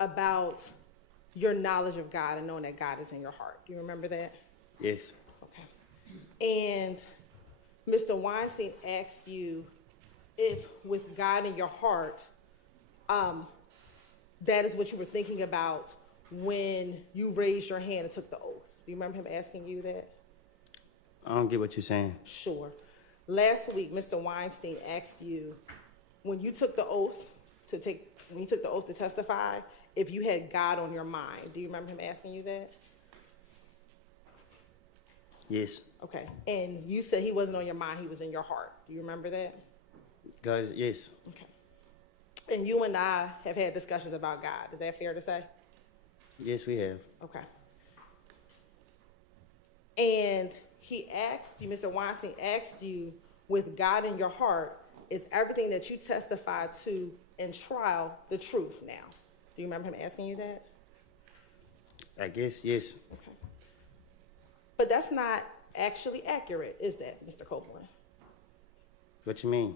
about your knowledge of God and knowing that God is in your heart. Do you remember that? Yes. Okay. And Mr. Weinstein asked you if with God in your heart, that is what you were thinking about when you raised your hand and took the oath. Do you remember him asking you that? I don't get what you're saying. Sure. Last week, Mr. Weinstein asked you, when you took the oath to testify, if you had God on your mind. Do you remember him asking you that? Yes. Okay. And you said he wasn't on your mind, he was in your heart. Do you remember that? God, yes. Okay. And you and I have had discussions about God. Is that fair to say? Yes, we have. Okay. And he asked you, Mr. Weinstein asked you, with God in your heart, is everything that you testified to in trial the truth now? Do you remember him asking you that? I guess, yes. Okay. But that's not actually accurate, is that, Mr. Copeland? What you mean?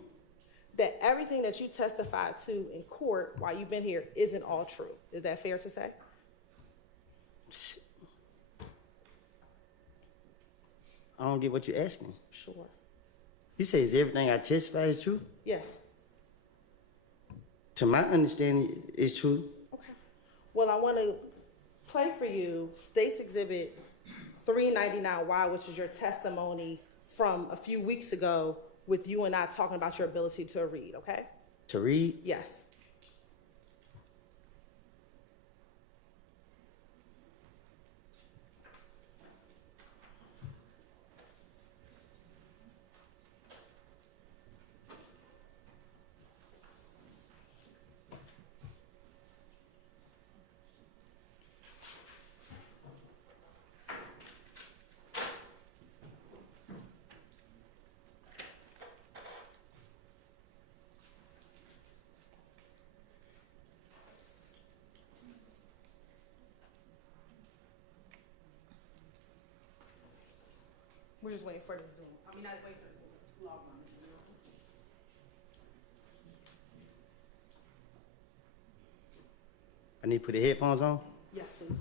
That everything that you testified to in court while you've been here isn't all true. Is that fair to say? I don't get what you're asking. Sure. You say is everything I testify is true? Yes. To my understanding, it's true. Okay. Well, I want to play for you State's Exhibit 399Y, which is your testimony from a few weeks ago with you and I talking about your ability to read, okay? To read? Yes. We're just waiting for the Zoom. I mean, not waiting for the Zoom. Log on. I need to put the headphones on? Yes, please.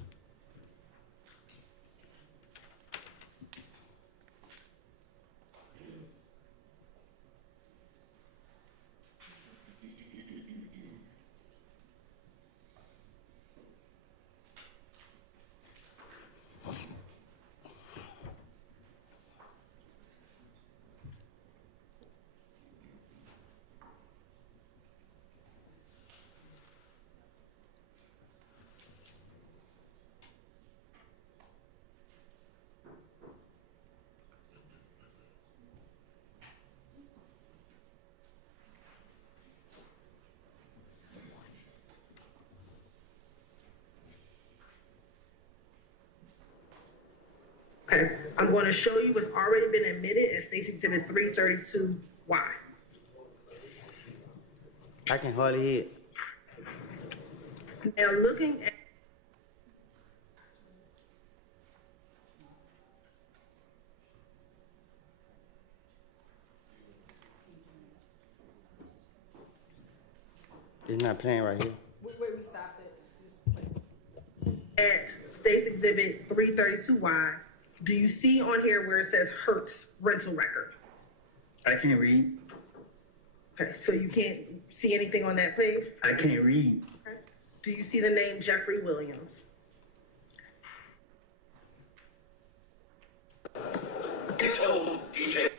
Okay, I'm going to show you what's already been admitted as State's Exhibit 332Y. I can hardly hear it. Now, looking at It's not playing right here. where we stopped at State's Exhibit 332Y, do you see on here where it says Hertz rental record? I can't read. Okay, so you can't see anything on that page? I can't read. Okay. Do you see the name Jeffrey Williams? You told DJ.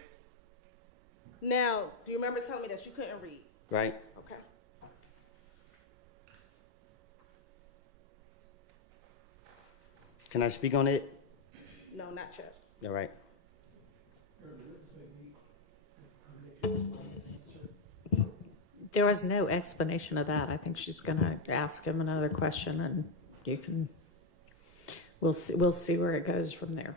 Now, do you remember telling me that you couldn't read? Right? Okay. Can I speak on it? No, not yet. All right. There was no explanation of that. I think she's going to ask him another question, and you can. We'll see where it goes from there.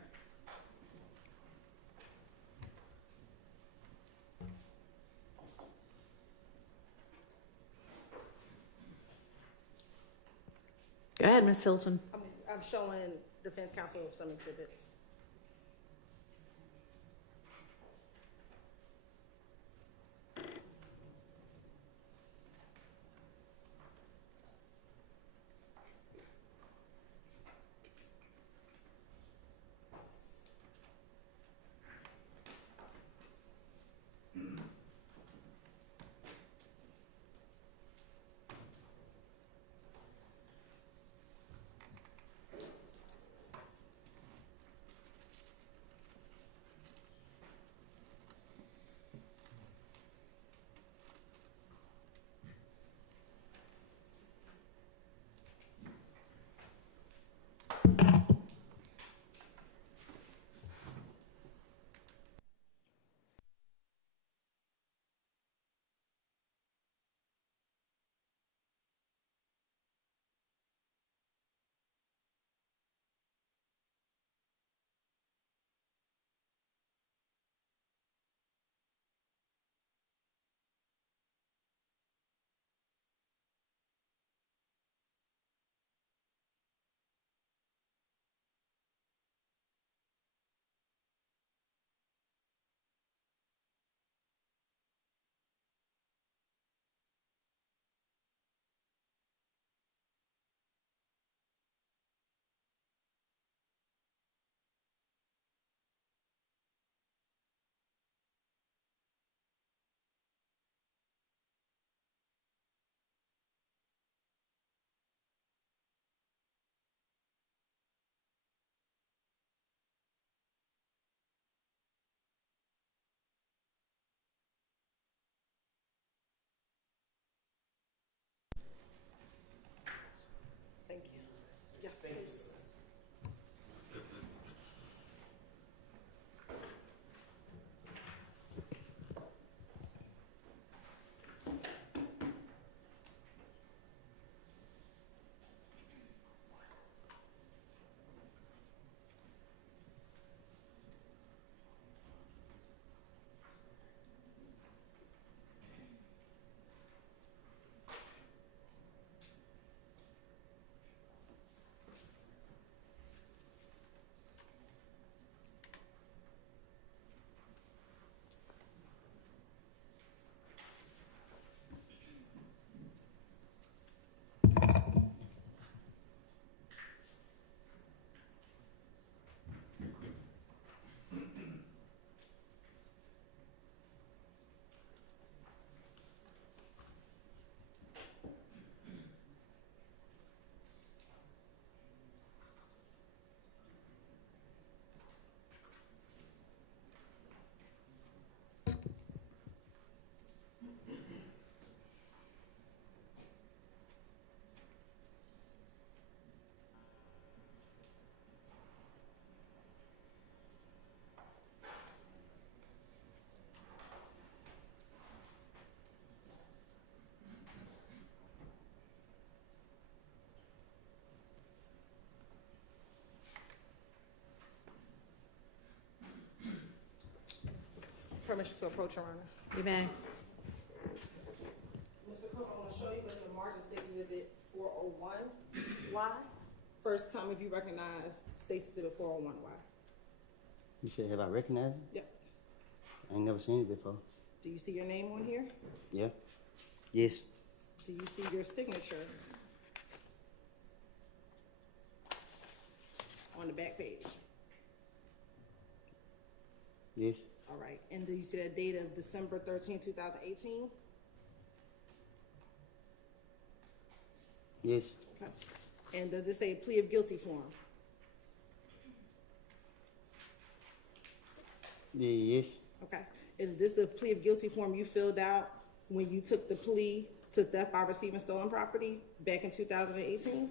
Go ahead, Ms. Hilton. I'm showing defense counsel some exhibits. permission to approach, Your Honor. You may. Mr. Cook, I want to show you Mr. Martin State's Exhibit 401. Why? First time if you recognize State's Exhibit 401, why? You said, have I recognized it? Yep. I ain't never seen it before. Do you see your name on here? Yeah. Yes. Do you see your signature on the back page? Yes. All right. And do you see that date of December 13, 2018? Yes. Okay. And does it say plea of guilty form? Yeah, yes. Okay. Is this the plea of guilty form you filled out when you took the plea to theft by receiving stolen property back in 2018?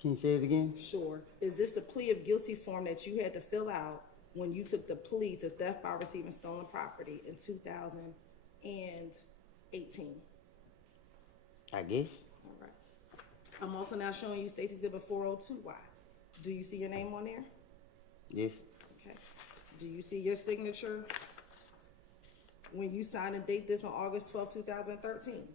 Can you say it again? Sure. Is this the plea of guilty form that you had to fill out when you took the plea to theft by receiving stolen property in 2018? I guess. All right. I'm also now showing you State's Exhibit 402Y. Do you see your name on there? Yes. Okay. Do you see your signature when you signed and date this on August 12, 2013?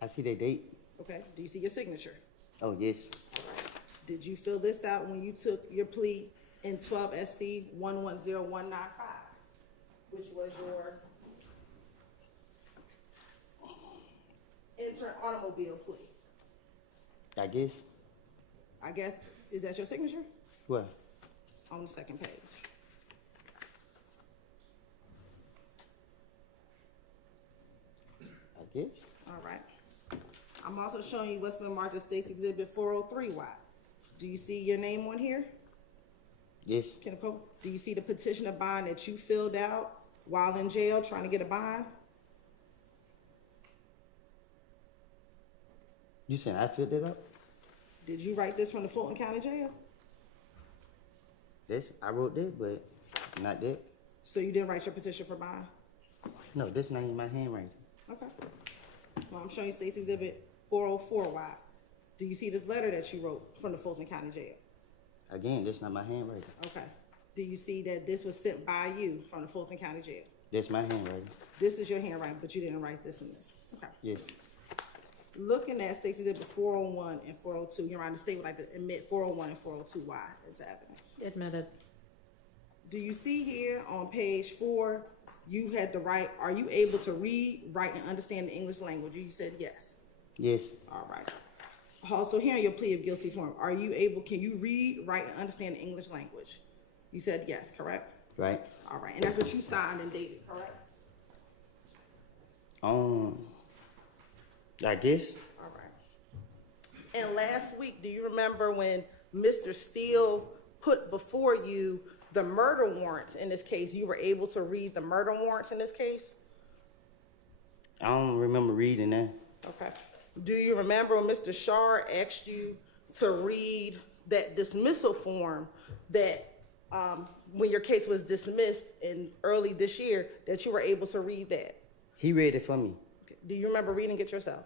I see that date. Okay. Do you see your signature? Oh, yes. All right. Did you fill this out when you took your plea in 12 SC 110195, which was your intern automobile plea? I guess. I guess, is that your signature? What? On the second page. I guess. All right. I'm also showing you what's been marked as State's Exhibit 403Y. Do you see your name on here? Yes. Do you see the petition of bond that you filled out while in jail trying to get a bond? You saying I filled it up? Did you write this from the Fulton County Jail? I wrote that, but not that. So you didn't write your petition for bond? No, that's not in my handwriting. Okay. Well, I'm showing you State's Exhibit 404Y. Do you see this letter that you wrote from the Fulton County Jail? Again, that's not my handwriting. Okay. Do you see that this was sent by you from the Fulton County Jail? That's my handwriting. This is your handwriting, but you didn't write this in this. Okay. Yes. Looking at State's Exhibit 401 and 402, Your Honor, the state would like to admit 401 and 402Y into evidence. Admitted. Do you see here on page 4, you had to write, are you able to read, write, and understand the English language? You said yes. Yes. All right. Also here on your plea of guilty form, can you read, write, and understand the English language? You said yes, correct? Right. All right. And that's what you signed and dated, correct? I guess. All right. And last week, do you remember when Mr. Steele put before you the murder warrants in this case? You were able to read the murder warrants in this case? I don't remember reading that. Okay. Do you remember when Mr. Shard asked you to read that dismissal form that when your case was dismissed in early this year, that you were able to read that? He read it for me. Okay. Do you remember reading it yourself?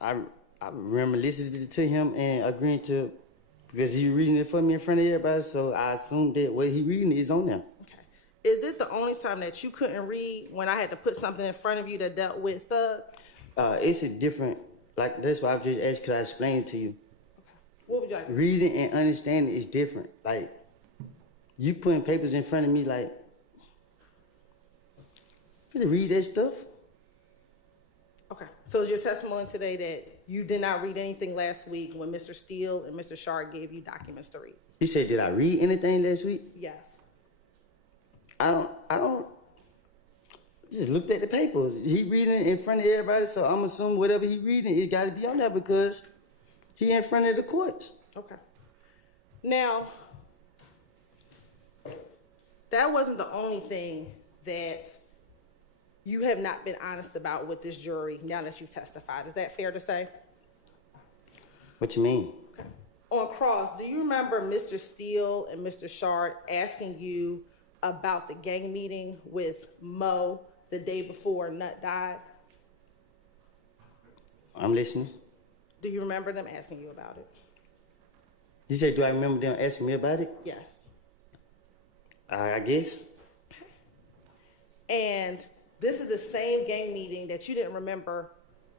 I remember listening to him and agreeing to, because he reading it for me in front of everybody, so I assumed that what he reading is on there. Okay. Is it the only time that you couldn't read when I had to put something in front of you that dealt with thug? It's a different, like, that's why I just asked, could I explain it to you? What would you like? Reading and understanding is different. Like, you putting papers in front of me, like, you to read that stuff? Okay. So is your testimony today that you did not read anything last week when Mr. Steele and Mr. Shard gave you documents to read? He said, did I read anything last week? Yes. I don't, just looked at the papers. He reading it in front of everybody, so I'm assuming whatever he reading, it got to be on there because he in front of the courts. Okay. Now, that wasn't the only thing that you have not been honest about with this jury now that you've testified. Is that fair to say? What you mean? Okay. On cross, do you remember Mr. Steele and Mr. Shard asking you about the gang meeting with Mo the day before Nut died? I'm listening. Do you remember them asking you about it? You said, do I remember them asking me about it? Yes. I guess. And this is the same gang meeting that you didn't remember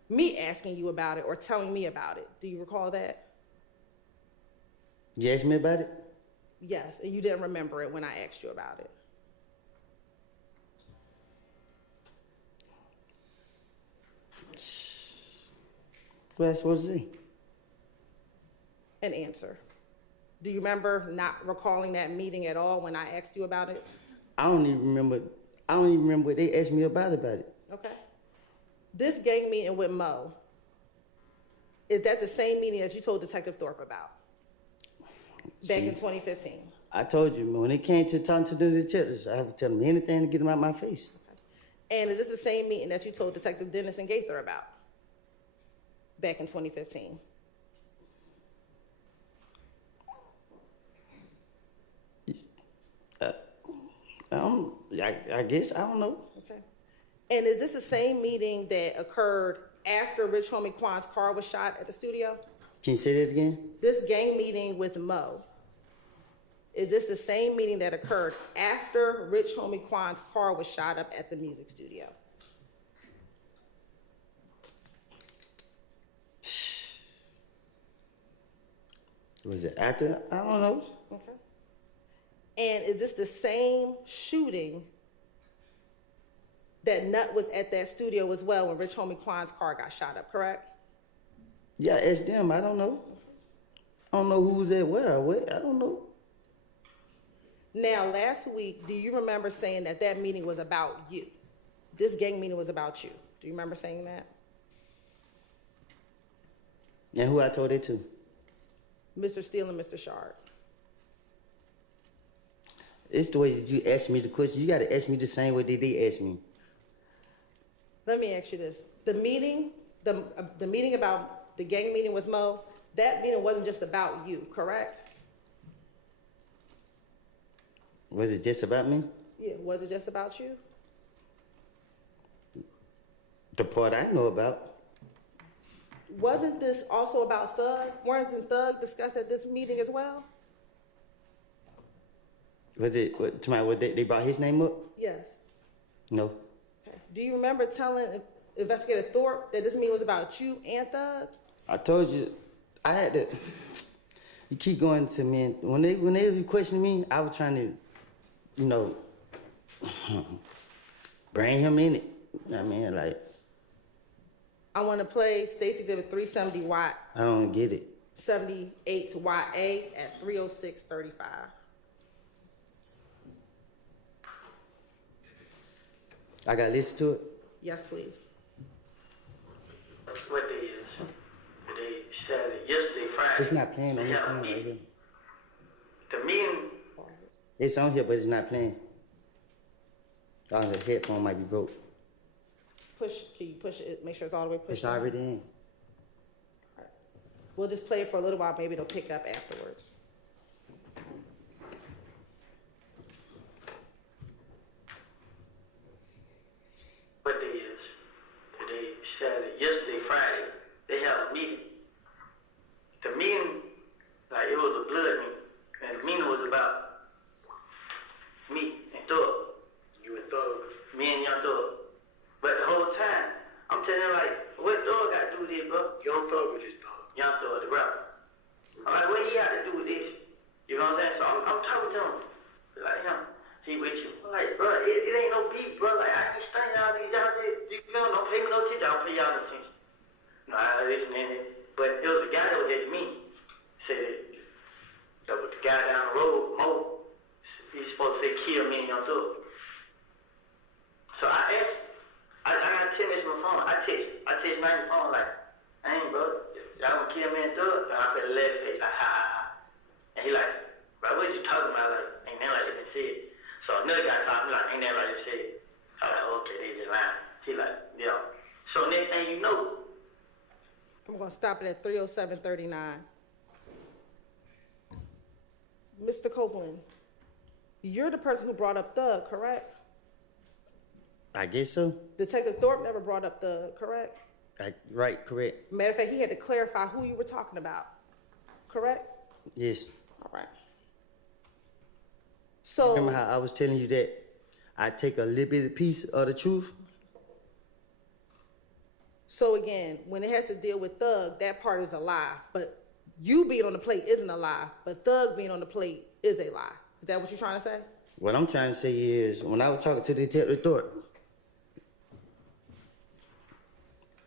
me asking you about it or telling me about it. Do you recall that? You asked me about it? Yes, and you didn't remember it when I asked you about it. What I supposed to say? An answer. Do you remember not recalling that meeting at all when I asked you about it? I don't even remember what they asked me about it. Okay. This gang meeting with Mo, is that the same meeting that you told Detective Thorpe about back in 2015? I told you, when it came to talking to the detectives, I have to tell them anything to get them out my face. And is this the same meeting that you told Detective Dennis and Gaither about back in 2015? I guess, I don't know. Okay. And is this the same meeting that occurred after Rich Homie Quan's car was shot at the studio? Can you say that again? This gang meeting with Mo, is this the same meeting that occurred after Rich Homie Quan's car was shot up at the music studio? Was it after? I don't know. Okay. And is this the same shooting that Nut was at that studio as well when Rich Homie Quan's car got shot up, correct? Yeah, ask them. I don't know. I don't know who was at where. I don't know. Now, last week, do you remember saying that that meeting was about you? This gang meeting was about you. Do you remember saying that? And who I told it to? Mr. Steele and Mr. Shard. It's the way that you ask me the question. You got to ask me the same way they ask me. Let me ask you this. The meeting about the gang meeting with Mo, that meeting wasn't just about you, correct? Was it just about me? Yeah, was it just about you? The part I know about. Wasn't this also about Thug? Warrants and Thug discussed at this meeting as well? Was it, they brought his name up? Yes. No. Okay. Do you remember telling Investigator Thorpe that this meeting was about you and Thug? I told you, I had to, you keep going to me, and when they were questioning me, I was trying to, bring him in it. I mean, like. I want to play Stacy Exhibit 370 Watt. I don't get it. 78 YA at 306:35. I got to listen to it? Yes, please. What day is? Today, Saturday, yesterday, Friday. It's not playing on this thing right here. The meeting. It's on here, but it's not playing. Oh, the headphone might be broke. Can you push it? Make sure it's all the way pushed. It's already in. All right. We'll just play it for a little while. Maybe it'll pick up afterwards. What day is? Today, Saturday, yesterday, Friday. They had a meeting. The meeting, like it was a blood meeting, and the meeting was about me and Thug. You and Thug. Me and Young Thug. But the whole time, I'm telling him like, what Thug got to do with this, bro? Young Thug with his dog. Young Thug, the rapper. I'm like, what he got to do with this? You know what I'm saying? So I'm talking to him. Like him, he with you. I'm like, bro, it ain't no beef, bro. Like, I keep studying y'all these y'all shit. You feel me? Don't pay me no attention. I'll pay y'all no attention. No, I listen in it. But it was a guy that was at me. Said that was the guy down the road, Mo. He's supposed to say kill me and Young Thug. So I asked, I got 10 minutes on my phone. I text my phone like, I ain't, bro. Y'all gonna kill me and Thug? And I put a left face like, ha ha ha. And he like, bro, what you talking about? Like, ain't that like they been said? So another guy talking like, ain't that like they said? I'm like, okay, they just lying. He like, yeah. So next thing you know, I'm going to stop it at 307:39. Mr. Copeland, you're the person who brought up Thug, correct? I guess so. Detective Thorpe never brought up Thug, correct? Right, correct. Matter of fact, he had to clarify who you were talking about, correct? Yes. All right. So Remember how I was telling you that I take a little bit of piece of the truth? So again, when it has to deal with Thug, that part is a lie. But you being on the plate isn't a lie. But Thug being on the plate is a lie. Is that what you're trying to say? What I'm trying to say is, when I was talking to Detective Thorpe,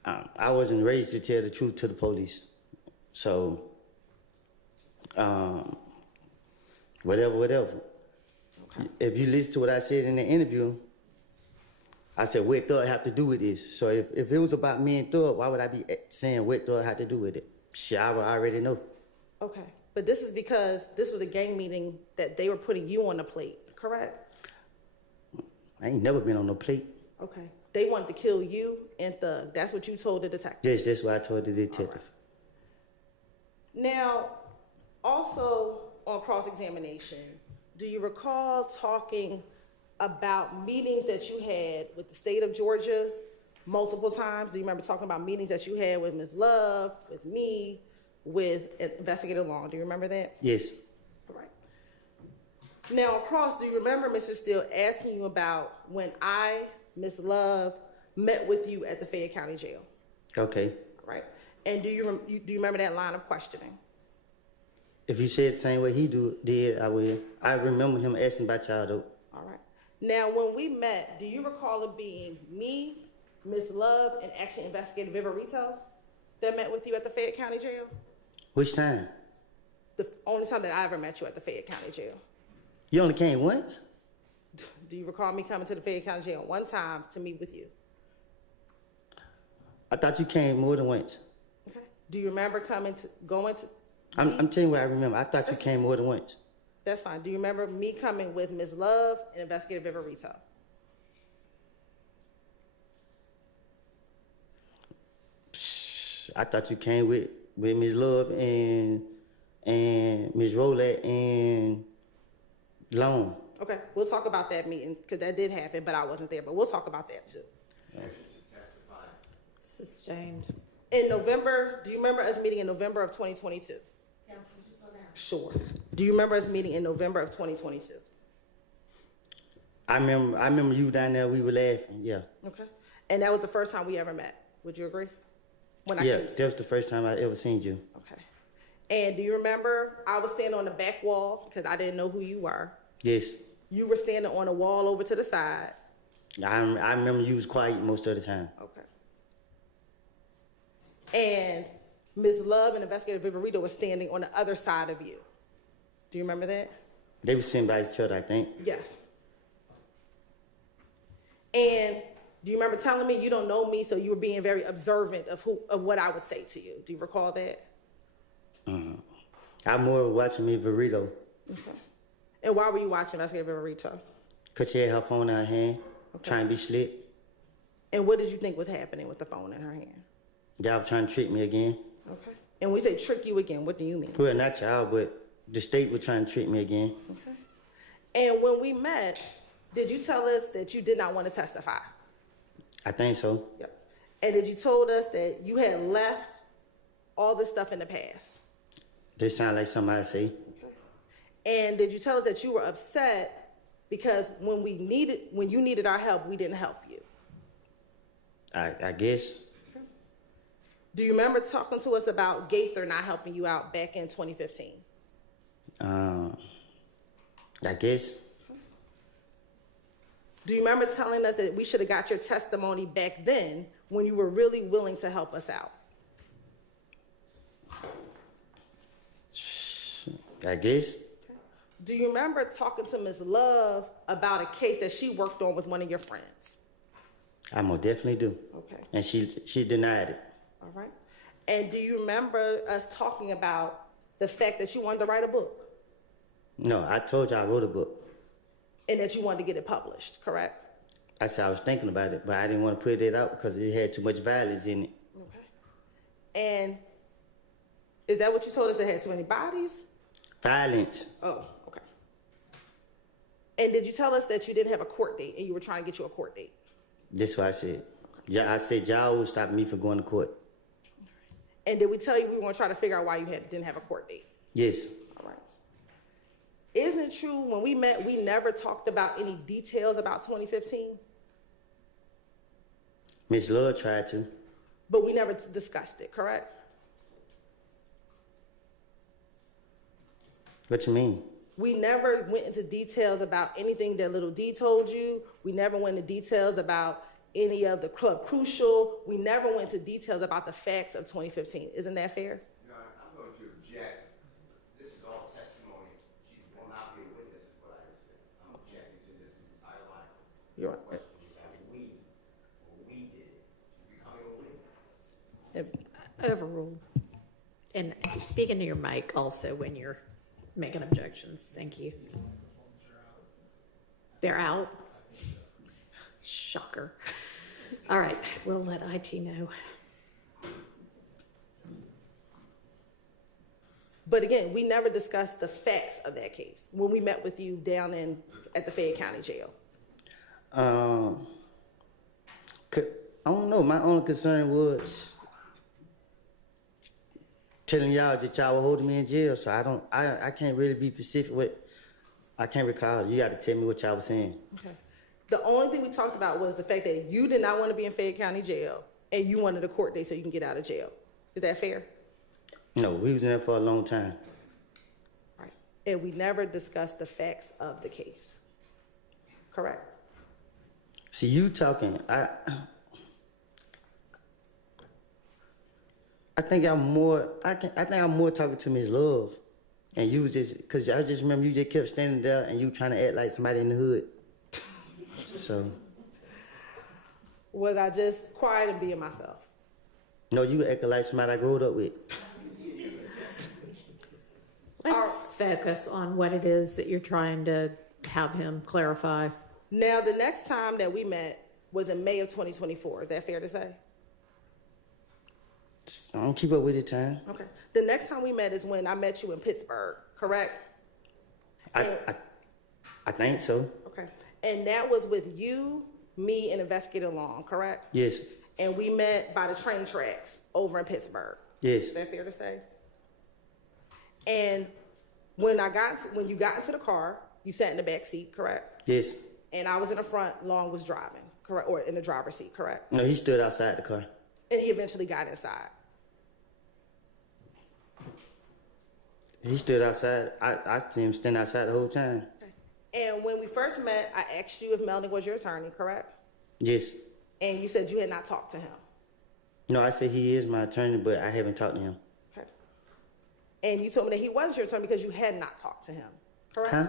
I wasn't raised to tell the truth to the police. So, whatever. Okay. If you listen to what I said in the interview, I said, what Thug have to do with this? So if it was about me and Thug, why would I be saying what Thug had to do with it? Shit, I would already know. Okay. But this is because this was a gang meeting that they were putting you on the plate, correct? I ain't never been on no plate. Okay. They wanted to kill you and Thug. That's what you told the detective. Yes, that's what I told the detective. Now, also on cross-examination, do you recall talking about meetings that you had with the state of Georgia multiple times? Do you remember talking about meetings that you had with Ms. Love, with me, with Investigator Long? Do you remember that? Yes. All right. Now, across, do you remember Mr. Steele asking you about when I, Ms. Love, met with you at the Fayette County Jail? Okay. All right. And do you remember that line of questioning? If you said the same way he did, I will. I remember him asking about y'all though. All right. Now, when we met, do you recall it being me, Ms. Love, and actually Investigator Viverito that met with you at the Fayette County Jail? Which time? The only time that I ever met you at the Fayette County Jail. You only came once? Do you recall me coming to the Fayette County Jail one time to meet with you? I thought you came more than once. Okay. Do you remember going to? I'm telling you what I remember. I thought you came more than once. That's fine. Do you remember me coming with Ms. Love and Investigator Viverito? I thought you came with Ms. Love and Ms. Rolat and Long. Okay, we'll talk about that meeting because that did happen, but I wasn't there. But we'll talk about that too. Sustained. In November, do you remember us meeting in November of 2022? Sure. Do you remember us meeting in November of 2022? I remember you down there. We were laughing. Yeah. Okay. And that was the first time we ever met. Would you agree? When Yeah, that was the first time I ever seen you. Okay. And do you remember I was standing on the back wall because I didn't know who you were. Yes. You were standing on a wall over to the side. I remember you was quiet most of the time. Okay. And Ms. Love and Investigator Viverito was standing on the other side of you. Do you remember that? They were sitting by each other, I think. Yes. And do you remember telling me you don't know me, so you were being very observant of what I would say to you? Do you recall that? I'm more watching me Verito. Okay. And why were you watching Investigator Viverito? Because she had her phone in her hand, trying to be slick. And what did you think was happening with the phone in her hand? Y'all were trying to trick me again. Okay. And when we say trick you again, what do you mean? Well, not y'all, but the state was trying to trick me again. Okay. And when we met, did you tell us that you did not want to testify? I think so. Yep. And did you told us that you had left all this stuff in the past? They sound like something I say. Okay. And did you tell us that you were upset because when you needed our help, we didn't help you? I guess. Do you remember talking to us about Gaither not helping you out back in 2015? I guess. Do you remember telling us that we should have got your testimony back then when you were really willing to help us out? I guess. Do you remember talking to Ms. Love about a case that she worked on with one of your friends? I most definitely do. Okay. And she denied it. All right. And do you remember us talking about the fact that you wanted to write a book No, I told you I wrote a book. and that you wanted to get it published, correct? I said I was thinking about it, but I didn't want to put it out because it had too much violence in it. Okay. And is that what you told us, it had too many bodies? Violence. Oh, okay. And did you tell us that you didn't have a court date and you were trying to get you a court date? That's what I said. Yeah, I said y'all would stop me from going to court. And did we tell you we were going to try to figure out why you didn't have a court date? Yes. Isn't it true when we met, we never talked about any details about 2015? Miss Love tried to. But we never discussed it, correct? What you mean? We never went into details about anything that Little D told you. We never went into details about any of the Club Crucial. We never went into details about the facts of 2015. Isn't that fair? Your Honor, I'm going to object. This is all testimony. She will not be a witness, is what I just said. I'm objecting to this entire line. You're right. Question about we did it. She's becoming a witness. Overruled. And speaking to your mic also when you're making objections. Thank you. They're out? Shocker. All right, we'll let IT know. But again, we never discussed the facts of that case when we met with you down at the Fayette County Jail. I don't know. My only concern was telling y'all that y'all were holding me in jail, so I can't really be specific with. I can't recall. You got to tell me what y'all was saying. Okay. The only thing we talked about was the fact that you did not want to be in Fayette County Jail and you wanted a court date so you can get out of jail. Is that fair? No, we was in there for a long time. Right. And we never discussed the facts of the case. Correct? See, you talking. I think I'm more. I think I'm more talking to Miss Love, and you was just because I just remember you just kept standing there and you trying to act like somebody in the hood. So. Was I just quiet and being myself? No, you acting like somebody I grew up with. Let's focus on what it is that you're trying to have him clarify. Now, the next time that we met was in May of 2024. Is that fair to say? I don't keep up with the time. Okay. The next time we met is when I met you in Pittsburgh, correct? I think so. Okay. And that was with you, me, and Investigator Long, correct? Yes. And we met by the train tracks over in Pittsburgh. Yes. Is that fair to say? And when you got into the car, you sat in the back seat, correct? Yes. And I was in the front, Long was driving, correct? Or in the driver's seat, correct? No, he stood outside the car. And he eventually got inside. He stood outside. I seen him stand outside the whole time. And when we first met, I asked you if Melvin was your attorney, correct? Yes. And you said you had not talked to him. No, I said he is my attorney, but I haven't talked to him. Okay. And you told me that he was your attorney because you had not talked to him, correct? Huh?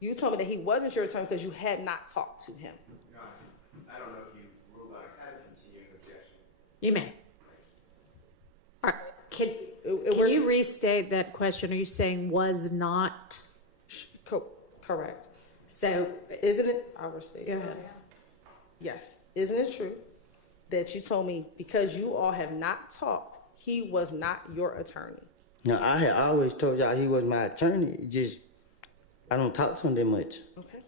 You told me that he wasn't your attorney because you had not talked to him. Your Honor, I don't know if you ruled out a continuing objection. You may. All right. Can was- you restate that question? Are you saying was not? Correct. So, Isn't it? I'll restate. go ahead. Yes. Isn't it true that you told me because you all have not talked, he was not your attorney? No, I had always told y'all he was my attorney. It just, I don't talk to him that much. Okay.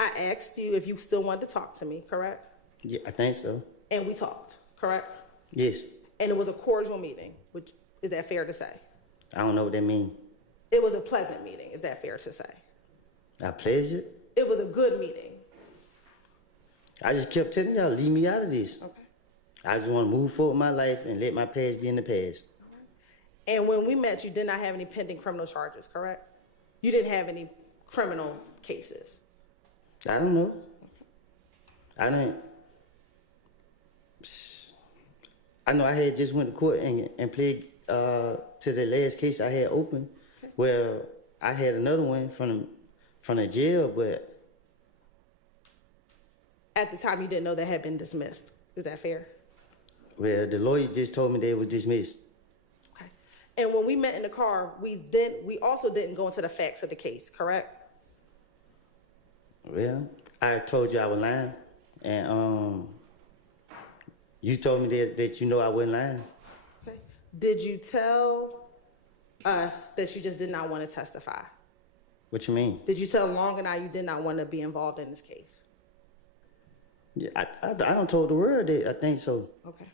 I asked you if you still wanted to talk to me, correct? Yeah, I think so. And we talked, correct? Yes. And it was a cordial meeting, which is that fair to say? I don't know what that means. It was a pleasant meeting, is that fair to say? I pleasure. It was a good meeting. I just kept telling y'all, leave me out of this. Okay. I just want to move forward in my life and let my past be in the past. And when we met, you did not have any pending criminal charges, correct? You didn't have any criminal cases. I don't know. I didn't. I know I had just went to court and pled to the last case I had open, where I had another one from the jail, but At the time, you didn't know that had been dismissed. Is that fair? well, the lawyer just told me they was dismissed. Okay. And when we met in the car, we also didn't go into the facts of the case, correct? Well, I told you I was lying, and you told me that you know I wasn't lying. Okay. Did you tell us that you just did not want to testify? What you mean? Did you tell Long and I you did not want to be involved in this case? Yeah, I don't told the world that I think so. Okay.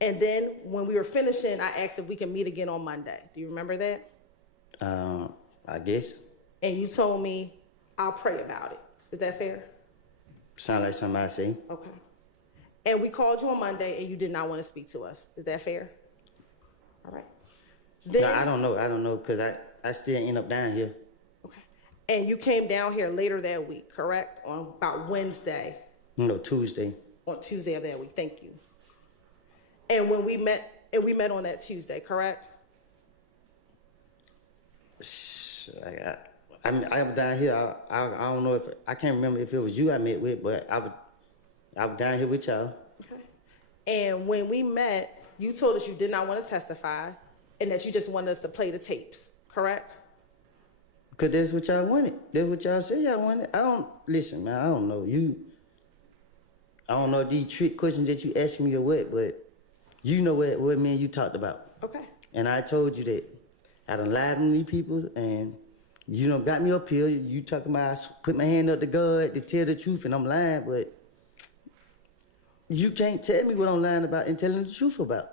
And then when we were finishing, I asked if we can meet again on Monday. Do you remember that? I guess. And you told me, I'll pray about it. Is that fair? Sound like something I say. Okay. And we called you on Monday and you did not want to speak to us. Is that fair? All right. Then, No, I don't know, because I still end up down here. okay. And you came down here later that week, correct? On about Wednesday. No, Tuesday. On Tuesday of that week. Thank you. And when we met on that Tuesday, correct? I was down here. I don't know if I can't remember if it was you I met with, but I was down here with y'all. Okay. And when we met, you told us you did not want to testify and that you just wanted us to play the tapes, correct? Because that's what y'all wanted. That's what y'all said y'all wanted. Listen, man, I don't know. I don't know these trick questions that you asked me or what, but you know what me and you talked about. Okay. And I told you that I done lied on these people, and you done got me up here. You talking about I put my hand up to God to tell the truth, and I'm lying, but you can't tell me what I'm lying about and telling the truth about.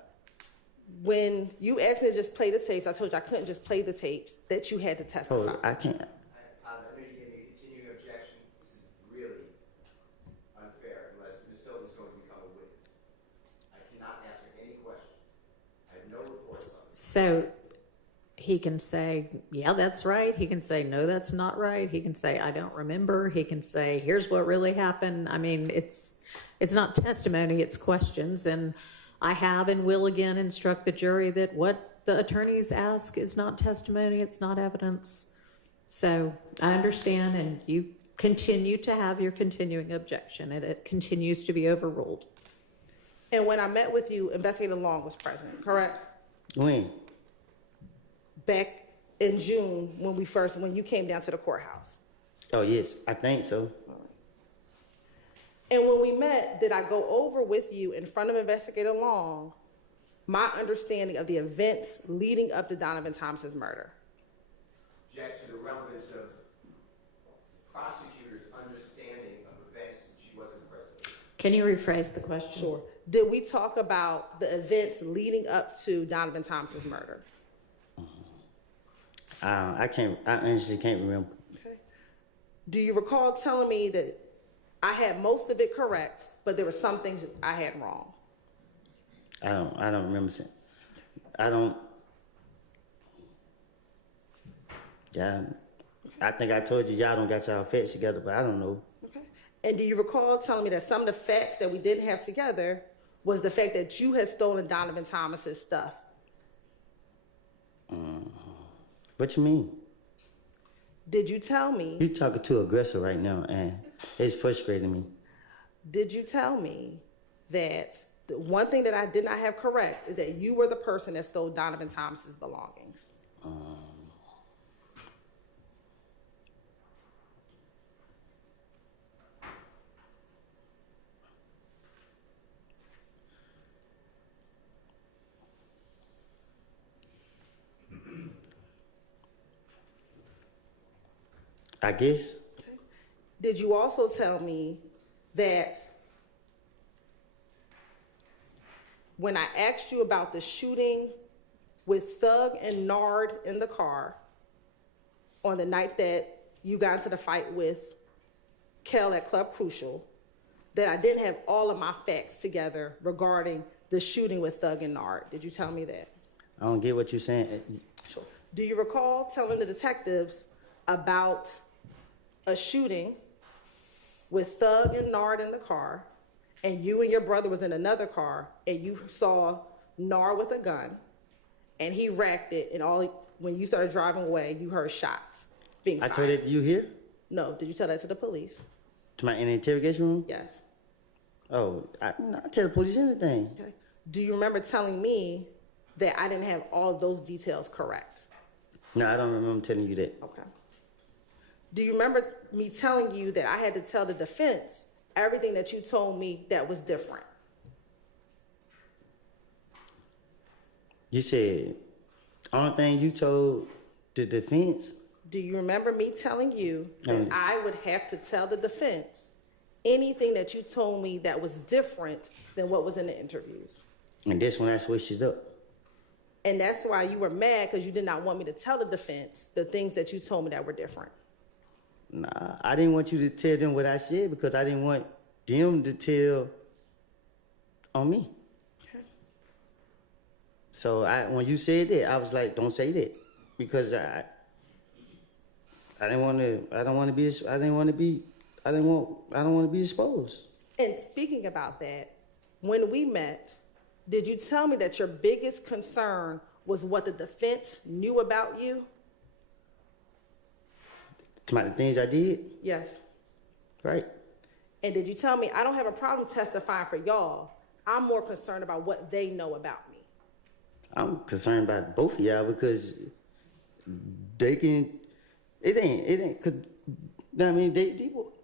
When you asked me to just play the tapes, I told you I couldn't just play the tapes, that you had to testify. Oh, I can't. I know you gave me a continuing objection. This is really unfair unless Ms. Sylvia's going to become a witness. I cannot ask her any question. I have no report of it. So he can say, yeah, that's right. He can say, no, that's not right. He can say, I don't remember. He can say, here's what really happened. I mean, it's not testimony, it's questions. And I have and will again instruct the jury that what the attorneys ask is not testimony, it's not evidence. So I understand, and you continue to have your continuing objection, and it continues to be overruled. And when I met with you, Investigator Long was present, correct? When? Back in June when you came down to the courthouse. Oh, yes, I think so. And when we met, did I go over with you in front of Investigator Long my understanding of the events leading up to Donovan Thomas's murder? Object to the relevance of prosecutors' understanding of events that she wasn't present. Can you rephrase the question? Sure. Did we talk about the events leading up to Donovan Thomas's murder? I honestly can't remember. Okay. Do you recall telling me that I had most of it correct, but there were some things I had wrong? I don't remember saying. Yeah, I think I told you y'all don't got y'all facts together, but I don't know. Okay. And do you recall telling me that some of the facts that we didn't have together was the fact that you had stolen Donovan Thomas's stuff? What you mean? Did you tell me? You talking too aggressive right now, and it's frustrating me. Did you tell me that the one thing that I did not have correct is that you were the person that stole Donovan Thomas's belongings? I guess. Okay. Did you also tell me that when I asked you about the shooting with Thug and Nard in the car on the night that you got into the fight with Kel at Club Crucial, that I didn't have all of my facts together regarding the shooting with Thug and Nard? Did you tell me that? I don't get what you're saying. Sure. Do you recall telling the detectives about a shooting with Thug and Nard in the car, and you and your brother was in another car, and you saw Nard with a gun, and he racked it, and when you started driving away, you heard shots being fired? I told it to you here? No. Did you tell that to the police? In the interrogation room? Yes. Oh, I tell the police anything. Okay. Do you remember telling me that I didn't have all of those details correct? No, I don't remember telling you that. Okay. Do you remember me telling you that I had to tell the defense everything that you told me that was different? You said, only thing you told the defense? Do you remember me telling you that Yes. I would have to tell the defense anything that you told me that was different than what was in the interviews? And that's when I switched it up. And that's why you were mad, because you did not want me to tell the defense the things that you told me that were different. Nah, I didn't want you to tell them what I said because I didn't want them to tell on me. Okay. So when you said that, I was like, don't say that, because I don't want to be exposed. And speaking about that, when we met, did you tell me that your biggest concern was what the defense knew about you? About the things I did, Yes. right? And did you tell me, I don't have a problem testifying for y'all. I'm more concerned about what they know about me. I'm concerned about both of y'all because they can. It ain't. Cause I mean,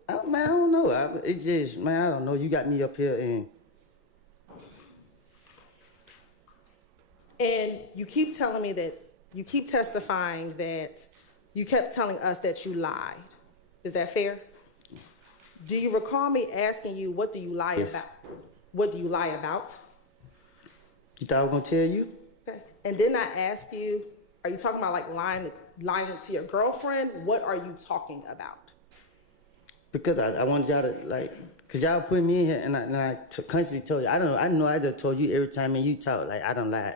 I don't know. It's just, man, I don't know. You got me up here and you keep telling me that, you keep testifying that you kept telling us that you lied. Is that fair? Do you recall me asking you, what do you lie Yes. about? What do you lie about? You thought I was gonna tell you? Okay. And then I ask you, are you talking about like lying to your girlfriend? What are you talking about? Because I wanted y'all to cause y'all put me in here and I constantly told you. I know I just told you every time me and you talk, like I don't lie.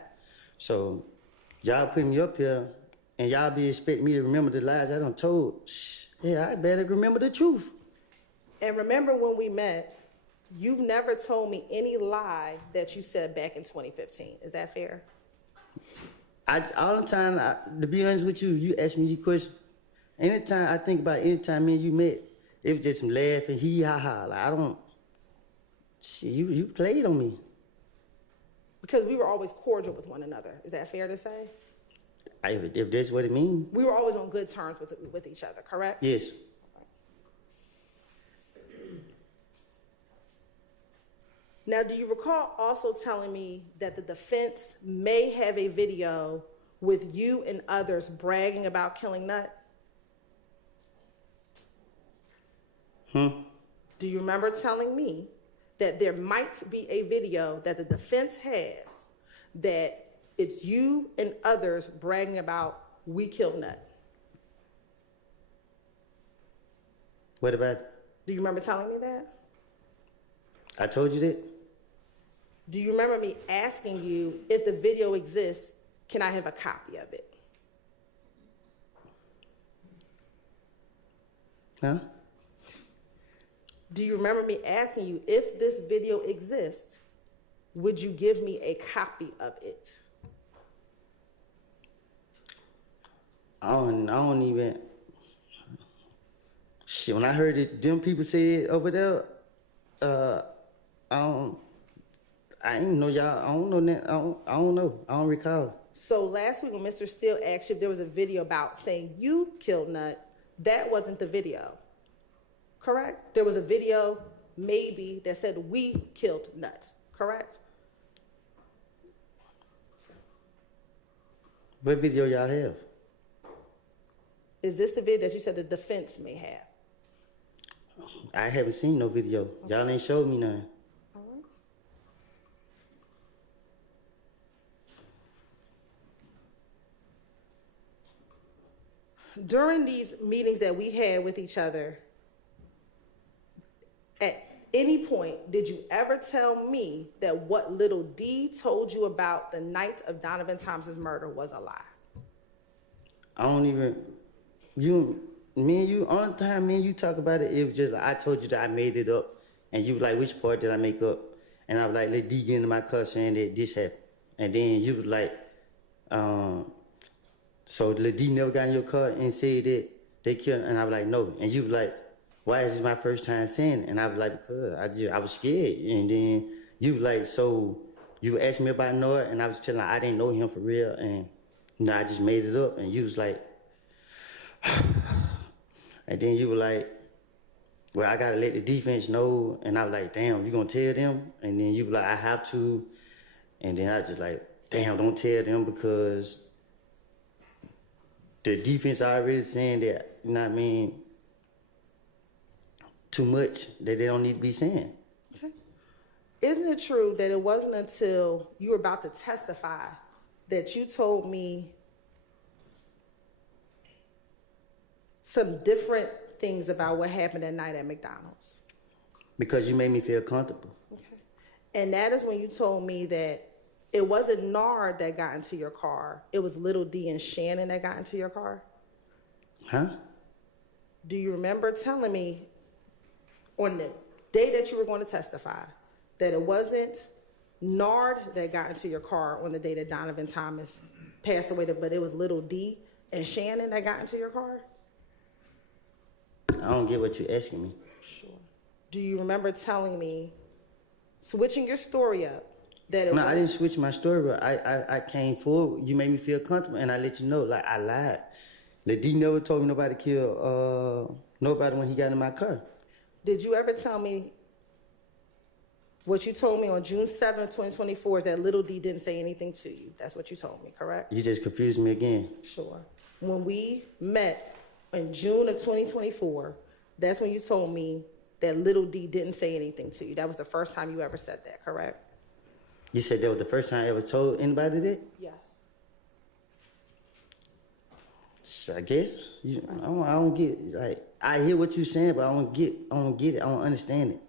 So y'all put me up here and y'all be expecting me to remember the lies I done told. Yeah, I better remember the truth. And remember when we met, you've never told me any lie that you said back in 2015. Is that fair? All the time, to be honest with you, you ask me these questions. Anytime I think about anytime me and you met, it was just some laughing, hee ha ha. Like I don't. Shit, you played on me. Because we were always cordial with one another. Is that fair to say? If that's what it means. We were always on good terms with each other, correct? Yes. Now, do you recall also telling me that the defense may have a video with you and others bragging about killing Nut? Do you remember telling me that there might be a video that the defense has that it's you and others bragging about, we killed Nut? What about it? Do you remember telling me that? I told you that? Do you remember me asking you, if the video exists, can I have a copy of it? Huh? Do you remember me asking you, if this video exists, would you give me a copy of it? I don't even. Shit, when I heard it, them people say it over there, I ain't know y'all. I don't know that. I don't know. I don't recall. So last week when Mr. Steele asked you if there was a video about saying you killed Nut, that wasn't the video, correct? There was a video maybe that said we killed Nut, correct? What video y'all have? Is this the video that you said the defense may have? I haven't seen no video. Y'all ain't showed me none. During these meetings that we had with each other, at any point, did you ever tell me that what little D told you about the night of Donovan Thompson's murder was a lie? I don't even. Me and you, only time me and you talk about it, it was just like, I told you that I made it up. And you were like, which part did I make up? And I was like, let D get into my car saying that this happened. And then you was like, so let D never got in your car and said that they killed, and I was like, no. And you was like, why is this my first time saying it? And I was like, because I was scared. And then you was like, so you asked me about Noah, and I was telling her I didn't know him for real, and I just made it up. And you was like, and then you were like, well, I gotta let the defense know. And I was like, damn, you gonna tell them? And then you were like, I have to. And then I was just like, damn, don't tell them, because the defense already saying that, you know what I mean, too much that they don't need to be saying. Okay. Isn't it true that it wasn't until you were about to testify that you told me some different things about what happened that night at McDonald's. Because you made me feel comfortable. Okay. And that is when you told me that it wasn't Nard that got into your car. It was Little D and Shannon that got into your car. Huh? Do you remember telling me on the day that you were going to testify that it wasn't Nard that got into your car on the day that Donovan Thomas passed away, but it was Little D and Shannon that got into your car? I don't get what you're asking me. Sure. Do you remember telling me, switching your story up, that it No, was... I didn't switch my story, but I came forward. You made me feel comfortable, and I let you know, like, I lied. The D never told me nobody killed nobody when he got in my car. Did you ever tell me what you told me on June 7th, 2024, is that Little D didn't say anything to you? That's what you told me, correct? You just confused me again. Sure. When we met in June of 2024, that's when you told me that Little D didn't say anything to you. That was the first time you ever said that, correct? You said that was the first time I ever told anybody that? Yes. So I guess I don't get, like, I hear what you're saying, but I don't get it. I don't understand it.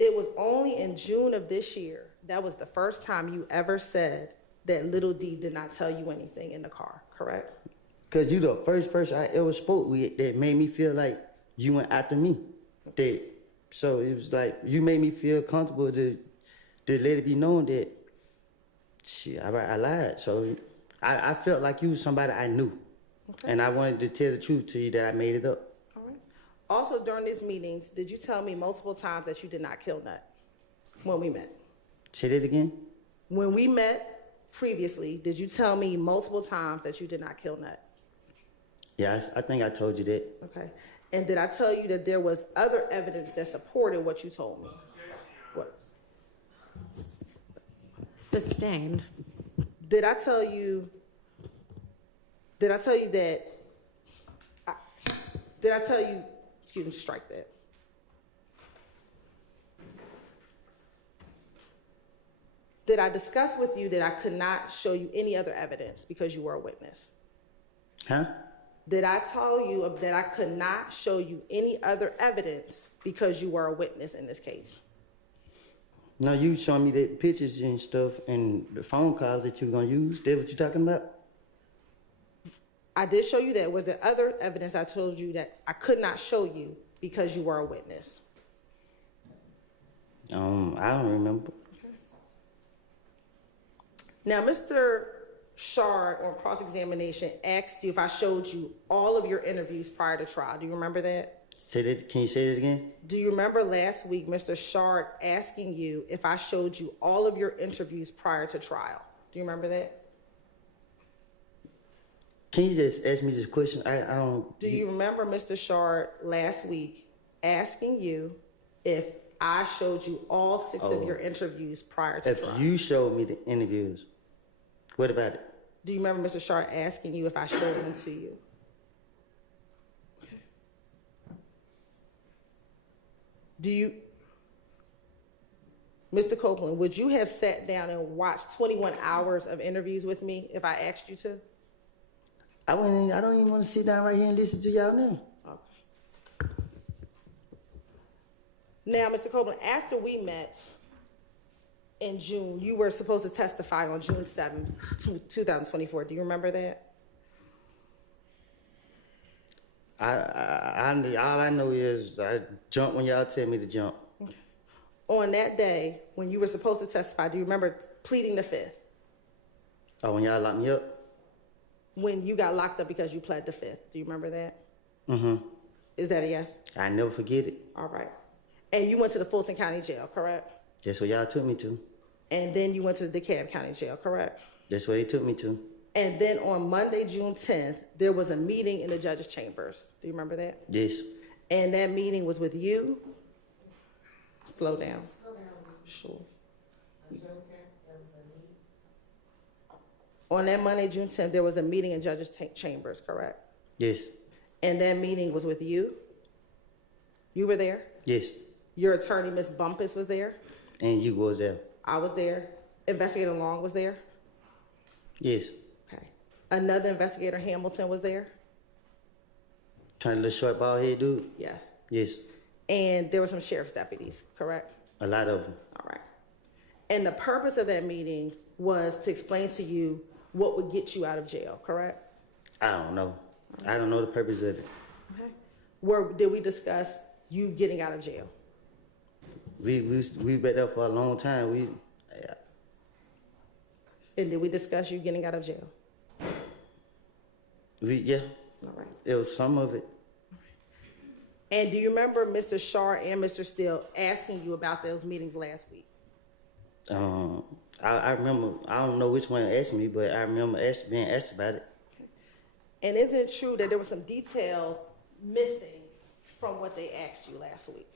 It was only in June of this year, that was the first time you ever said that Little D did not tell you anything in the car, correct? Cause you the first person I ever spoke with that made me feel like you went after me. So it was like you made me feel comfortable to let it be known that shit, I lied. So I felt like you was somebody I knew. Okay. And I wanted to tell the truth to you that I made it up. All right. Also, during these meetings, did you tell me multiple times that you did not kill Nut when we met? Say that again? When we met previously, did you tell me multiple times that you did not kill Nut? Yeah, I think I told you that. Okay. And did I tell you that there was other evidence that supported what you told me? What? Sustained. Did I tell you that, excuse me, strike that. Did I discuss with you that I could not show you any other evidence because you were a witness? Huh? Did I tell you that I could not show you any other evidence because you were a witness in this case? No, you showing me the pictures and stuff and the phone calls that you were gonna use. That what you talking about? I did show you that. Was there other evidence I told you that I could not show you because you were a witness? I don't remember. Now, Mr. Shard on cross-examination asked you if I showed you all of your interviews prior to trial. Do you remember that? Say that. Can you say that again? Do you remember last week Mr. Shard asking you if I showed you all of your interviews prior to trial? Do you remember that? Can you just ask me this question? I don't. Do you remember Mr. Shard last week asking you if I showed you all 6 of your interviews prior to trial? If you showed me the interviews, what about it? Do you remember Mr. Shard asking you if I showed them to you? Do you, Mr. Copeland, would you have sat down and watched 21 hours of interviews with me if I asked you to? I don't even want to sit down right here and listen to y'all now. Okay. Now, Mr. Copeland, after we met in June, you were supposed to testify on June 7th, 2024. Do you remember that? All I know is I jump when y'all tell me to jump. Okay. On that day, when you were supposed to testify, do you remember pleading the 5th? Oh, when y'all locked me up? When you got locked up because you pled the 5th. Do you remember that? Mm-hmm. Is that a yes? I never forget it. All right. And you went to the Fulton County Jail, correct? That's what y'all took me to. And then you went to the DeKalb County Jail, correct? That's what they took me to. And then on Monday, June 10th, there was a meeting in the judge's chambers. Do you remember that? Yes. And that meeting was with you? Slow down. Sure. On that Monday, June 10th, there was a meeting in judge's chambers, correct? Yes. And that meeting was with you? You were there? Yes. Your attorney, Ms. Bumpus, was there? And you was there. I was there. Investigator Long was there? Yes. Okay. Another investigator, Hamilton, was there? Trying to little short bald head dude? Yes. Yes. And there were some sheriff's deputies, correct? A lot of them. All right. And the purpose of that meeting was to explain to you what would get you out of jail, correct? I don't know. I don't know the purpose of it. Okay. Did we discuss you getting out of jail? We been there for a long time. And did we discuss you getting out of jail? Yeah. All right. It was some of it. And do you remember Mr. Shaw and Mr. Steele asking you about those meetings last week? I remember, I don't know which one asked me, but I remember being asked about it. And is it true that there were some details missing from what they asked you last week?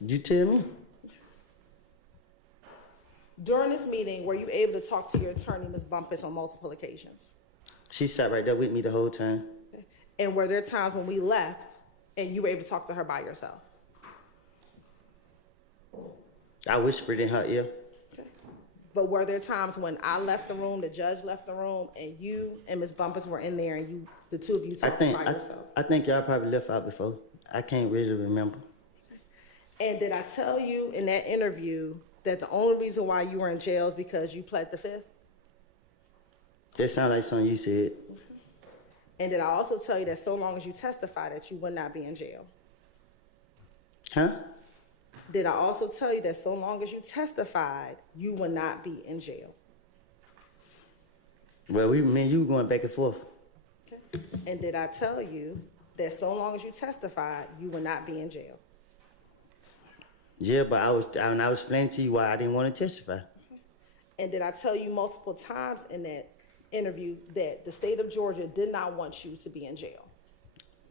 You tell me. During this meeting, were you able to talk to your attorney, Ms. Bumpus, on multiple occasions? She sat right there with me the whole time. And were there times when we left and you were able to talk to her by yourself? I whispered in her ear. Okay. But were there times when I left the room, the judge left the room, and you and Ms. Bumpus were in there and the two of you talked by yourself? I think y'all probably left out before. I can't really remember. And did I tell you in that interview that the only reason why you were in jail is because you pled the fifth? That sounds like something you said. And did I also tell you that so long as you testify that you would not be in jail? Huh? Did I also tell you that so long as you testified, you would not be in jail? Well, me and you going back and forth. Okay. And did I tell you that so long as you testified, you would not be in jail? Yeah, but I was explaining to you why I didn't want to testify. And did I tell you multiple times in that interview that the state of Georgia did not want you to be in jail?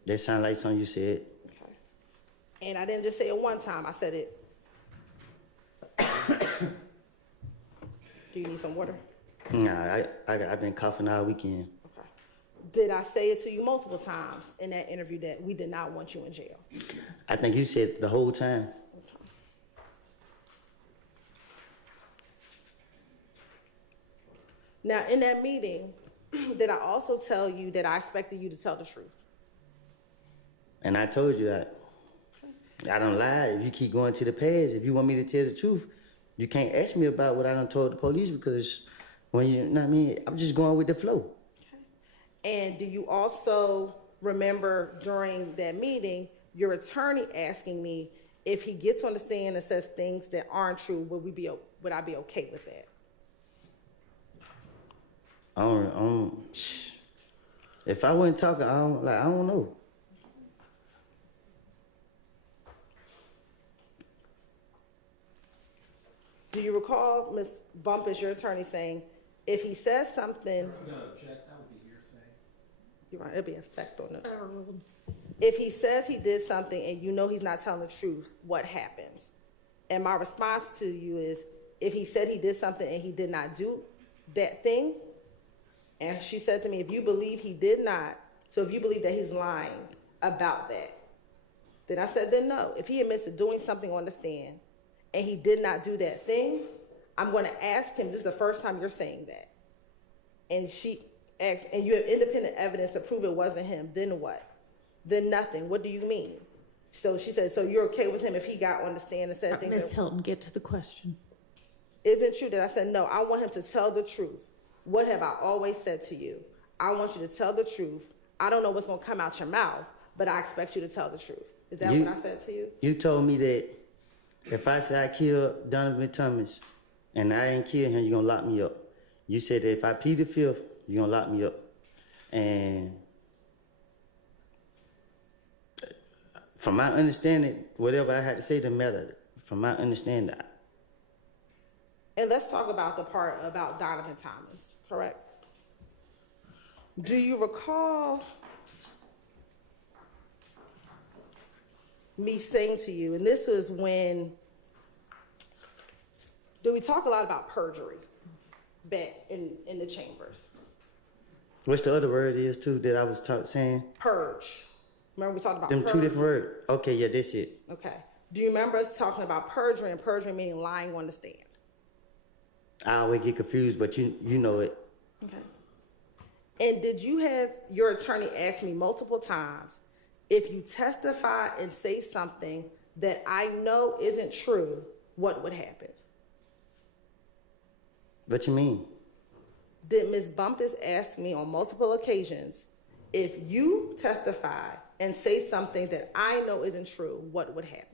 That sounds like something you said. Okay. And I didn't just say it one time, I said it. Do you need some water? Nah, I've been coughing all weekend. Okay. Did I say it to you multiple times in that interview that we did not want you in jail? I think you said it the whole time. Now, in that meeting, did I also tell you that I expected you to tell the truth? And I told you that. I don't lie. If you keep going to the past, if you want me to tell the truth, you can't ask me about what I done told the police because when you know what I mean, I'm just going with the flow. Okay. And do you also remember during that meeting, your attorney asking me if he gets on the stand and says things that aren't true, would I be okay with that? If I wasn't talking, I don't know. Do you recall Ms. Bumpus, your attorney, saying, if he says something... No, Jack, that would be hearsay. You're right, it'll be an effect on it. If he says he did something and you know he's not telling the truth, what happens? And my response to you is, if he said he did something and he did not do that thing, and she said to me, if you believe he did not, so if you believe that he's lying about that, then I said, then no. If he admits to doing something on the stand and he did not do that thing, I'm going to ask him, this is the first time you're saying that. And she asked, and you have independent evidence to prove it wasn't him, then what? Then nothing. What do you mean? So she said, so you're okay with him if he got on the stand and said things? Ms. Hilton, get to the question. Is it true that I said, no, I want him to tell the truth. What have I always said to you? I want you to tell the truth. I don't know what's going to come out your mouth, but I expect you to tell the truth. Is that what I said to you? You told me that if I say I killed Donovan Thomas and I ain't killed him, you're going to lock me up. You said that if I plead the fifth, you're going to lock me up. And from my understanding, whatever I had to say doesn't matter. From my understanding, And let's talk about the part about Donovan Thomas, correct? Do you recall me saying to you, and this was when, we talk a lot about perjury back in the chambers. what's the other word is too that I was saying? Purge. Remember we talked about Them purge? two different words. Okay, yeah, that's it. Okay. Do you remember us talking about perjury and perjury meaning lying on the stand? I always get confused, but you know it. Okay. And did you have your attorney ask me multiple times, if you testify and say something that I know isn't true, what would happen? What you mean? Did Ms. Bumpus ask me on multiple occasions, if you testify and say something that I know isn't true, what would happen?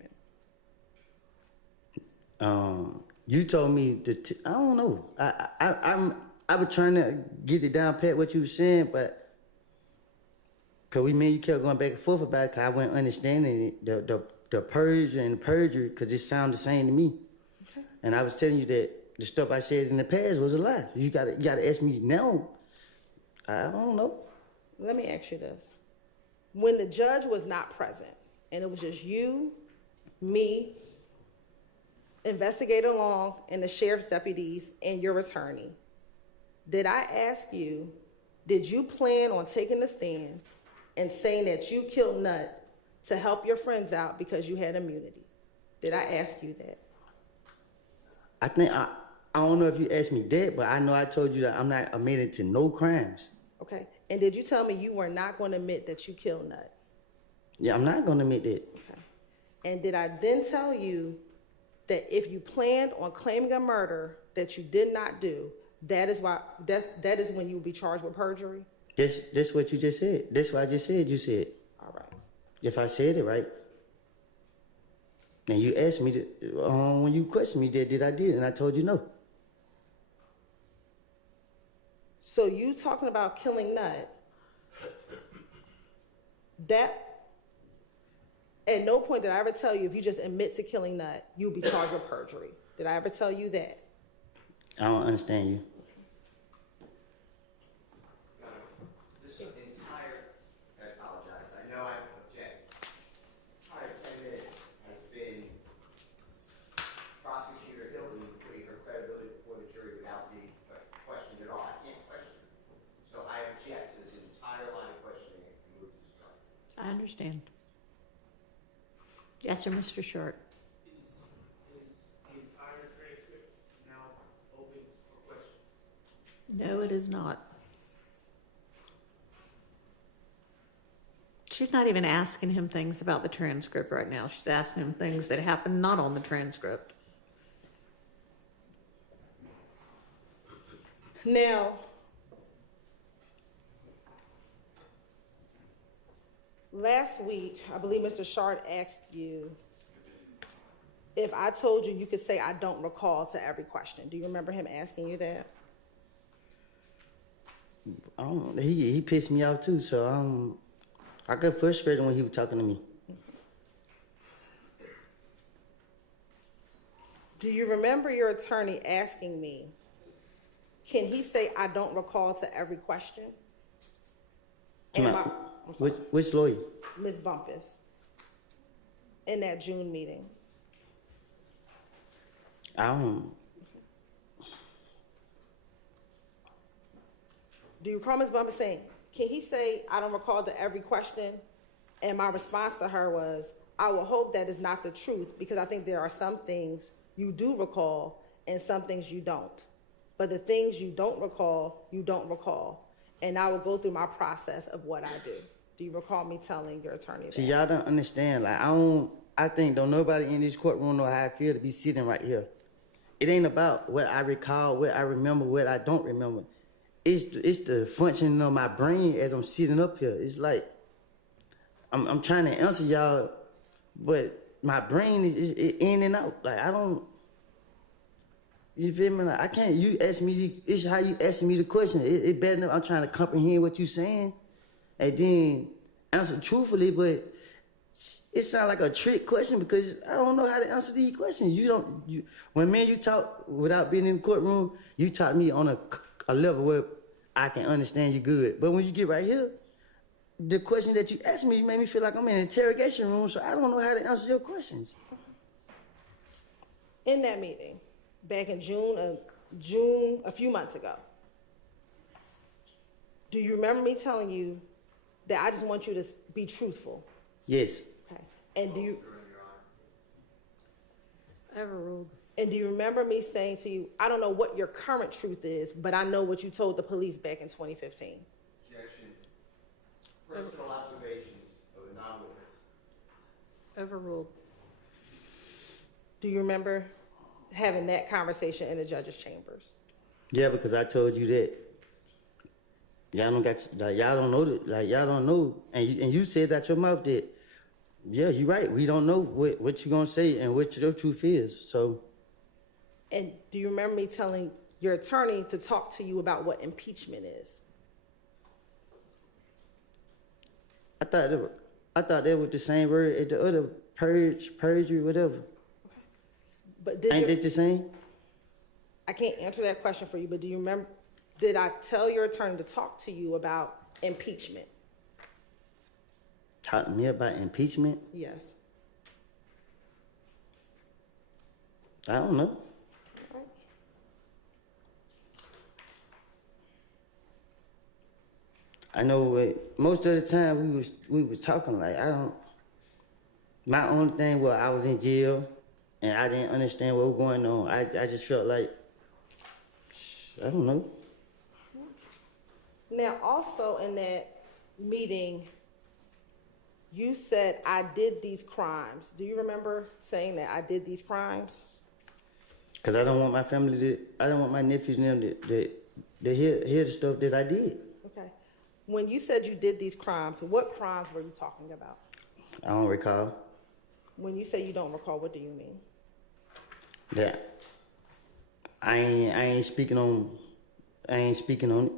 You told me I don't know. I was trying to get it down pat what you were saying, but cause me and you kept going back and forth about it, cause I wasn't understanding it, the purge and the perjury, cause it sounded the same to me. Okay. And I was telling you that the stuff I said in the past was a lie. You gotta ask me now. I don't know. Let me ask you this. When the judge was not present, and it was just you, me, Investigator Long, and the sheriff's deputies, and your attorney, did I ask you, did you plan on taking the stand and saying that you killed Nut to help your friends out because you had immunity? Did I ask you that? I think, I don't know if you asked me that, but I know I told you that I'm not admitted to no crimes. Okay. And did you tell me you were not going to admit that you killed Nut? Yeah, I'm not going to admit that. Okay. And did I then tell you that if you planned on claiming a murder that you did not do, that is when you would be charged with perjury? That's what you just said. That's what I just said you said. All right. If I said it right. And you asked me, when you questioned me, did I did, and I told you no. So you talking about killing Nut, that, at no point did I ever tell you if you just admit to killing Nut, you'll be charged with perjury. Did I ever tell you that? I don't understand you. This entire, I apologize, I know I object. Entire 10 minutes has been Prosecutor Hilton putting her credibility before the jury without being questioned at all. I can't question her. So I object to this entire line of questioning and move to strike. I understand. Yes, sir, Mr. Short. Is the entire transcript now open for questions? No, it is not. She's not even asking him things about the transcript right now. She's asking him things that happened not on the transcript. Now, last week, I believe Mr. Shard asked you if I told you could say I don't recall to every question. Do you remember him asking you that? I don't know. He pissed me off too, so I got frustrated when he was talking to me. Do you remember your attorney asking me, can he say I don't recall to every question? Which lawyer? Ms. Bumpus, in that June meeting. I don't. Do you recall Ms. Bumpus saying, can he say I don't recall to every question? And my response to her was, I will hope that is not the truth, because I think there are some things you do recall and some things you don't. But the things you don't recall, you don't recall. And I will go through my process of what I do. Do you recall me telling your attorney that? See, y'all don't understand. Like, I think don't nobody in this courtroom know how I feel to be sitting right here. It ain't about what I recall, what I remember, what I don't remember. It's the functioning of my brain as I'm sitting up here. It's like, I'm trying to answer y'all, but my brain is in and out. Like, I don't, you feel me? Like, I can't, you ask me, it's how you asking me the question. It better than I'm trying to comprehend what you saying and then answer truthfully, but it sounds like a trick question because I don't know how to answer these questions. When me and you talk without being in the courtroom, you taught me on a level where I can understand you good. But when you get right here, the question that you asked me, you made me feel like I'm in an interrogation room, so I don't know how to answer your questions. In that meeting, back in June, a few months ago, do you remember me telling you that I just want you to be truthful? Yes. Okay. And do you? Overruled. And do you remember me saying to you, I don't know what your current truth is, but I know what you told the police back in 2015? Objection. Personal observations of a non-witness. Overruled. Do you remember having that conversation in the judge's chambers? Yeah, because I told you that. Y'all don't got, like, y'all don't know that, like, y'all don't know, and you said out your mouth that, yeah, you're right, we don't know what you gonna say and what your truth is, so. And do you remember me telling your attorney to talk to you about what impeachment is? I thought that was the same word as the other perjury, whatever. But Ain't it the same? I can't answer that question for you, but do you remember, did I tell your attorney to talk to you about impeachment? Talk to me about impeachment? Yes. I don't know. I know most of the time we was talking like my only thing was I was in jail and I didn't understand what was going on. I just felt like, I don't know. Now, also in that meeting, you said, I did these crimes. Do you remember saying that I did these crimes? Because I don't want my family I don't want my nephews and them to hear the stuff that I did. Okay. When you said you did these crimes, what crimes were you talking about? I don't recall. When you say you don't recall, what do you mean? That I ain't speaking on it.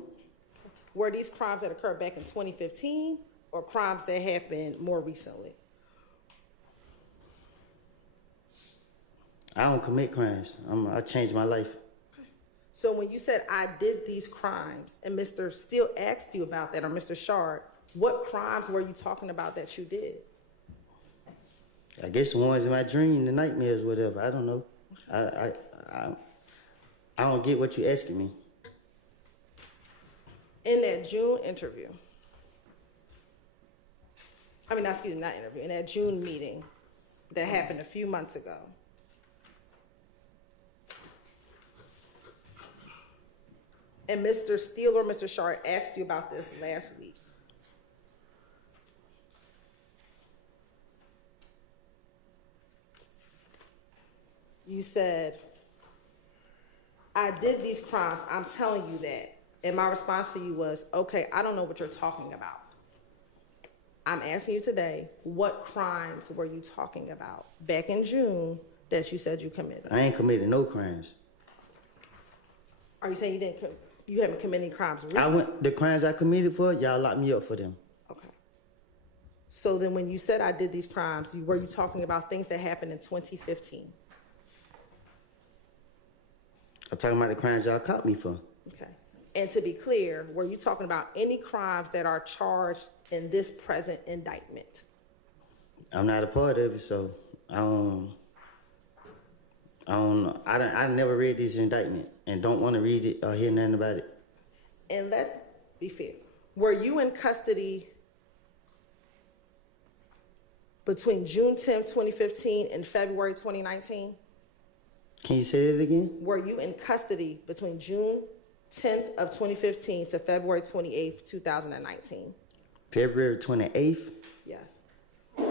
Were these crimes that occurred back in 2015 or crimes that happened more recently? I don't commit crimes. I changed my life. So when you said I did these crimes and Mr. Steele asked you about that, or Mr. Shard, what crimes were you talking about that you did? I guess the ones in my dream, the nightmares, whatever. I don't know. I don't get what you're asking me. In that June interview, not interview, in that June meeting that happened a few months ago, and Mr. Steele or Mr. Shard asked you about this last week, you said, I did these crimes, I'm telling you that. And my response to you was, okay, I don't know what you're talking about. I'm asking you today, what crimes were you talking about back in June that you said you committed? I ain't committed no crimes. Are you saying you haven't committed any crimes recently? The crimes I committed for, y'all locked me up for them. Okay. So then when you said I did these crimes, were you talking about things that happened in 2015? I'm talking about the crimes y'all caught me for. Okay. And to be clear, were you talking about any crimes that are charged in this present indictment? I'm not a part of it, so I never read this indictment and don't want to read it or hear nothing about it. And let's be fair. Were you in custody between June 10th, 2015 and February 2019? Can you say that again? Were you in custody between June 10th of 2015 to February 28th, 2019? February 28th? Yes. God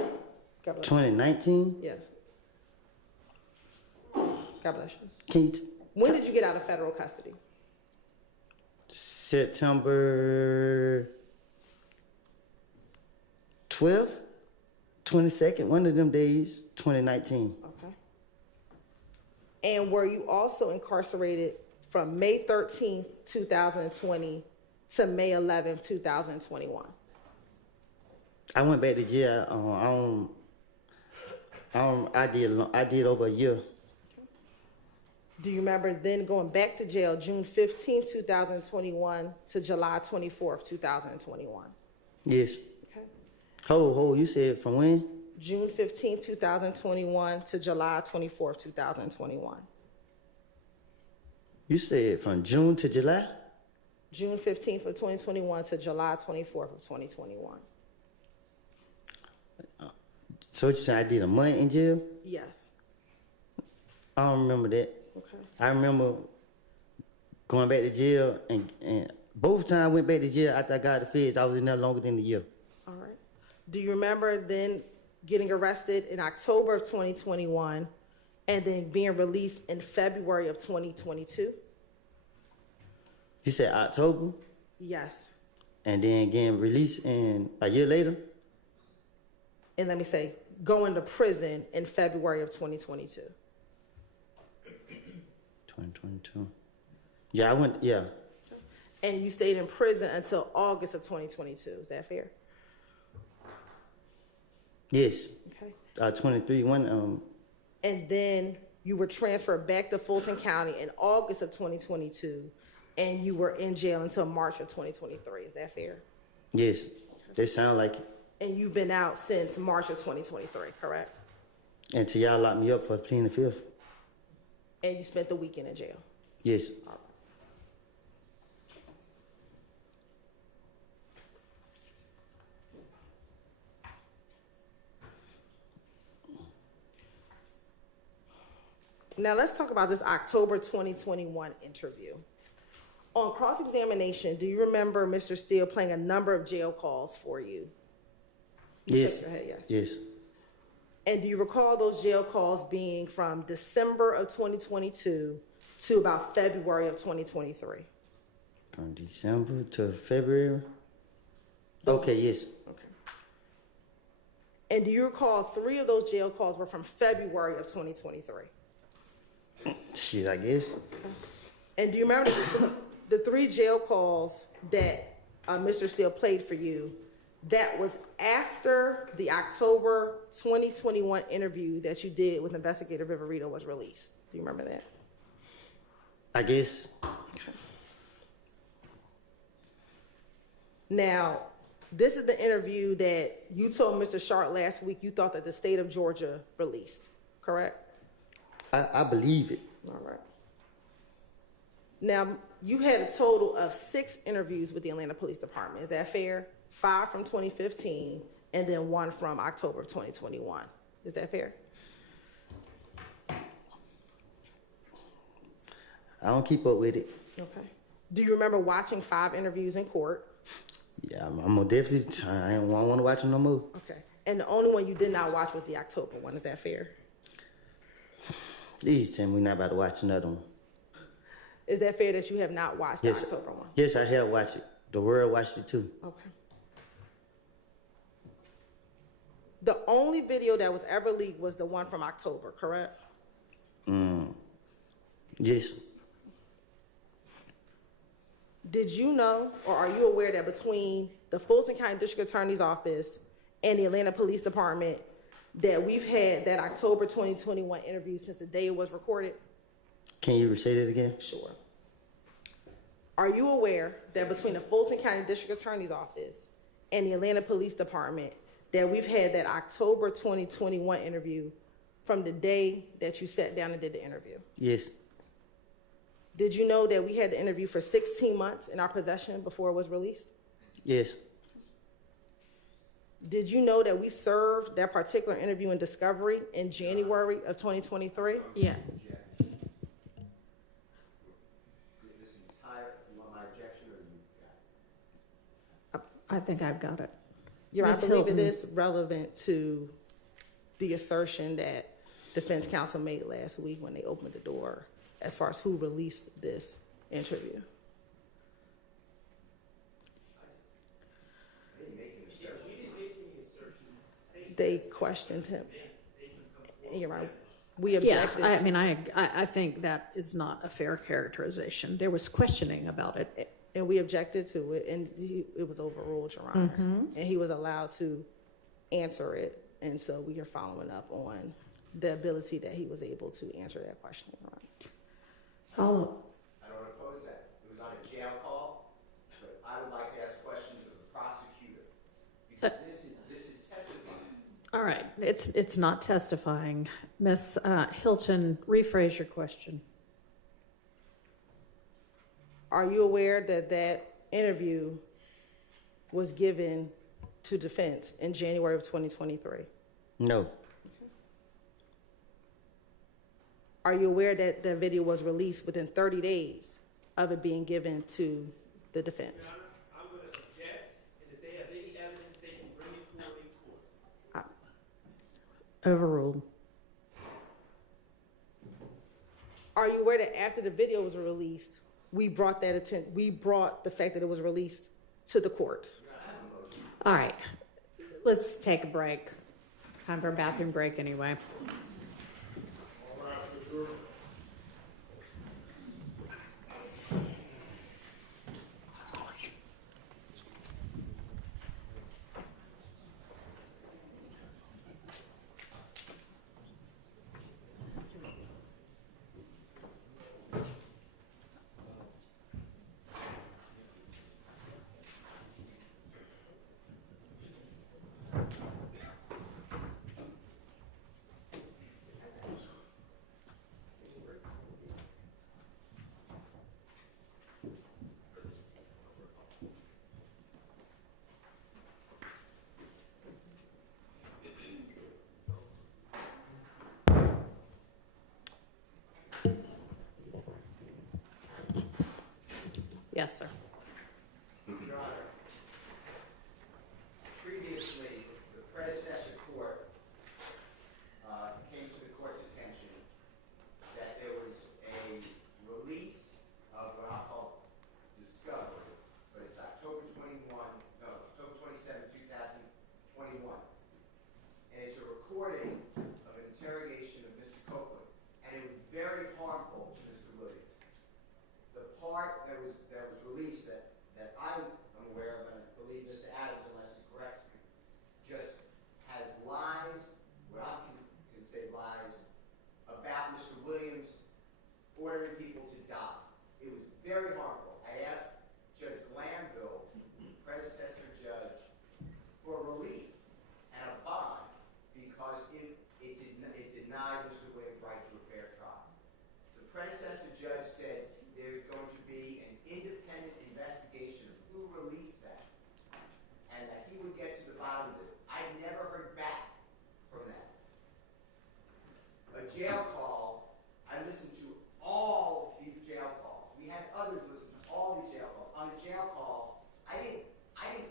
bless you. 2019? Yes. God bless you. Can you When did you get out of federal custody? September 12th, 22nd, one of them days, 2019. Okay. And were you also incarcerated from May 13th, 2020 to May 11th, 2021? I went back to jail. I did over a year. Do you remember then going back to jail June 15th, 2021 to July 24th, 2021? Yes. Okay. You said from when? June 15th, 2021 to July 24th, 2021. You said from June to July? June 15th of 2021 to July 24th of 2021. So what you saying, I did a month in jail? Yes. I don't remember that. Okay. I remember going back to jail, and both times I went back to jail after I got the feds, I was in there longer than a year. All right. Do you remember then getting arrested in October of 2021 and then being released in February of 2022? You said October, Yes. and then getting released in a year later? And let me say, going to prison in February of 2022. 2022. Yeah, I went, yeah. And you stayed in prison until August of 2022. Is that fair? Yes. Okay. 23, And then you were transferred back to Fulton County in August of 2022, and you were in jail until March of 2023. Is that fair? yes. They sound like it. And you've been out since March of 2023, correct? Until y'all locked me up for pleading the fifth. And you spent the weekend in jail. Yes. All right. Now let's talk about this October 2021 interview. On cross-examination, do you remember Mr. Steele playing a number of jail calls for you? You Yes. shook your head, yes. Yes. And do you recall those jail calls being from December of 2022 to about February of 2023? From December to February? Okay, yes. Okay. And do you recall 3 of those jail calls were from February of 2023? Shit, I guess. And do you remember the 3 jail calls that Mr. Steele played for you? That was after the October 2021 interview that you did with Investigator Viverito was released. Do you remember that? I guess. Now, this is the interview that you told Mr. Sharp last week you thought that the state of Georgia released, correct? I believe it. All right. Now, you had a total of 6 interviews with the Atlanta Police Department. Is that fair? 5 from 2015 and then 1 from October of 2021. Is that fair? I don't keep up with it. Okay. Do you remember watching 5 interviews in court? Yeah, I'm gonna definitely. I don't want to watch them no more. Okay. And the only one you did not watch was the October one. Is that fair? Please tell me we're not about to watch another one. Is that fair that you have not watched Yes. the October one? Yes, I have watched it. The world watched it too. Okay. The only video that was ever leaked was the one from October, correct? Yes. Did you know, or are you aware that between the Fulton County District Attorney's Office and the Atlanta Police Department that we've had that October 2021 interview since the day it was recorded? Can you say that again? Sure. Are you aware that between the Fulton County District Attorney's Office and the Atlanta Police Department that we've had that October 2021 interview from the day that you sat down and did the interview? Yes. Did you know that we had the interview for 16 months in our possession before it was released? Yes. Did you know that we served that particular interview in discovery in January of 2023? Yeah. This entire, you want my objection or you got it? I think I've got it. I Ms. believe Hilton. it is relevant to the assertion that defense counsel made last week when they opened the door as far as who released this interview. We didn't make any assertion. They questioned him. And you're right. We Yeah, objected. I mean, I think that is not a fair characterization. There was questioning about it. And we objected to it, and it was overruled, Your Honor. Mm-hmm. And he was allowed to answer it, and so we are following up on the ability that he was able to answer that question, Your Honor. I don't oppose that. It was on a jail call, but I would like to ask questions of the prosecutor. Because this is testifying. All right, it's not testifying. Ms. Hilton, rephrase your question. Are you aware that that interview was given to defense in January of 2023? No. Are you aware that the video was released within 30 days of it being given to the defense? Your Honor, I'm going to object, and if they have any evidence, they can bring it forward in court. Overruled. Are you aware that after the video was released, we brought the fact that it was released to the court? All right, let's take a break. Time for a bathroom break anyway. Yes, sir. Your Honor, previously, the predecessor court came to the court's attention that there was a release of what I'll call discovery, but it's October 27, 2021. And it's a recording of an interrogation of Mr. Copeland, and it was very harmful to Mr. Williams. The part that was released that I'm aware of, and I believe Mr. Adams, unless he corrects me, just has lies, what I can say lies, about Mr. Williams ordering people to die. It was very harmful. I asked Judge Glanville, predecessor judge, for relief and a bond because it denied Mr. Williams' right to a fair trial. The predecessor judge said there's going to be an independent investigation of who released that, and that he would get to the bottom of it. I never heard back from that. A jail call, I listened to all these jail calls. We had others listen to all these jail calls. On the jail call, I didn't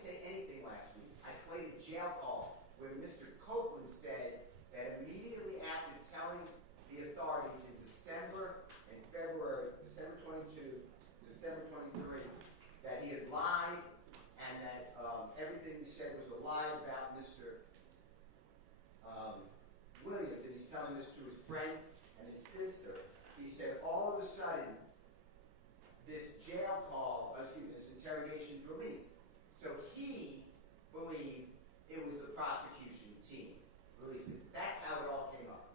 say anything last week. I played a jail call where Mr. Copeland said that immediately after telling the authorities in December and February, December 22, December 23, that he had lied and that everything he said was a lie about Mr. Williams, and he's telling this to his friend and his sister. He said all of a sudden this interrogation released. So he believed it was the prosecution team releasing it. That's how it all came up.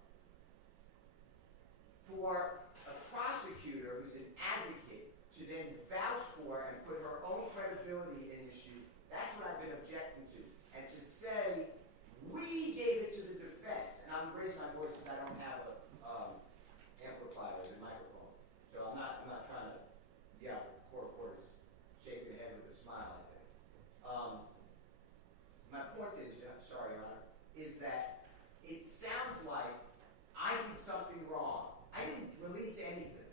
For a prosecutor who's an advocate to then vouch for and put her own credibility in issue, that's what I've been objecting to. And to say, we gave it to the defense, and I'm raising my voice because I don't have a amplifier or microphone. So I'm not trying to yell. Court reporters shaking their head with a smile, I think. My point is, sorry, Your Honor, is that it sounds like I did something wrong. I didn't release anything.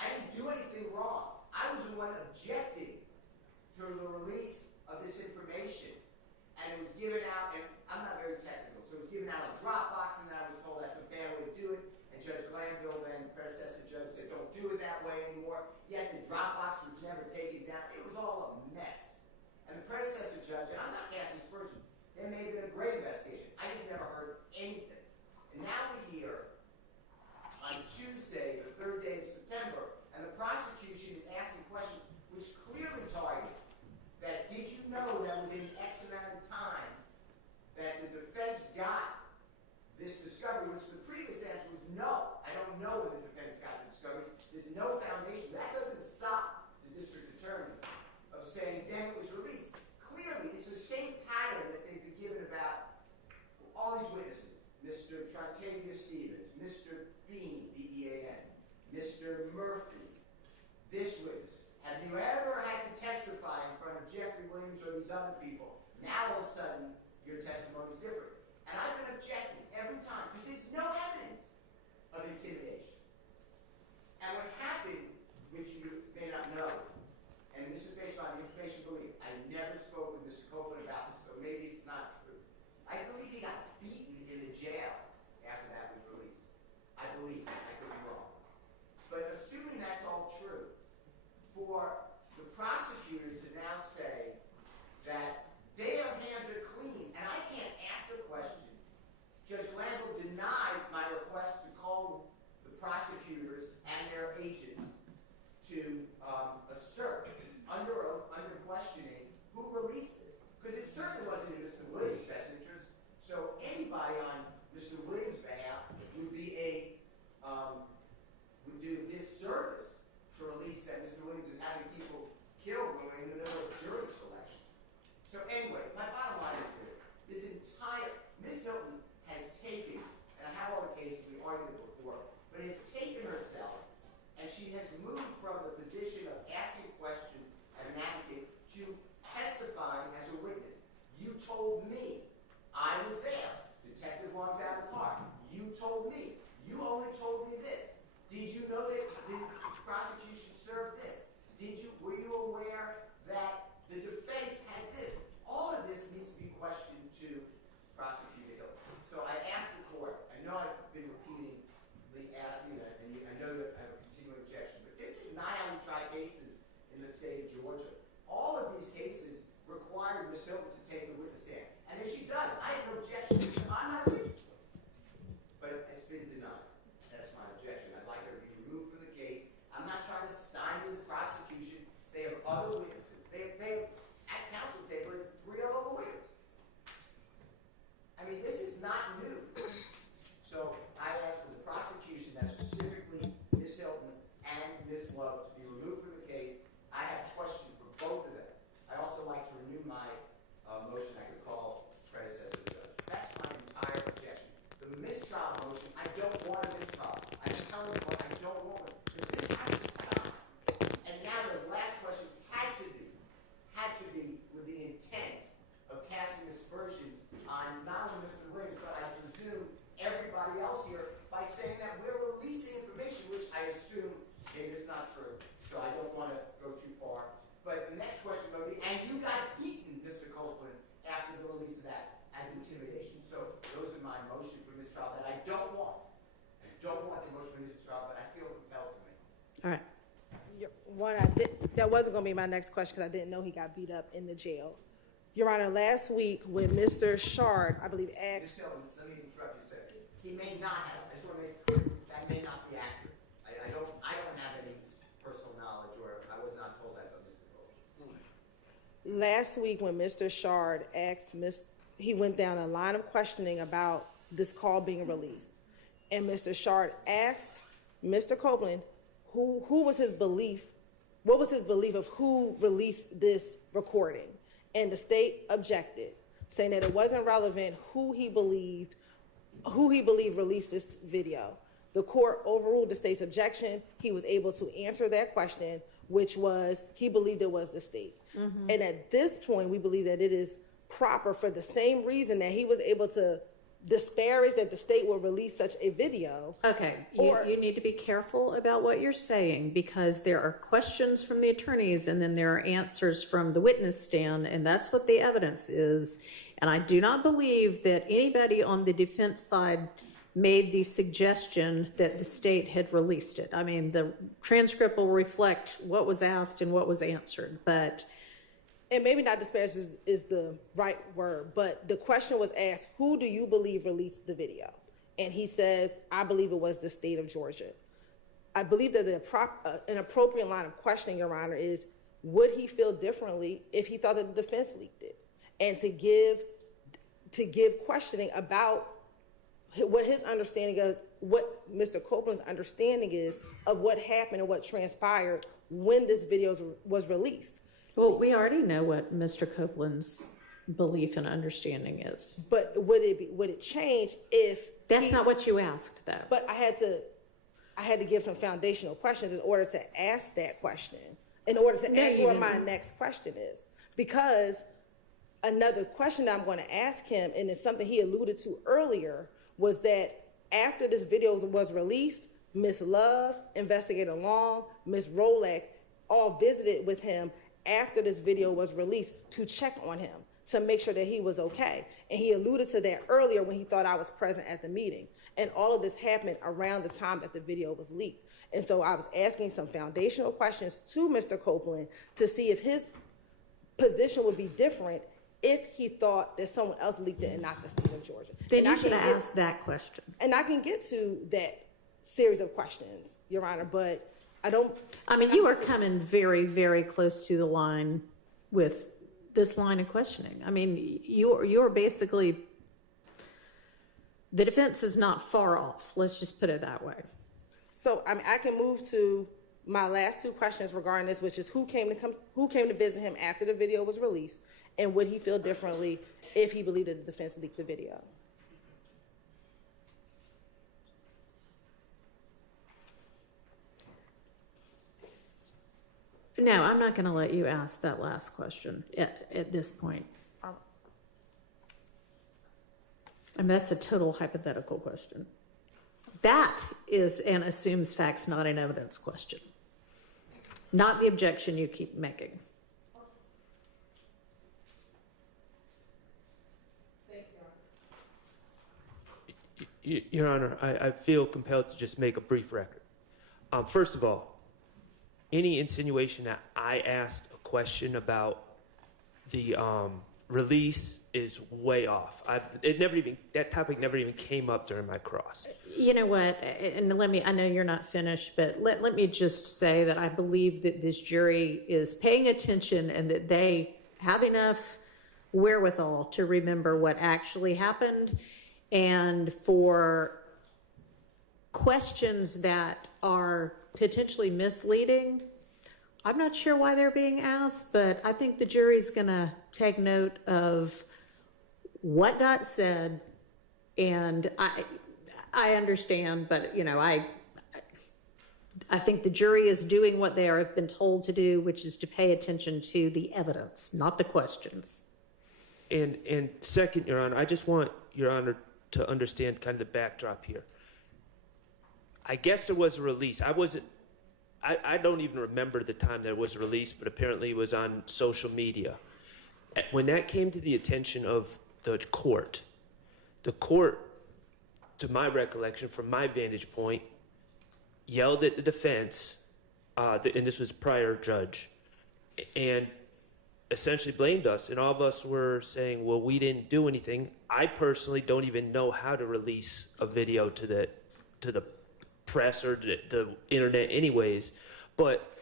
I didn't do anything wrong. I was the one objecting to the release of this information. And it was given out, and I'm not very technical, so it was given out a Dropbox, and then I was told that's a bad way to do it. And Judge Glanville, then predecessor judge, said don't do it that way anymore. Yet the Dropbox was never taken down. It was all a mess. And the predecessor judge, and I'm not casting aspersions, there may have been a great investigation. I just never heard anything. And now we hear on Tuesday, the 3rd day of September, and the prosecution is asking questions which clearly target that did you know that within X amount of time that the defense got this discovery, which the previous answer was no. I don't know when the defense got the discovery. There's no foundation. That doesn't stop the district attorney of saying then it was released. Clearly, it's the same pattern that they've been given about all these witnesses. Mr. Trantavia Stevens, Mr. Bean, B-E-A-N, Mr. Murphy, this witness. Have you ever had to testify in front of Jeffrey Williams or these other people? Now all of a sudden, your testimony is different. And I've been objecting every time, because there's no evidence of argued it before, but has taken herself and she has moved from the position of asking questions as an advocate to testifying as a witness. You told me. I was there. Detective Long's out of the car. You told me. You only told me this. Did you know that the prosecution served this? Were you aware that the defense had this? All of this needs to be questioned to Prosecutor Hill. So I asked the court, I know I've been repeatedly asking that, and I know that I have a continuing objection, but this is not how we try cases in the state of Georgia. All of these cases require Ms. Hilton to take the witness stand. And if she does, I have no objection because I'm not a witness. But it's been denied. That's my objection. I'd like her to be removed from the case. I'm not trying to stymie the prosecution. They have other witnesses. They have at counsel table 3 other lawyers. I mean, this is not new. So I ask for the prosecution, that specifically Ms. Hilton and Ms. Love, to be removed from the case. I have questions for both of them. I also like to renew my motion. I could call predecessor judge. That's my entire objection. The mistrial motion, I don't want a mistrial. I'm telling you what I don't want. But this has to stop. And now those last questions had to be with the intent of casting aspersions on not only Mr. Williams, but I presume everybody else here by saying that we're releasing information, which I assume it is not true. So I don't want to go too far. But the next question will be, and you got beaten, Mr. Copeland, after the release of that as intimidation. So those are my motion for mistrial that I don't want. I don't want the motion for mistrial, but I feel compelled to make. All right. That wasn't going to be my next question because I didn't know he got beat up in the jail. Your Honor, last week when Mr. Shard, I believe, asked... Ms. Hilton, let me interrupt you a second. He may not have. I just want to make clear that may not be accurate. I don't have any personal knowledge, or I was not told that by Mr. Copeland. Last week when Mr. Shard asked he went down a line of questioning about this call being released. And Mr. Shard asked Mr. Copeland who was his belief, what was his belief of who released this recording? And the state objected, saying that it wasn't relevant who he believed released this video. The court overruled the state's objection. He was able to answer that question, which was he believed it was the state. Mm-hmm. And at this point, we believe that it is proper for the same reason that he was able to disparage that the state will release such a video. Okay, you need to be careful about what you're saying because there are questions from the attorneys and then there are answers from the witness stand, and that's what the evidence is. And I do not believe that anybody on the defense side made the suggestion that the state had released it. I mean, the transcript will reflect what was asked and what was answered, but... And maybe not disparage is the right word, but the question was asked, who do you believe released the video? And he says, I believe it was the state of Georgia. I believe that an appropriate line of questioning, Your Honor, is would he feel differently if he thought that the defense leaked it? And to give questioning about what his understanding of, what Mr. Copeland's understanding is of what happened and what transpired when this video was released. Well, we already know what Mr. Copeland's belief and understanding is. But would it change if that's not what you asked, though? But I had to give some foundational questions in order to ask that question, in order to ask what my next question is. Because another question I'm going to ask him, and it's something he alluded to earlier, was that after this video was released, Ms. Love, Investigator Long, Ms. Rolak all visited with him after this video was released to check on him, to make sure that he was okay. And he alluded to that earlier when he thought I was present at the meeting. And all of this happened around the time that the video was leaked. And so I was asking some foundational questions to Mr. Copeland to see if his position would be different if he thought that someone else leaked it and not the state of Georgia. Then you should have asked that question. And I can get to that series of questions, Your Honor, but I mean, you are coming very, very close to the line with this line of questioning. I mean, you're basically, the defense is not far off. Let's just put it that way. So, I mean, I can move to my last two questions regarding this, which is who came to visit him after the video was released, and would he feel differently if he believed that the defense leaked the video? No, I'm not going to let you ask that last question at this point. I mean, that's a total hypothetical question. That is an assumes facts, not an evidence question. Not the objection you keep making. Your Honor, I feel compelled to just make a brief record. First of all, any insinuation that I asked a question about the release is way off. That topic never even came up during my cross. You know what, and I know you're not finished, but let me just say that I believe that this jury is paying attention and that they have enough wherewithal to remember what actually happened, and for questions that are potentially misleading, I'm not sure why they're being asked, but I think the jury's gonna take note of what got said, and I understand, but you know, I think the jury is doing what they have been told to do, which is to pay attention to the evidence, not the questions. And second, Your Honor, I just want Your Honor to understand kind of the backdrop here. I guess there was a release. I don't even remember the time there was a release, but apparently it was on social media. When that came to the attention of the court, to my recollection, from my vantage point, yelled at the defense, and this was a prior judge, and essentially blamed us. And all of us were saying, well, we didn't do anything. I personally don't even know how to release a video to the press or the internet anyways. But,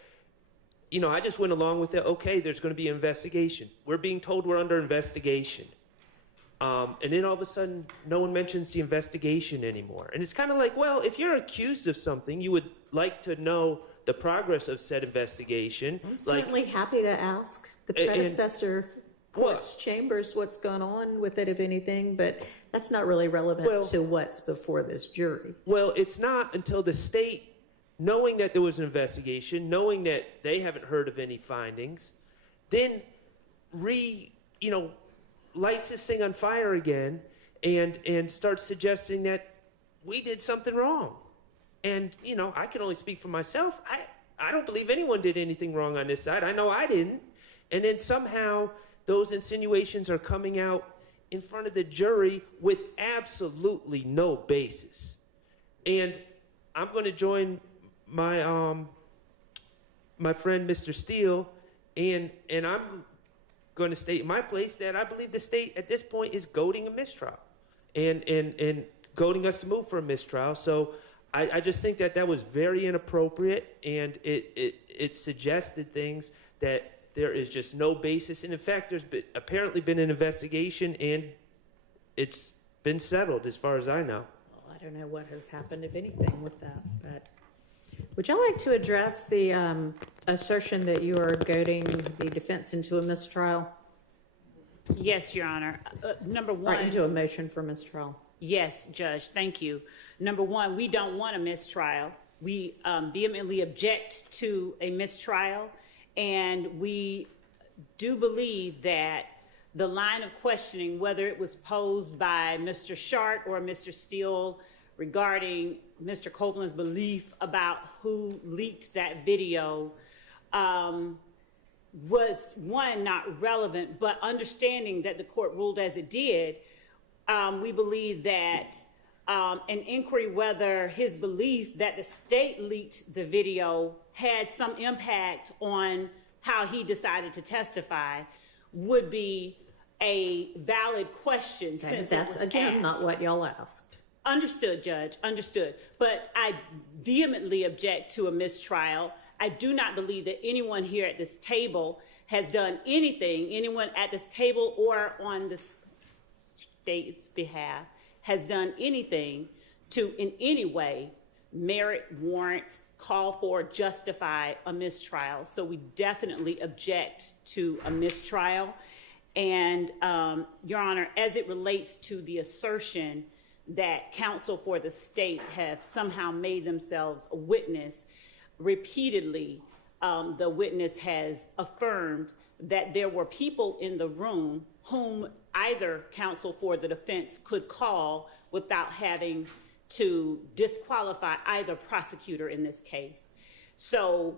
you know, I just went along with it. Okay, there's going to be an investigation. We're being told we're under investigation. And then all of a sudden, no one mentions the investigation anymore. And it's kind of like, well, if you're accused of something, you would like to know the progress of said investigation. I'm certainly happy to ask the predecessor court's Well, chambers what's gone on with it, if anything, but that's not really relevant to what's before this jury. Well, it's not until the state, knowing that there was an investigation, knowing that they haven't heard of any findings, then lights this thing on fire again and starts suggesting that we did something wrong. And, you know, I can only speak for myself. I don't believe anyone did anything wrong on this side. I know I didn't. And then somehow those insinuations are coming out in front of the jury with absolutely no basis. And I'm going to join my my friend Mr. Steele, and I'm going to state in my place that I believe the state at this point is goading a mistrial and goading us to move for a mistrial. So I just think that was very inappropriate, and it suggested things that there is just no basis. And in fact, there's apparently been an investigation, and it's been settled as far as I know. Well, I don't know what has happened, if anything, with that, but would y'all like to address the assertion that you are goading the defense into a mistrial? Yes, Your Honor. Number one. Or into a motion for mistrial? Yes, Judge, thank you. Number one, we don't want a mistrial. We vehemently object to a mistrial, and we do believe that the line of questioning, whether it was posed by Mr. Shart or Mr. Steele regarding Mr. Copeland's belief about who leaked that video, was, one, not relevant, but understanding that the court ruled as it did, we believe that an inquiry whether his belief that the state leaked the video had some impact on how he decided to testify would be a valid question. Okay, since that's, again, asked. not what y'all asked. Understood, Judge, understood. But I vehemently object to a mistrial. I do not believe that anyone here at this table has done anything, anyone at this table or on the state's behalf has done anything to in any way merit, warrant, call for, justify a mistrial. So we definitely object to a mistrial. And Your Honor, as it relates to the assertion that counsel for the state have somehow made themselves a witness repeatedly, the witness has affirmed that there were people in the room whom either counsel for the defense could call without having to disqualify either prosecutor in this case. So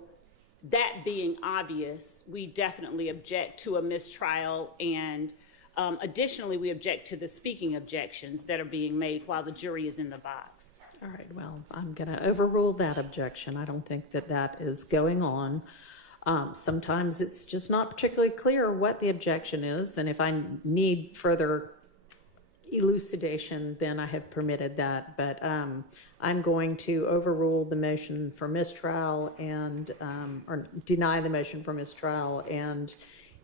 that being obvious, we definitely object to a mistrial, and additionally, we object to the speaking objections that are being made while the jury is in the box. All right, well, I'm going to overrule that objection. I don't think that that is going on. Sometimes it's just not particularly clear what the objection is, and if I need further elucidation, then I have permitted that. But I'm going to overrule the motion for mistrial and, or deny the motion for mistrial and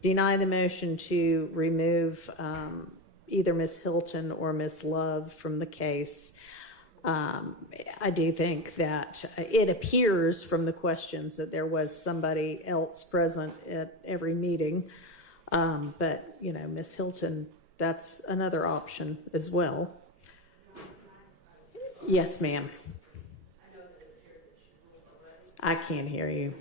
deny the motion to remove either Ms. Hilton or Ms. Love from the case. I do think that it appears from the questions that there was somebody else present at every meeting. But, you know, Ms. Hilton, that's another option as well. Yes, ma'am. I can't hear you.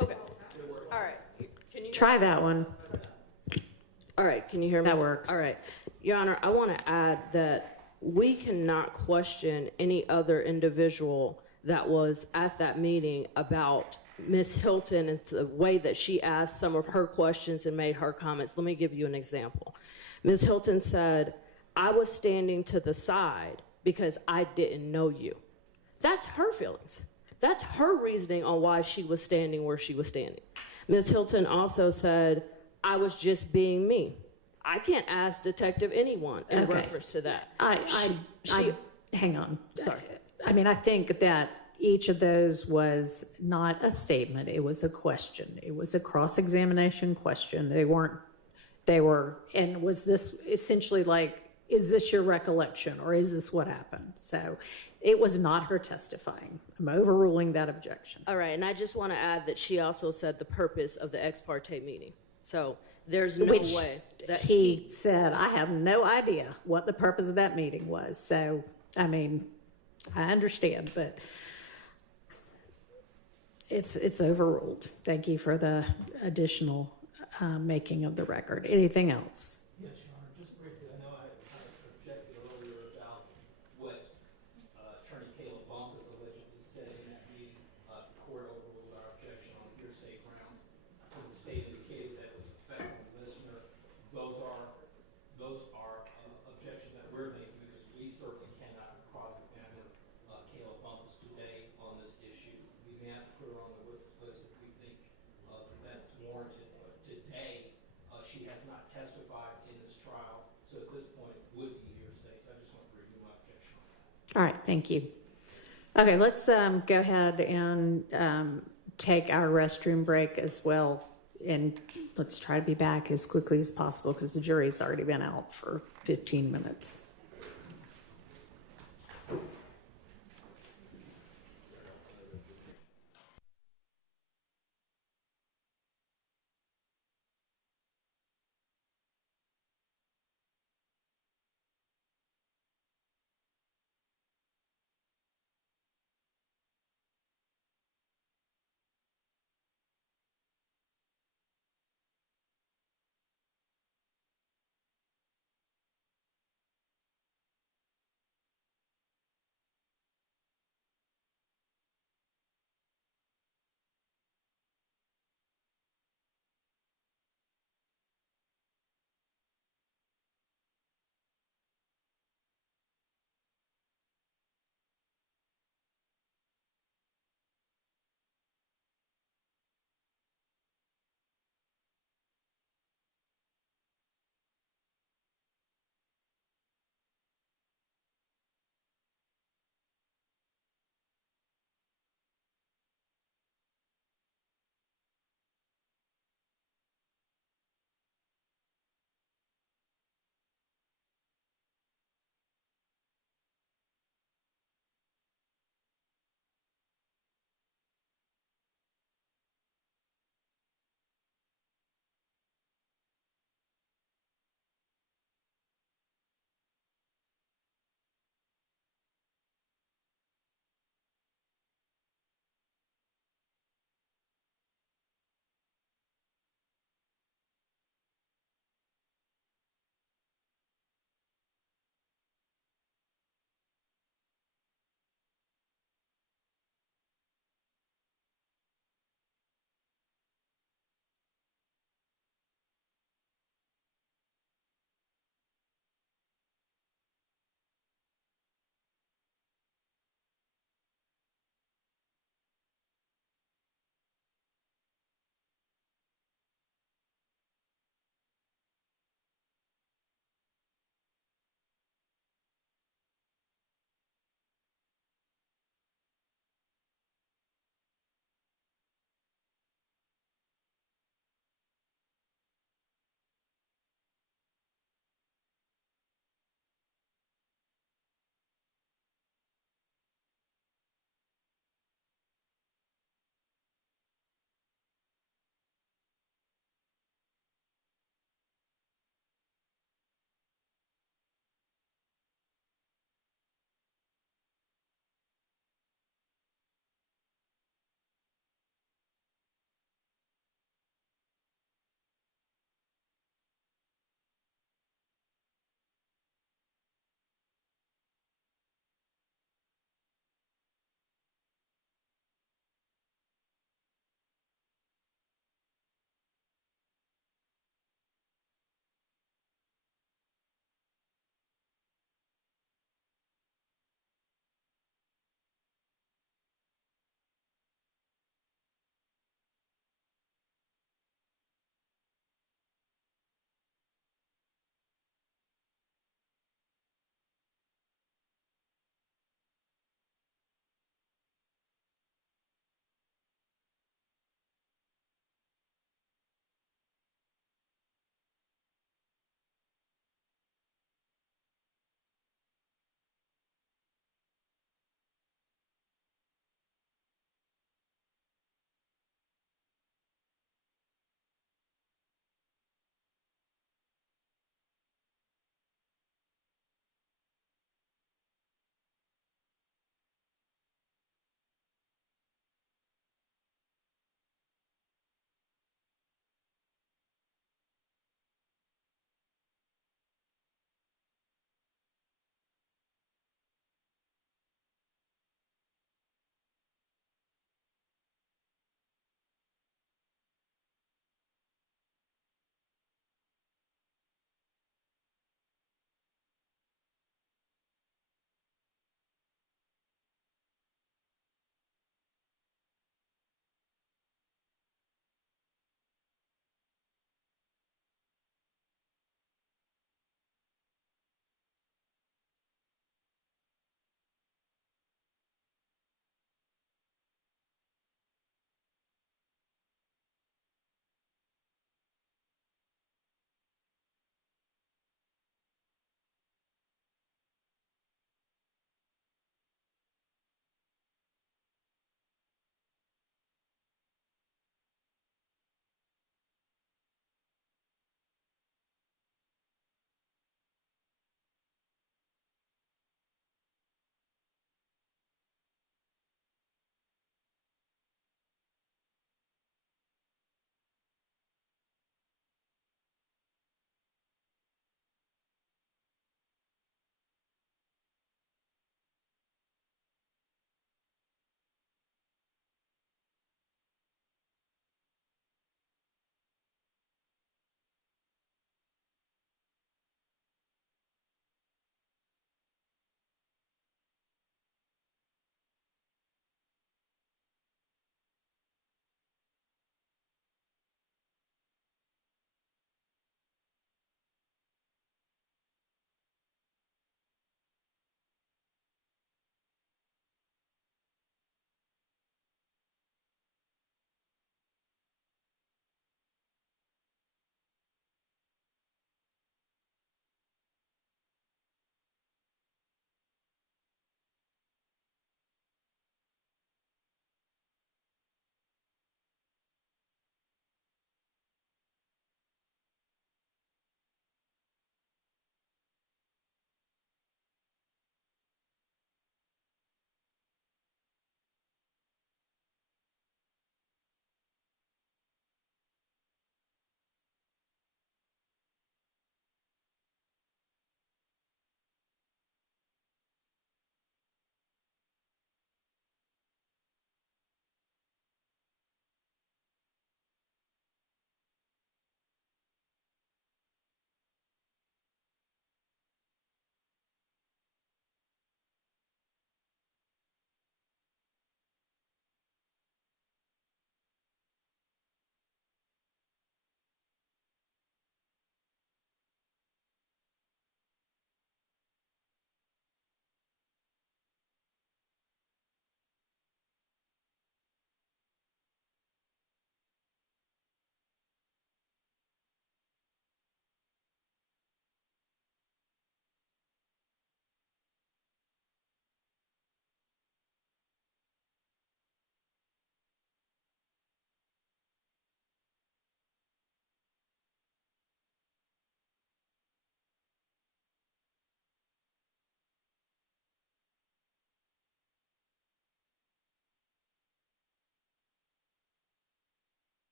Okay. All right. Can you Try that one. All right. Can you hear me? That works. All right. Your Honor, I want to add that we cannot question any other individual that was at that meeting about Ms. Hilton and the way that she asked some of her questions and made her comments. Let me give you an example. Ms. Hilton said, "I was standing to the side because I didn't know you." That's her feelings. That's her reasoning on why she was standing where she was standing. Ms. Hilton also said, "I was just being me." I can't ask Detective anyone in reference to that. Hang on. Sorry. I mean, I think that each of those was not a statement. It was a question. It was a cross-examination question. They were, and was this essentially like, is this your recollection or is this what happened? So it was not her testifying. I'm overruling that objection. All right, and I just want to add that she also said the purpose of the ex parte meeting. So there's no way that he said, I have no idea what the purpose of that meeting was. So, I mean, I understand, but it's overruled. Thank you for the additional making of the record. Anything else? Yes, Your Honor, just briefly, I know I objected earlier about what Attorney Caleb Bumpus allegedly said in that meeting. The court overruled our objection on hearsay grounds. When the state indicated that it was affecting the listener, those are objections that we're making because we certainly cannot cross-examine Caleb Bumpus today on this issue. We may have to put her on the witness list if we think that's warranted, but today she has not testified in this trial, so at this point it would be hearsay. So I just want to review my objection on that. All right, thank you. Okay, let's go ahead and take our restroom break as well, and let's try to be back as quickly as possible because the jury's already been out for 15 minutes.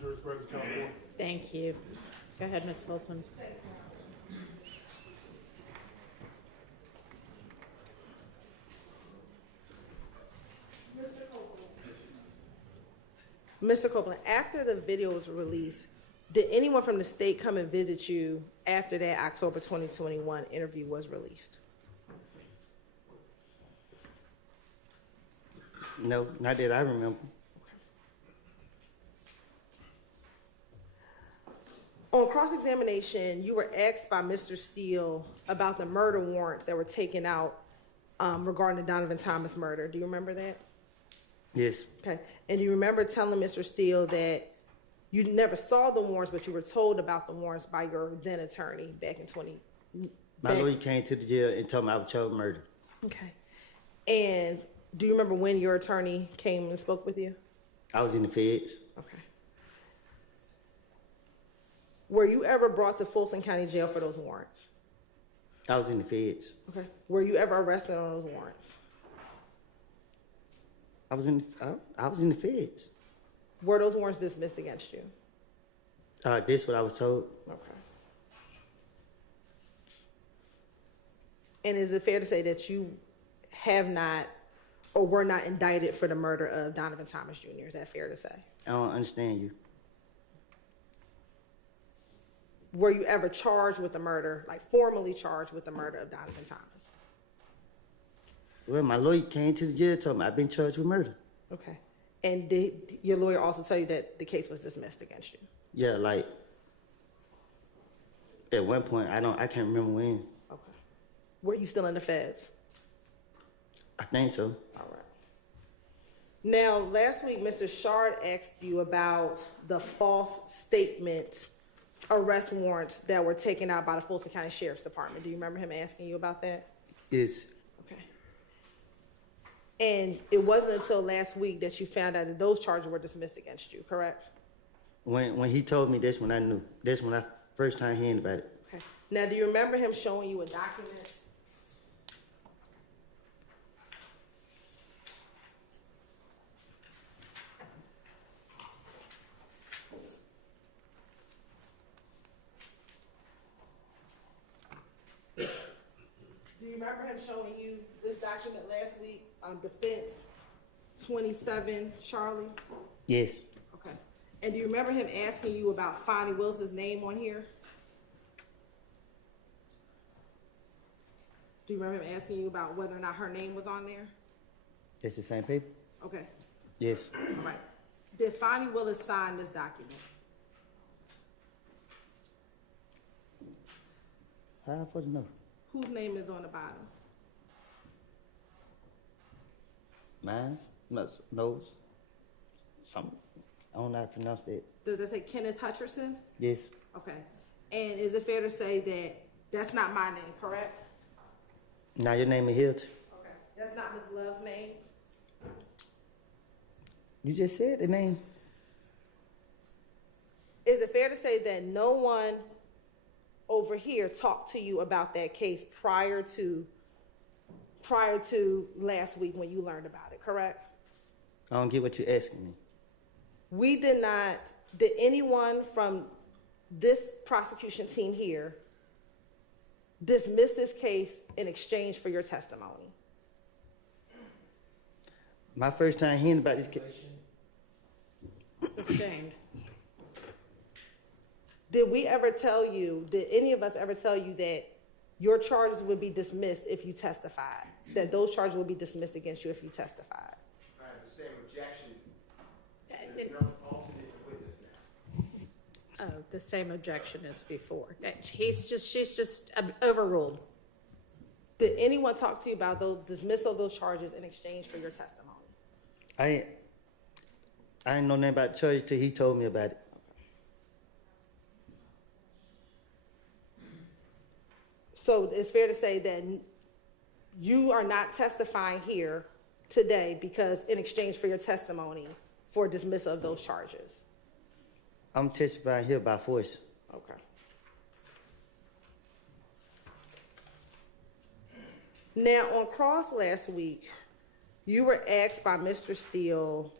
jurisprudence, California. Thank you. Go ahead, Ms. Hilton. Mr. Copeland, after the video was released, did anyone from the state come and visit you after that October 2021 interview was released? No, not that I remember. On cross-examination, you were asked by Mr. Steele about the murder warrants that were taken out regarding the Donovan Thomas murder. Do you remember that? Yes. Okay. And do you remember telling Mr. Steele that you never saw the warrants, but you were told about the warrants by your then attorney back in 20? My lawyer came to the jail and told me I was charged with murder. Okay. And do you remember when your attorney came and spoke with you? I was in the feds. Okay. Were you ever brought to Fulton County Jail for those warrants? I was in the feds. Okay. Were you ever arrested on those warrants? I was in the feds. Were those warrants dismissed against you? That's what I was told. Okay. And is it fair to say that you have not or were not indicted for the murder of Donovan Thomas Jr.? Is that fair to say? I don't understand you. Were you ever charged with the murder, like formally charged with the murder of Donovan Thomas? Well, my lawyer came to the jail and told me I've been charged with murder. Okay. And did your lawyer also tell you that the case was dismissed against you? Yeah, like at one point, I can't remember when. Okay. Were you still in the feds? I think so. All right. Now, last week, Mr. Shard asked you about the false statement arrest warrants that were taken out by the Fulton County Sheriff's Department. Do you remember him asking you about that? Yes. Okay. And it wasn't until last week that you found out that those charges were dismissed against you, correct? When he told me, that's when I knew. That's when I first time hearing about it. Okay. Now, do you remember him showing you a document? Do you remember him showing you this document last week, Defense 27, Charlie? Yes. Okay. And do you remember him asking you about Fonnie Wilson's name on here? Do you remember him asking you about whether or not her name was on there? That's the same paper? Okay. Yes. All right. Did Fonnie Willis sign this document? How am I supposed to know? Whose name is on the bottom? Mine's? No. Some. I don't know how to pronounce that. Does that say Kenneth Hutcherson? Yes. Okay. And is it fair to say that that's not my name, correct? Now your name is Hilton. Okay. That's not Ms. Love's name? You just said the name. Is it fair to say that no one over here talked to you about that case prior to last week when you learned about it, correct? I don't get what you're asking me. We did not, did anyone from this prosecution team here dismiss this case in exchange for your testimony? My first time hearing about this case. Sustained. Did any of us ever tell you that your charges would be dismissed if you testified? That those charges would be dismissed against you if you testified? I have the same objection. It- There's no alternate witness now. Oh, the same objection as before. She's just overruled. Did anyone talk to you about those dismissal of those charges in exchange for your testimony? I didn't know nothing about the charge till he told me about it. So it's fair to say that you are not testifying here today because in exchange for your testimony for dismissal of those charges. I'm testifying here by force. Okay. Now, on cross last week, you were asked by Mr. Steele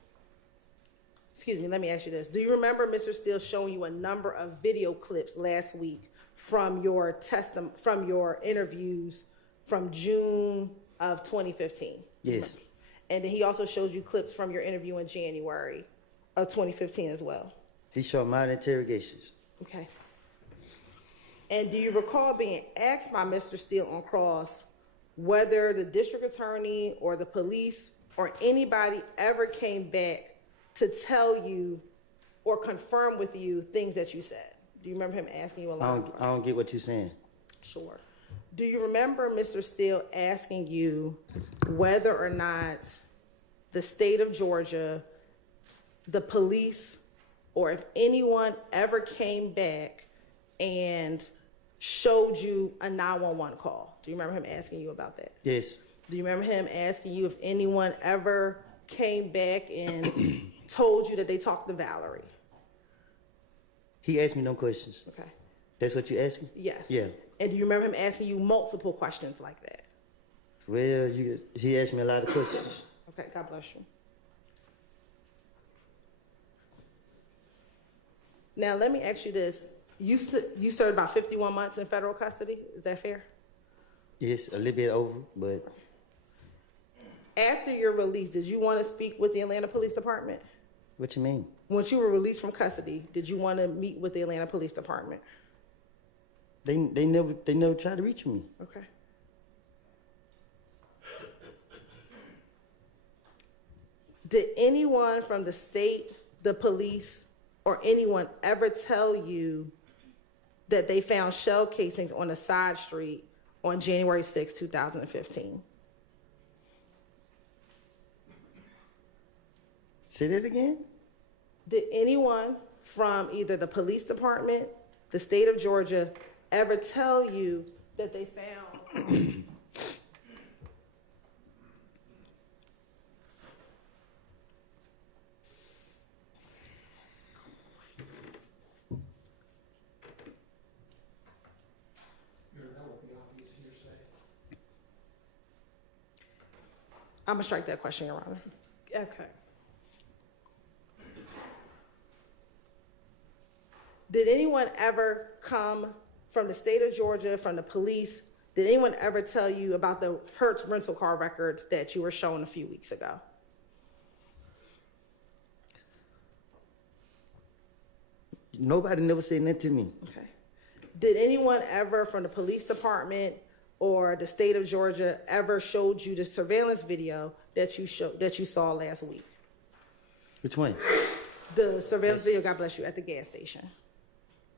excuse me, let me ask you this. Do you remember Mr. Steele showing you a number of video clips last week from your from your interviews from June of 2015? Yes. And then he also showed you clips from your interview in January of 2015 as well. He showed my interrogations. Okay. And do you recall being asked by Mr. Steele on cross whether the district attorney or the police or anybody ever came back to tell you or confirm with you things that you said? Do you remember him asking you a lot? I don't get what you're saying. Sure. Do you remember Mr. Steele asking you whether or not the state of Georgia, the police, or if anyone ever came back and showed you a 911 call? Do you remember him asking you about that? Yes. Do you remember him asking you if anyone ever came back and told you that they talked to Valerie? He asked me no questions. Okay. That's what you asking? Yes. Yeah. And do you remember him asking you multiple questions like that? Well, he asked me a lot of questions. Okay, God bless you. Now, let me ask you this. You served about 51 months in federal custody. Is that fair? Yes, a little bit over, but After your release, did you want to speak with the Atlanta Police Department? what you mean? Once you were released from custody, did you want to meet with the Atlanta Police Department? They never tried to reach me. Okay. Did anyone from the state, the police, or anyone ever tell you that they found shell casings on a side street on January 6, 2015? Say that again? Did anyone from either the police department, the state of Georgia, ever tell you that they found That would be obvious hearsay. I'm gonna strike that question, Your Honor. Okay. Did anyone ever come from the state of Georgia, from the police? Did anyone ever tell you about the Hertz rental car records that you were shown a few weeks ago? Nobody never said that to me. Okay. Did anyone ever from the police department or the state of Georgia ever showed you the surveillance video that you saw last week? Which one? The surveillance video, God bless you, at the gas station.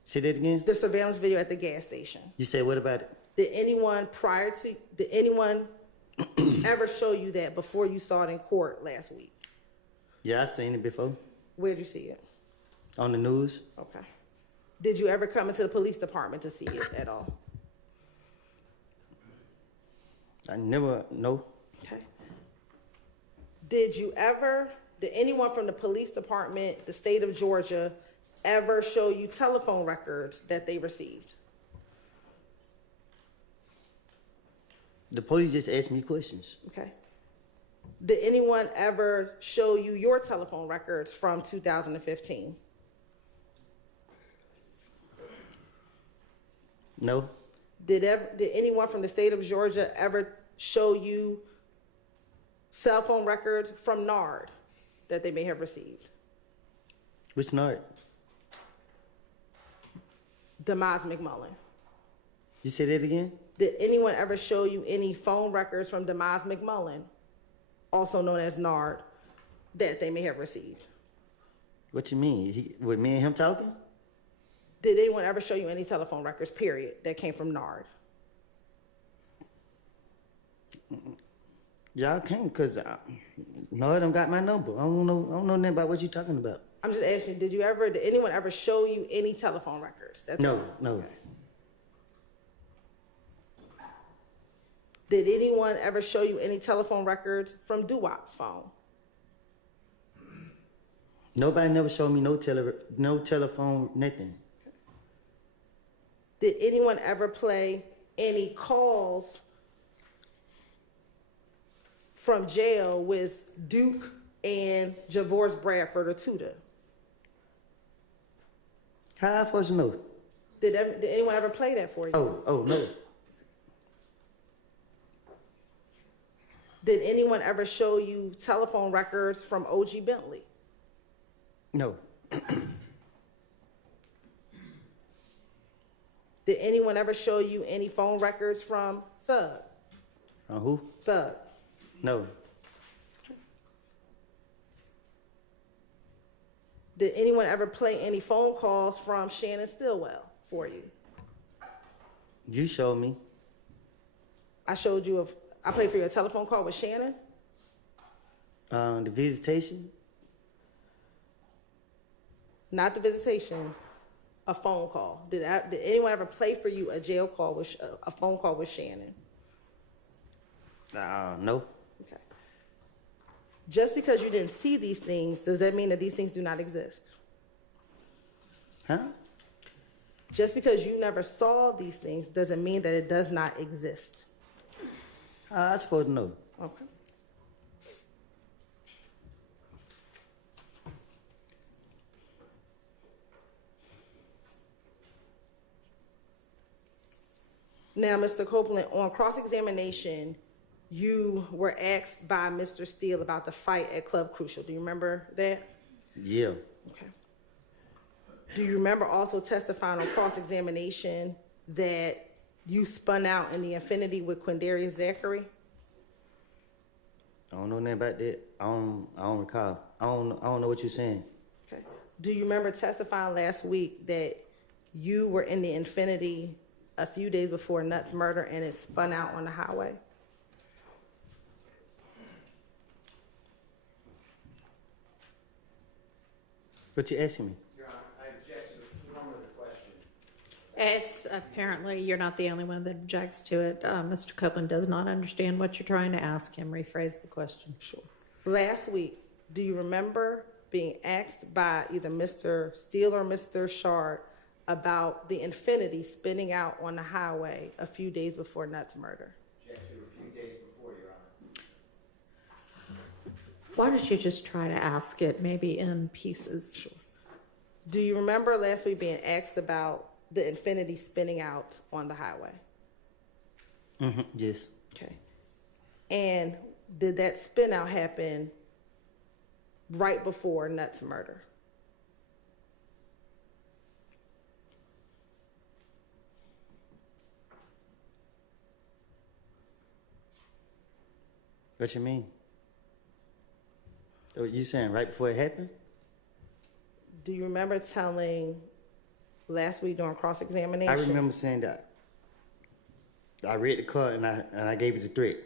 Say that again? The surveillance video at the gas station. You said what about it? Did anyone ever show you that before you saw it in court last week? Yeah, I seen it before. Where'd you see it? On the news. Okay. Did you ever come into the police department to see it at all? I never, no. Okay. Did anyone from the police department, the state of Georgia, ever show you telephone records that they received? The police just asked me questions. Okay. Did anyone ever show you your telephone records from 2015? No. Did anyone from the state of Georgia ever show you cell phone records from NARD that they may have received? Which night? Demise McMullen. You said that again? Did anyone ever show you any phone records from Demise McMullen, also known as NARD, that they may have received? What you mean? With me and him talking? Did anyone ever show you any telephone records, period, that came from NARD? Y'all can't, because no, them got my number. I don't know nothing about what you talking about. I'm just asking, did anyone ever show you any telephone records? No. Okay. Did anyone ever show you any telephone records from Doo-Wop's phone? Nobody never showed me no telephone, nothing. Did anyone ever play any calls from jail with Duke and Javorce Bradford or Tuda? How I supposed to know? Did anyone ever play that for you? Oh, no. Did anyone ever show you telephone records from OG Bentley? No. Did anyone ever show you any phone records from Thug? Who? Thug. No. Did anyone ever play any phone calls from Shannon Stillwell for you? You showed me. I showed you I played for you a telephone call with Shannon. The visitation. Not the visitation, a phone call. Did anyone ever play for you a jail call with a phone call with Shannon? No. Okay. Just because you didn't see these things, does that mean that these things do not exist? Huh? Just because you never saw these things doesn't mean that it does not exist. I supposed to know. Okay. Now, Mr. Copeland, on cross-examination, you were asked by Mr. Steele about the fight at Club Crucial. Do you remember that? Yeah. Okay. Do you remember also testifying on cross-examination that you spun out in the Infinity with Quindarius Zachary? I don't know nothing about that. I don't recall. I don't know what you're saying. Okay. Do you remember testifying last week that you were in the Infinity a few days before Nutt's murder and it spun out on the highway? What you asking me? Your Honor, I object to the form of the question. It's apparently you're not the only one that objects to it. Mr. Copeland does not understand what you're trying to ask him. Rephrase the question. Sure. Last week, do you remember being asked by either Mr. Steele or Mr. Shard about the Infinity spinning out on the highway a few days before Nutt's murder? Object to a few days before, Your Honor. Why don't you just try to ask it maybe in pieces? Sure. Do you remember last week being asked about the Infinity spinning out on the highway? Mm-hmm. Yes. Okay. And did that spin out happen right before Nutt's murder? What you mean? So you saying right before it happened? Do you remember telling last week during cross-examination? I remember saying that. I read the card and I gave you the threat.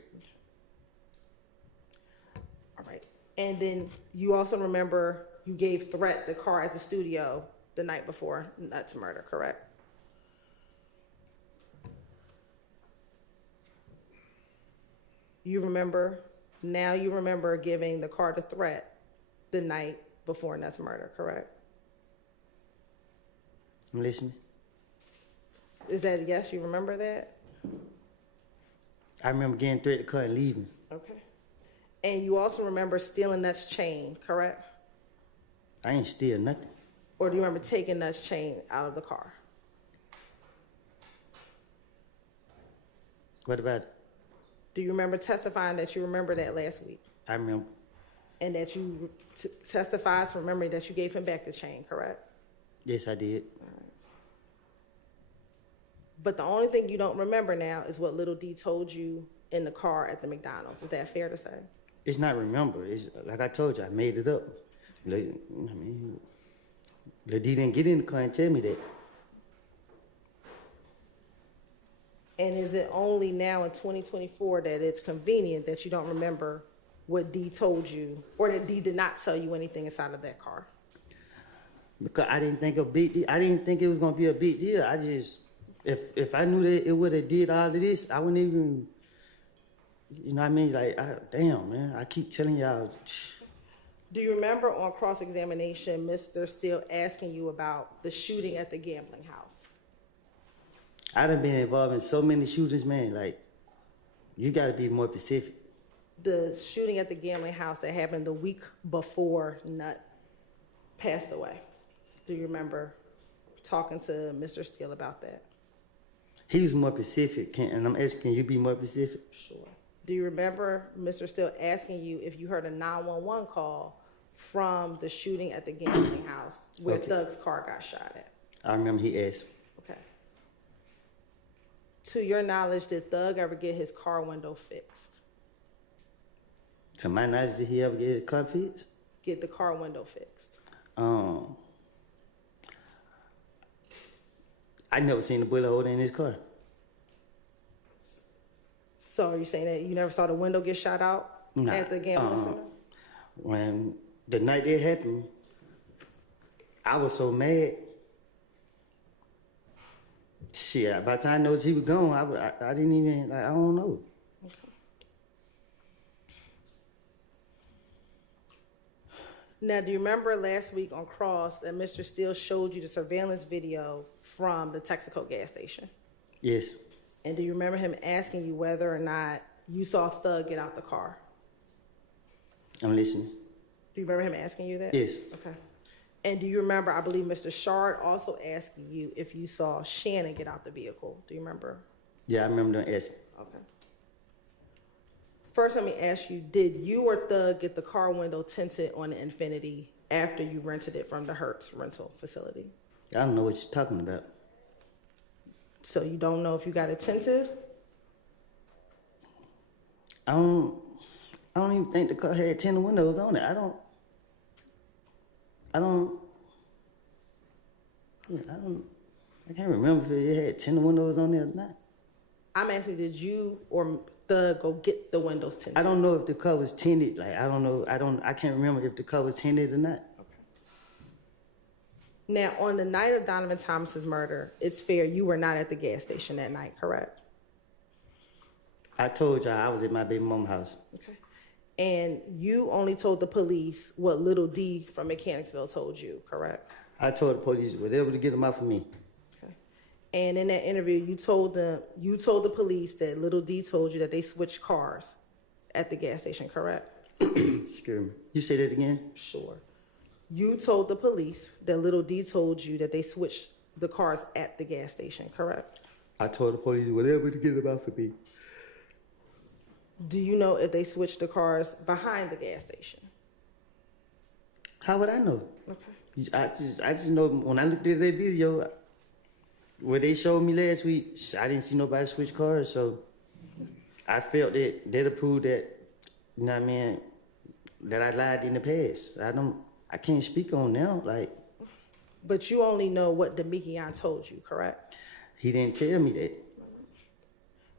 All right. And then you also remember you gave Threat the car at the studio the night before Nutt's murder, correct? You remember giving the car to Threat the night before Nutt's murder, correct? I'm listening. Is that a yes? You remember that? I remember getting threat the car and leaving. Okay. And you also remember stealing Nutt's chain, correct? I ain't steal nothing. Or do you remember taking Nutt's chain out of the car? What about it? Do you remember testifying that you remember that last week? I remember. And that you testified from memory that you gave him back the chain, correct? Yes, I did. But the only thing you don't remember now is what Little D told you in the car at the McDonald's. Is that fair to say? It's not remember. It's like I told you, I made it up. Lil D didn't get in the car and tell me that. And is it only now in 2024 that it's convenient that you don't remember what D told you, or that D did not tell you anything inside of that car? Because I didn't think I didn't think it was gonna be a big deal. I just, if I knew that it would have did all of this, I wouldn't even, you know what I mean? Like, damn, man, I keep telling y'all. Do you remember on cross-examination, Mr. Steele asking you about the shooting at the gambling house? I done been involved in so many shootings, man. Like, you gotta be more specific. The shooting at the gambling house that happened the week before Nutt passed away. Do you remember talking to Mr. Steele about that? He was more specific, and I'm asking, can you be more specific? Sure. Do you remember Mr. Steele asking you if you heard a 911 call from the shooting at the gambling house where Okay. Thug's car got shot at? I remember he asked. Okay. To your knowledge, did Thug ever get his car window fixed? To my knowledge, did he ever get his car fixed? Get the car window fixed? I never seen a bullet hole in his car. So are you saying that you never saw the window get shot out Nah, at the gambling center? When the night that happened, I was so mad. Shit, by the time I noticed he was gone, I didn't even, like, I don't know. Now, do you remember last week on Cross that Mr. Steele showed you the surveillance video from the Texaco gas station? Yes, And do you remember him asking you whether or not you saw Thug get out the car? I'm listening. Do you remember him asking you that? Yes. Okay. And do you remember, I believe Mr. Shard also asking you if you saw Shannon get out the vehicle? Do you remember? Yeah, I remember them asking. Okay. First, let me ask you, did you or Thug get the car window tinted on the Infiniti after you rented it from the Hertz rental facility? I don't know what you're talking about. So you don't know if you got it tinted? I don't even think the car had tinted windows on it. I can't remember if it had tinted windows on there or not. I'm asking, did you or Thug go get the windows tinted? I don't know if the car was tinted. Like, I don't know. I can't remember if the car was tinted or not. Now, on the night of Donovan Thomas's murder, it's fair you were not at the gas station that night, correct? I told y'all I was at my baby mama's house. Okay. And you only told the police what Little D from Mechanicsville told you, correct? I told the police whatever to get them out for me. Okay. And in that interview, you told the police that Little D told you that they switched cars at the gas station, correct? Excuse me. You say that again? Sure. You told the police that Little D told you that they switched the cars at the gas station, correct? I told the police whatever to get them out for me. Do you know if they switched the cars behind the gas station? How would I know? Okay. I just know when I looked at that video, where they showed me last week, I didn't see nobody switch cars, so I felt that that'll prove that, you know what I mean, that I lied in the past. I can't speak on now, like. But you only know what Demekian told you, correct? He didn't tell me that.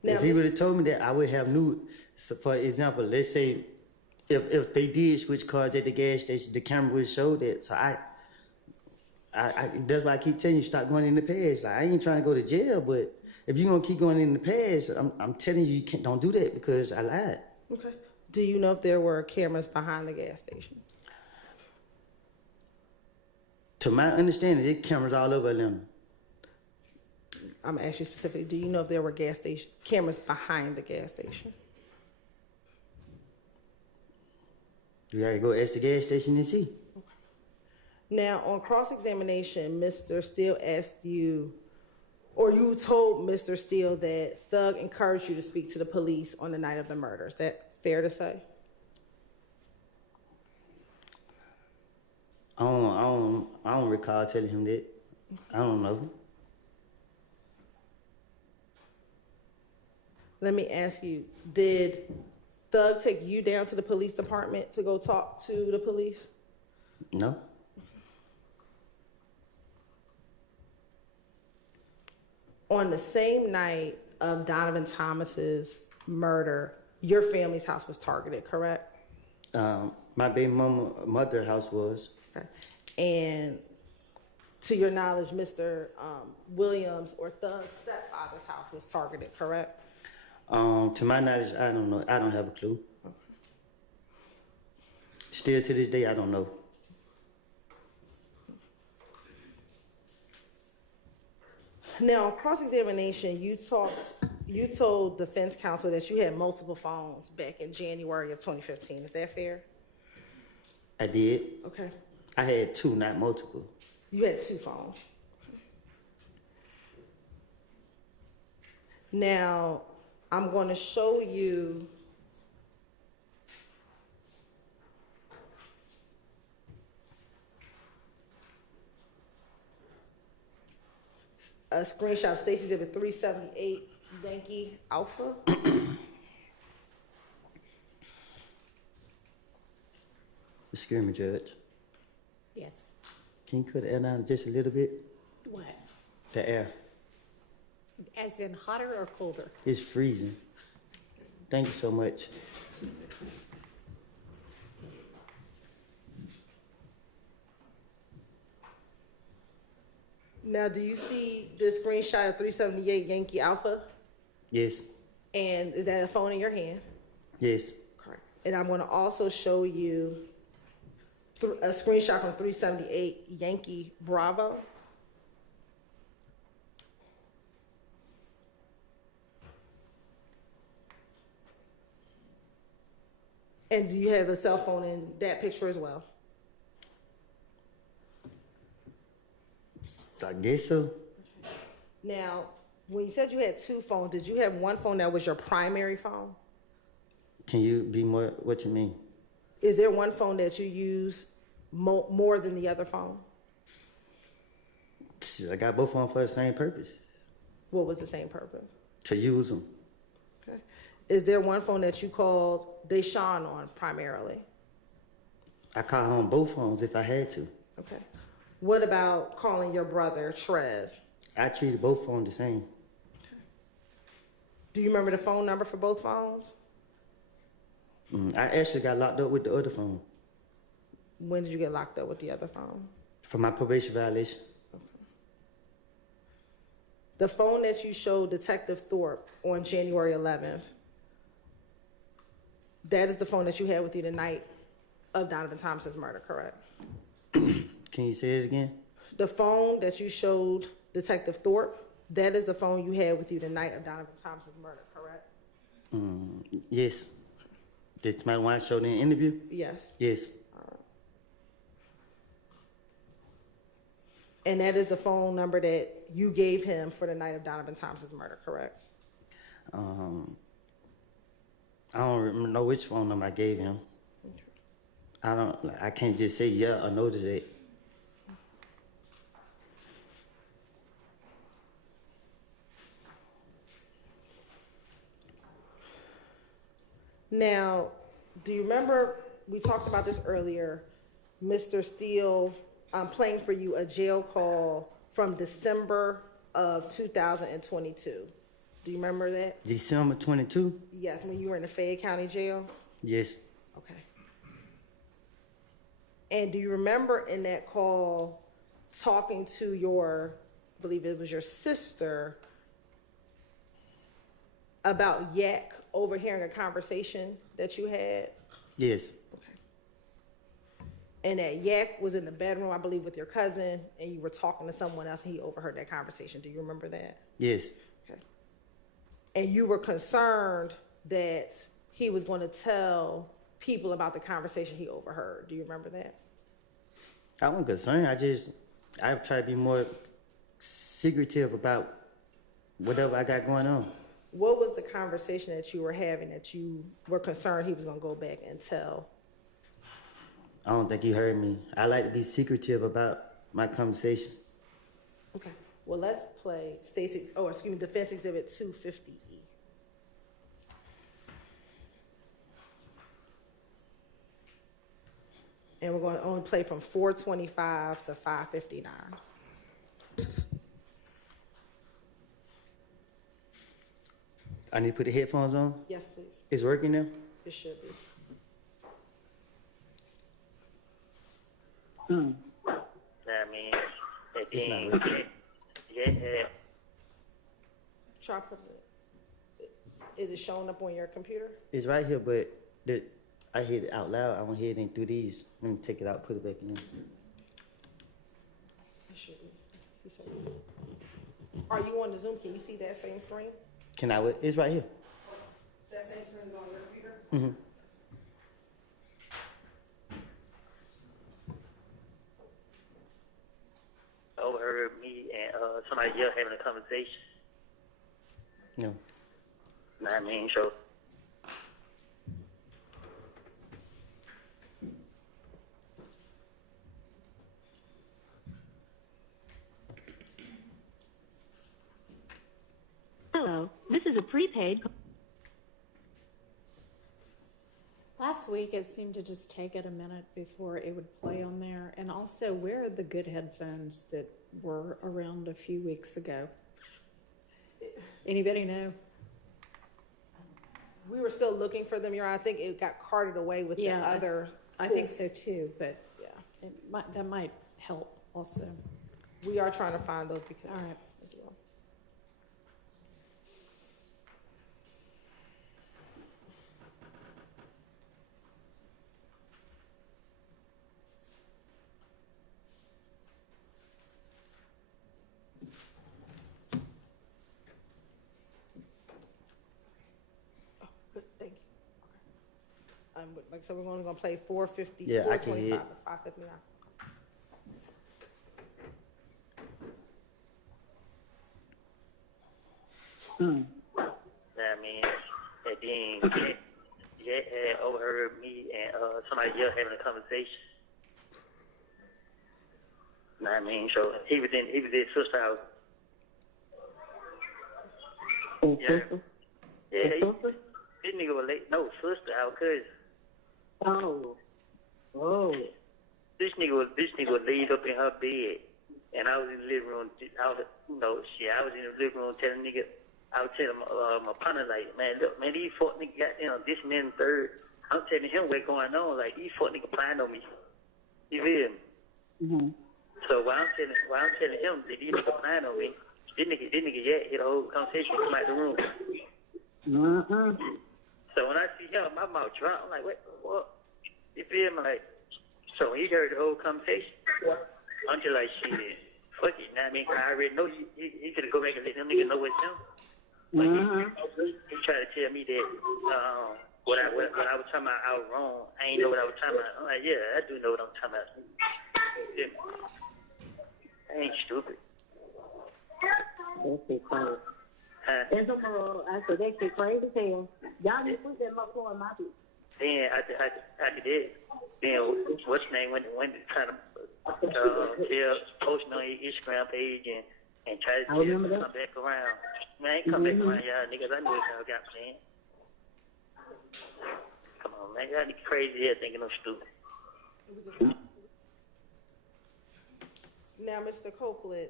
Now, if he would have told me that, I would have knew. So for example, let's say if they did switch cars at the gas station, the camera would show that. So I that's why I keep telling you, stop going in the past. Like, I ain't trying to go to jail, but if you're gonna keep going in the past, I'm telling you, don't do that because I lied. Okay. Do you know if there were cameras behind the gas station? To my understanding, there's cameras all over Atlanta. I'm asking you specifically, do you know if there were cameras behind the gas station? You gotta go ask the gas station and see. Okay. Now, on cross-examination, Mr. Steele asked you, or you told Mr. Steele that Thug encouraged you to speak to the police on the night of the murder. Is that fair to say? I don't recall telling him that. I don't know. Let me ask you, did Thug take you down to the police department to go talk to the police? No. On the same night of Donovan Thomas's murder, your family's house was targeted, correct? My baby mother's house was. Okay. And to your knowledge, Mr. Williams or Thug's stepfather's house was targeted, correct? To my knowledge, I don't know. I don't have a clue. Okay. Still to this day, I don't know. Now, on cross-examination, you told defense counsel that you had multiple phones back in January of 2015. Is that fair? I did. Okay. I had two, not multiple. You had two phones. Now, I'm going to show you a screenshot of Stacy's exhibit 378 Yankee Alpha. Excuse me, Judge. Yes. Can you cut the air down just a little bit? What? The air. As in hotter or colder? It's freezing. Thank you so much. Now, do you see this screenshot of 378 Yankee Alpha? Yes. And is that a phone in your hand? Yes. Correct. And I'm going to also show you a screenshot from 378 Yankee Bravo. And do you have a cell phone in that picture as well? So I guess so. Now, when you said you had two phones, did you have one phone that was your primary phone? Can you be more, what you mean? Is there one phone that you use more than the other phone? I got both of them for the same purpose. What was the same purpose? To use them. Okay. Is there one phone that you called Deshaun on primarily? I call him on both phones if I had to. Okay. What about calling your brother Trez? I treated both phones the same. Do you remember the phone number for both phones? I actually got locked up with the other phone When did you get locked up with the other phone? for my probation violation. The phone that you showed Detective Thorpe on January 11th, that is the phone that you had with you the night of Donovan Thompson's murder, correct? Can you say it again? The phone that you showed Detective Thorpe, that is the phone you had with you the night of Donovan Thompson's murder, correct? Yes. Did my wife show in the interview? Yes. Yes. And that is the phone number that you gave him for the night of Donovan Thompson's murder, correct? I don't know which phone number I gave him. I can't just say yeah or no to that. Now, do you remember, we talked about this earlier, Mr. Steele playing for you a jail call from December of 2022. Do you remember that? December 22? Yes, when you were in the Fayette County Jail? Yes. Okay. And do you remember in that call talking to your, I believe it was your sister, about Yak overhearing a conversation that you had? Yes. Okay. And that Yak was in the bedroom, I believe, with your cousin, and you were talking to someone else, and he overheard that conversation. Do you remember that? Yes. Okay. And you were concerned that he was going to tell people about the conversation he overheard. Do you remember that? I wasn't concerned. I try to be more secretive about whatever I got going on. What was the conversation that you were having that you were concerned he was going to go back and tell? I don't think you heard me. I like to be secretive about my conversation. Okay. Well, let's play Defense Exhibit 250E. And we're going to only play from 425 to 559. I need to put the headphones on? Yes, please. It's working now? It should be. I mean, It's not working. yeah. Try put it. Is it showing up on your computer? It's right here, but I hear it out loud. I want to hear it in through these. Let me take it out, put it back in. It should be. He said- Are you on the Zoom? Can you see that same screen? Can I? It's right here. That same screen is on your computer? Mm-hmm. Overheard me and somebody else having a conversation. No. Know what I mean? So, Hello, this is a prepaid. Last week, it seemed to just take it a minute before it would play on there. And also, where are the good headphones that were around a few weeks ago? Anybody know? We were still looking for them, Your Honor. I think it got carted away with the other. I think so too, but Yeah. that might help also. We are trying to find those because. All right. As well. Oh, good. Thank you. Okay. Like I said, we're only gonna play 450, Yeah, I can 425 hear. to 559. know what I mean? And then Jet had overheard me and somebody else having a conversation. Know what I mean? So he was in his sister's house. Yeah. Yeah, this nigga was late. No, sister house, cousin. Oh. This nigga was laid up in her bed, and I was in the living room. I was in the living room telling nigga. I was telling my partner, like, man, look, man, these fuck niggas got, this and then third. I'm telling him what's going on. Like, these fuck niggas playing on me. You feel me? Mm-hmm. So while I'm telling him that these niggas playing on me, this nigga hit the whole conversation and come out the room. Mm-hmm. So when I see him, my mouth dropped. I'm like, what? You feel me? Like, so when he heard the whole conversation, I'm just like, shit, fuck it. Now I mean, I already know he could go back and let them niggas know what's him. But he tried to tell me that what I was talking about, I was wrong. I ain't know what I was talking about. I'm like, yeah, I do know what I'm talking about. Yeah. I ain't stupid. That's it, crazy. Huh? I said, that shit crazy as hell. Y'all need to put that motherfucker in my bitch. Then after that, then what's your name went to try to posting on his Instagram page and try to tell him to come back around. Man, I ain't come back around y'all niggas. I knew what y'all got playing. Come on, man. Y'all niggas crazy here thinking I'm stupid. Now, Mr. Copeland,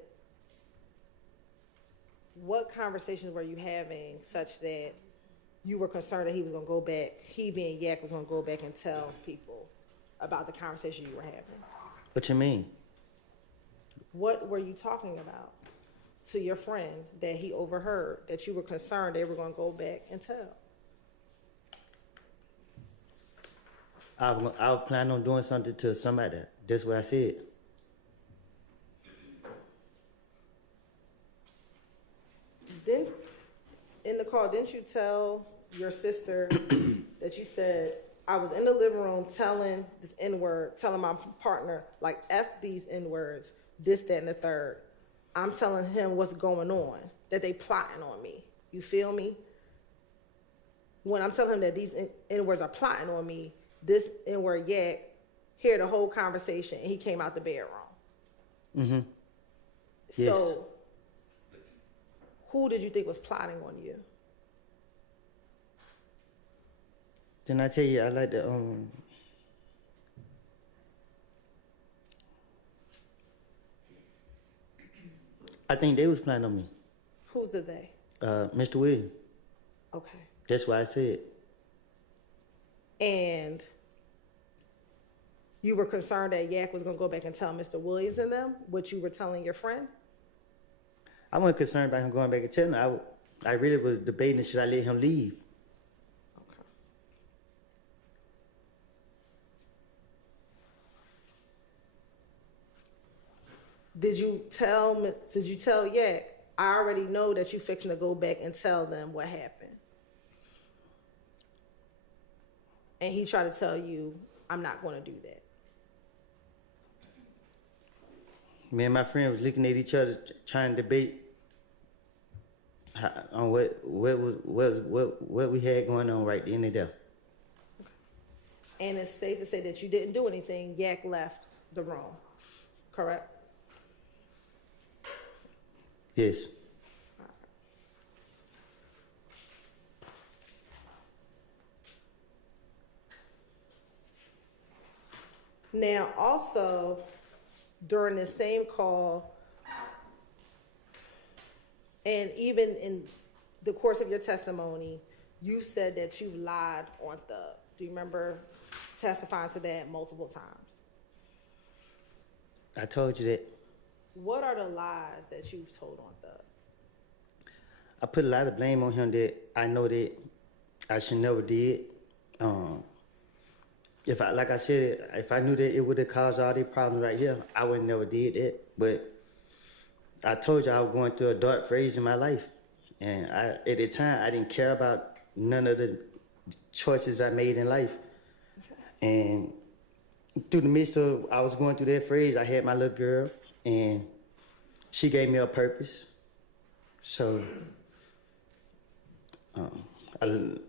what conversations were you having such that you were concerned that he was going to go back, he being Yak was going to go back and tell people about the conversation you were having? What you mean? What were you talking about to your friend that he overheard that you were concerned they were going to go back and tell? I was planning on doing something to somebody. That's what I said. Then, in the call, didn't you tell your sister that you said, I was in the living room telling this N-word, telling my partner, like, F these N-words, this, that, and the third. I'm telling him what's going on, that they plotting on me. You feel me? When I'm telling him that these N-words are plotting on me, this N-word Yak heard the whole conversation, and he came out the bedroom. Mm-hmm. Yes. So, who did you think was plotting on you? Didn't I tell you I like to I think they was planning on me. Who's the they? Mr. Williams. Okay. That's why I said. And you were concerned that Yak was going to go back and tell Mr. Williams and them what you were telling your friend? I wasn't concerned about him going back and telling her. I really was debating, should I let him leave? Okay. Did you tell Yak, I already know that you fixing to go back and tell them what happened? And he tried to tell you, I'm not going to do that. Me and my friend was looking at each other, trying to debate on what we had going on right then and there. And it's safe to say that you didn't do anything. Yak left the room, correct? Yes. Now, also, during the same call, and even in the course of your testimony, you said that you lied on Thug. Do you remember testifying to that multiple times? I told you that. What are the lies that you've told on Thug? I put a lot of blame on him that I know that I should never did. If I, like I said, if I knew that it would have caused all these problems right here, I would never did that. But I told you I was going through a dark phase in my life. And at the time, I didn't care about none of the choices I made in life. And through the midst of, I was going through that phase, I had my little girl, and she gave me a purpose. So, I'm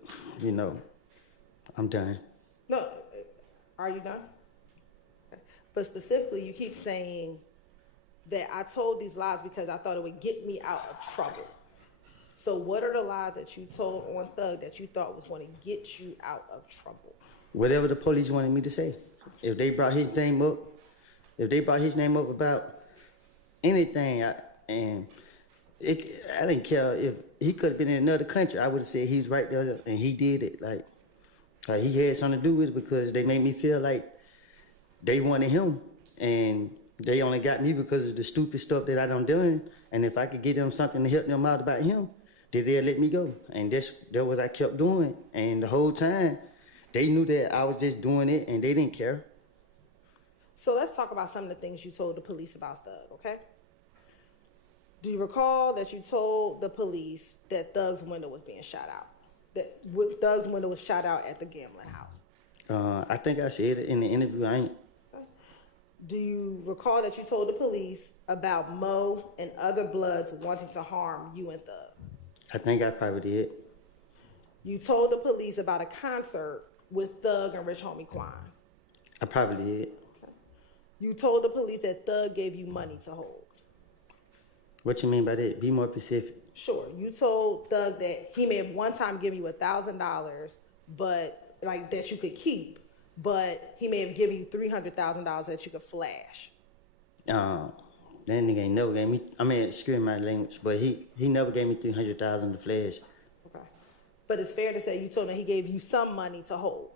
done. No, are you done? Okay. But specifically, you keep saying that I told these lies because I thought it would get me out of trouble. So what are the lies that you told on Thug that you thought was going to get you out of trouble? Whatever the police wanted me to say. If they brought his name up, about anything, I didn't care if he could have been in another country. I would have said he was right there, and he did it. Like he had something to do with it because they made me feel like they wanted him, and they only got me because of the stupid stuff that I done done. And if I could get them something to help them out about him, then they'll let me go. And that's what I kept doing. And the whole time, they knew that I was just doing it, and they didn't care. So let's talk about some of the things you told the police about Thug, okay? Do you recall that you told the police that Thug's window was being shot out? That Thug's window was shot out at the gambling house? I think I said it in the interview. I ain't. Do you recall that you told the police about Mo and other Bloods wanting to harm you and Thug? I think I probably did. You told the police about a concert with Thug and Rich Homie Quan. I probably did. Okay. You told the police that Thug gave you money to hold. What you mean by that? Be more specific. Sure. You told Thug that he may have one time given you $1,000, but like that you could keep, but he may have given you $300,000 that you could flash. That nigga ain't never gave me. I mean, excuse my language, but he never gave me $300,000 to flash. Okay. But it's fair to say you told him he gave you some money to hold.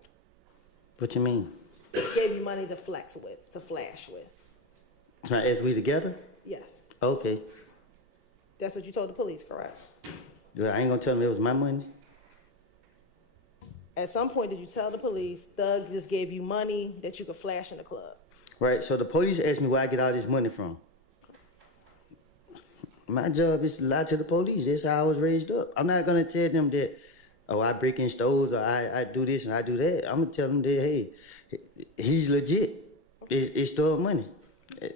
What you mean? He gave you money to flex with, to flash with. As we together? Yes. Okay. That's what you told the police, correct? Well, I ain't gonna tell them it was my money. At some point, did you tell the police Thug just gave you money that you could flash in the club? Right, so the police asked me where I get all this money from. My job is to lie to the police. That's how I was raised up. I'm not gonna tell them that, oh, I break in stores or I do this and I do that. I'm gonna tell them that, hey, he's legit. It's stole money.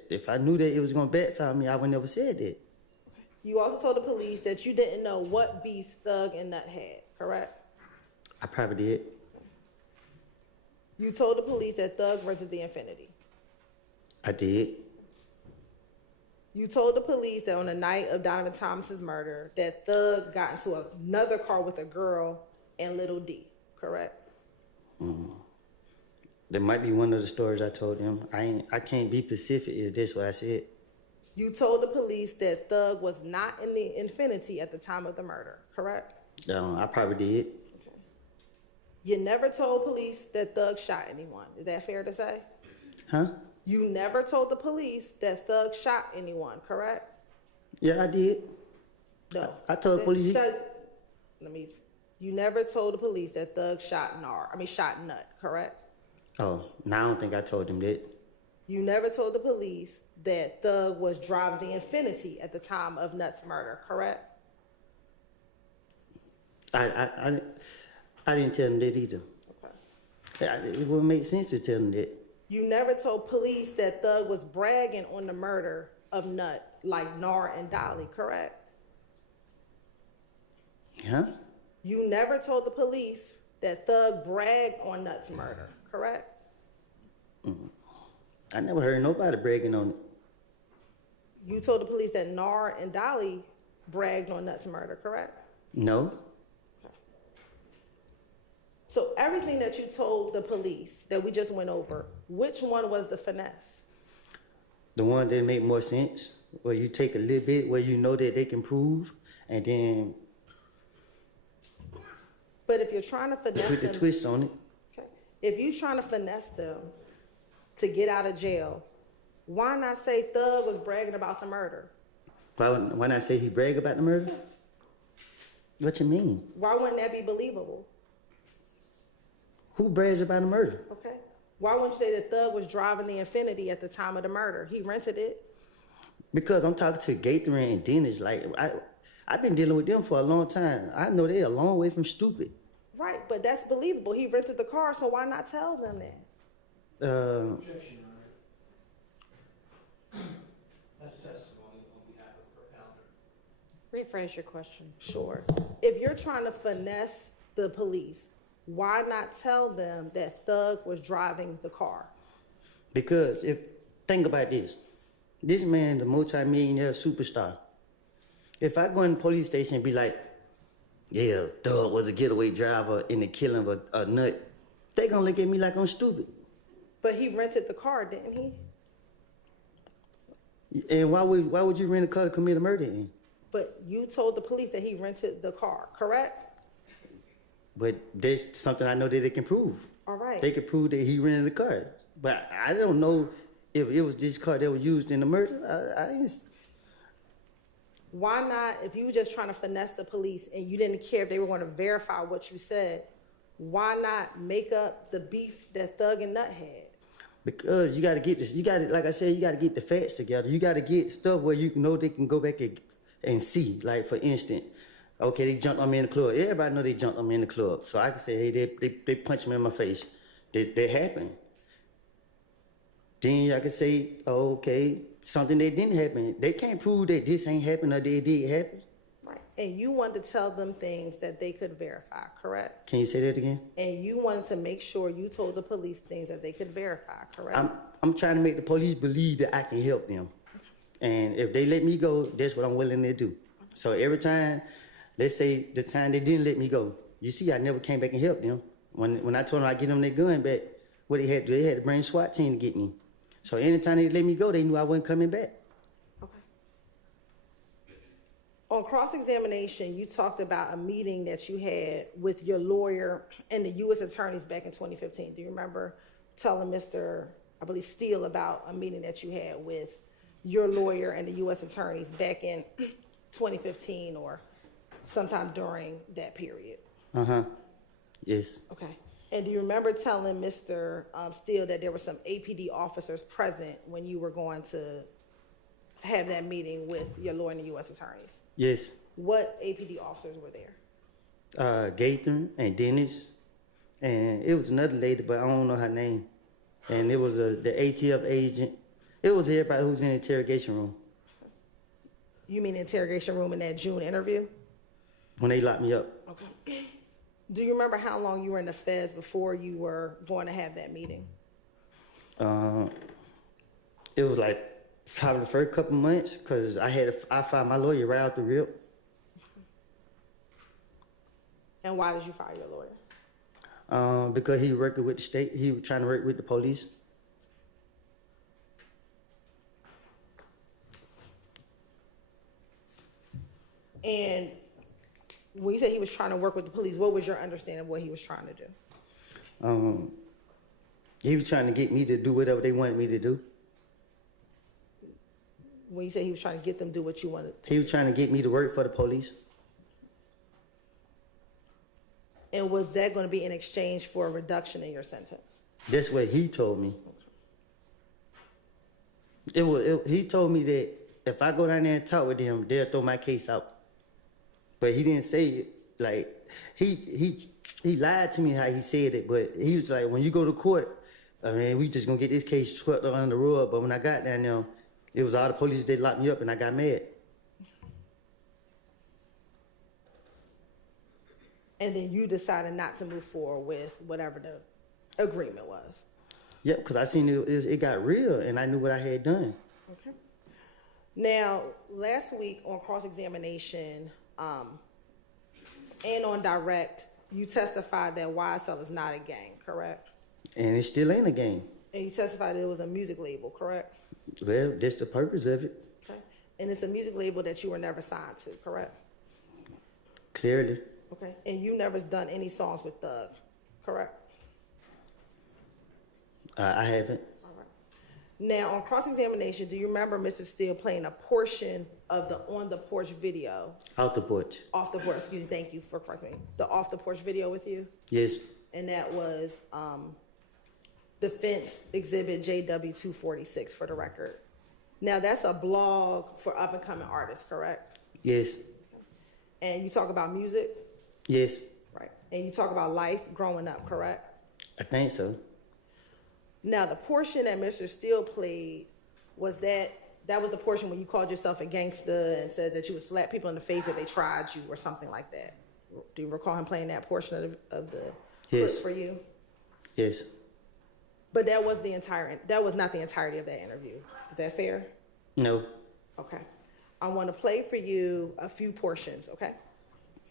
If I knew that it was gonna backfire me, I would never said that. You also told the police that you didn't know what beef Thug and Nut had, correct? I probably did. You told the police that Thug rented the Infinity. I did. You told the police that on the night of Donovan Thomas's murder, that Thug got into another car with a girl and Little D, correct? That might be one of the stories I told him. I can't be specific if that's what I said. You told the police that Thug was not in the Infinity at the time of the murder, correct? I probably did. You never told police that Thug shot anyone. Is that fair to say? Huh? You never told the police that Thug shot anyone, correct? Yeah, I did. No. I told the police. You never told the police that Thug shot Nut, correct? Oh, no, I don't think I told them that. You never told the police that Thug was driving the Infinity at the time of Nut's murder, correct? I didn't tell them that either. Okay. It wouldn't make sense to tell them that. You never told police that Thug was bragging on the murder of Nut, like Nar and Dolly, correct? Huh? You never told the police that Thug bragged on Nut's murder, correct? I never heard nobody bragging on it. You told the police that Nar and Dolly bragged on Nut's murder, correct? No. So everything that you told the police that we just went over, which one was the finesse? The one that make more sense, where you take a little bit where you know that they can prove, and then But if you're trying to finesse put the them, twist on it. okay, if you're trying to finesse them to get out of jail, why not say Thug was bragging about the murder? When I say he brag about the murder? What you mean? Why wouldn't that be believable? Who brags about the murder? Okay. Why wouldn't you say that Thug was driving the Infinity at the time of the murder? He rented it. Because I'm talking to Gaither and Dennis. Like, I've been dealing with them for a long time. I know they're a long way from stupid. Right, but that's believable. He rented the car, so why not tell them that? Objection, Your Honor. That's testimony on behalf of her elder. Rephrase your question. Sure. If you're trying to finesse the police, why not tell them that Thug was driving the car? Because think about this. This man is a multi-millionaire superstar. If I go in the police station and be like, yeah, Thug was a getaway driver in the killing of a nut, they gonna look at me like I'm stupid. But he rented the car, didn't he? And why would you rent a car to commit a murder in? But you told the police that he rented the car, correct? But there's something I know that they can prove. All right. They can prove that he rented the car. But I don't know if it was this car that was used in the murder. Why not, if you were just trying to finesse the police and you didn't care if they were going to verify what you said, why not make up the beef that Thug and Nut had? Because you got to get this. You got to, like I said, you got to get the facts together. You got to get stuff where you know they can go back and see. Like, for instance, okay, they jumped on me in the club. Everybody know they jumped on me in the club. So I can say, hey, they punched me in my face. That happened. Then I can say, oh, okay, something that didn't happen. They can't prove that this ain't happened or they did happen. Right. And you wanted to tell them things that they could verify, correct? Can you say that again? And you wanted to make sure you told the police things that they could verify, correct? I'm trying to make the police believe that I can help them. And if they let me go, that's what I'm willing to do. So every time, let's say the time they didn't let me go, you see, I never came back and helped them. When I told them I'd get them their gun back, what they had to bring SWAT team to get me. So anytime they let me go, they knew I wasn't coming back. Okay. On cross-examination, you talked about a meeting that you had with your lawyer and the U.S. attorneys back in 2015. Do you remember telling Mr., I believe, Steele about a meeting that you had with your lawyer and the U.S. attorneys back in 2015 or sometime during that period? Uh-huh. Yes. Okay. And do you remember telling Mr. Steele that there were some APD officers present when you were going to have that meeting with your lawyer and the U.S. attorneys? Yes. What APD officers were there? Gaither and Dennis. And it was another lady, but I don't know her name. And it was the ATF agent. It was everybody who was in the interrogation room. You mean the interrogation room in that June interview? When they locked me up. Okay. Do you remember how long you were in the feds before you were going to have that meeting? It was like probably the first couple months because I fired my lawyer right out the rip. And why did you fire your lawyer? Because he was working with the state. He was trying to work with the police. And when you said he was trying to work with the police, what was your understanding of what he was trying to do? He was trying to get me to do whatever they wanted me to do. When you say he was trying to get them to do what you wanted. He was trying to get me to work for the police. And was that going to be in exchange for a reduction in your sentence? That's what he told me. He told me that if I go down there and talk with them, they'll throw my case out. But he didn't say it. Like, he lied to me how he said it, but he was like, when you go to court, I mean, we just gonna get this case swept under the rug. But when I got down there, it was all the police, they locked me up and I got mad. And then you decided not to move forward with whatever the agreement was. Yep, because I seen it got real, and I knew what I had done. Okay. Now, last week on cross-examination and on direct, you testified that YSL is not a gang, correct? And it still ain't a game. And you testified that it was a music label, correct? Well, that's the purpose of it. Okay. And it's a music label that you were never signed to, correct? Clearly. Okay. And you never done any songs with Thug, correct? I haven't. All right. Now, on cross-examination, do you remember Mr. Steele playing a portion of the On the Porch video? Out the porch. Off the porch, excuse me, thank you for correcting me. The Off the Porch video with you? Yes. And that was Defense Exhibit JW246 for the record. Now, that's a blog for up-and-coming artists, correct? Yes. And you talk about music? Yes. Right. And you talk about life growing up, correct? I think so. Now, the portion that Mr. Steele played, was that was the portion when you called yourself a gangster and said that you would slap people in the face if they tried you or something like that. Do you recall him playing that portion of the Yes. clip for you? Yes. But that was not the entirety of that interview. Is that fair? No. Okay. I want to play for you a few portions, okay?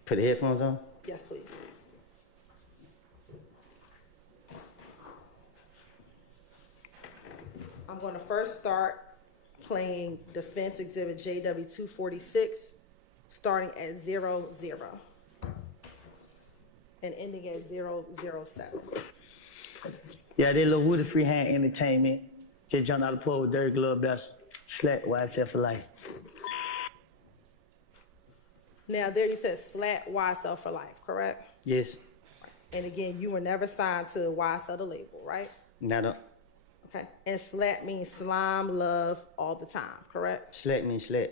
Put the headphones on? Yes, please. I'm going to first start playing Defense Exhibit JW246, starting at 00 and ending at 007. Yeah, they little Woody Freehand Entertainment. Just jumped out of the pool with Dirty Glove Best. Slap YSL for life. Now, there you said slap YSL for life, correct? Yes. And again, you were never signed to YSL the label, right? Not Okay. And slap means slime, love, all the time, correct? slap means slap.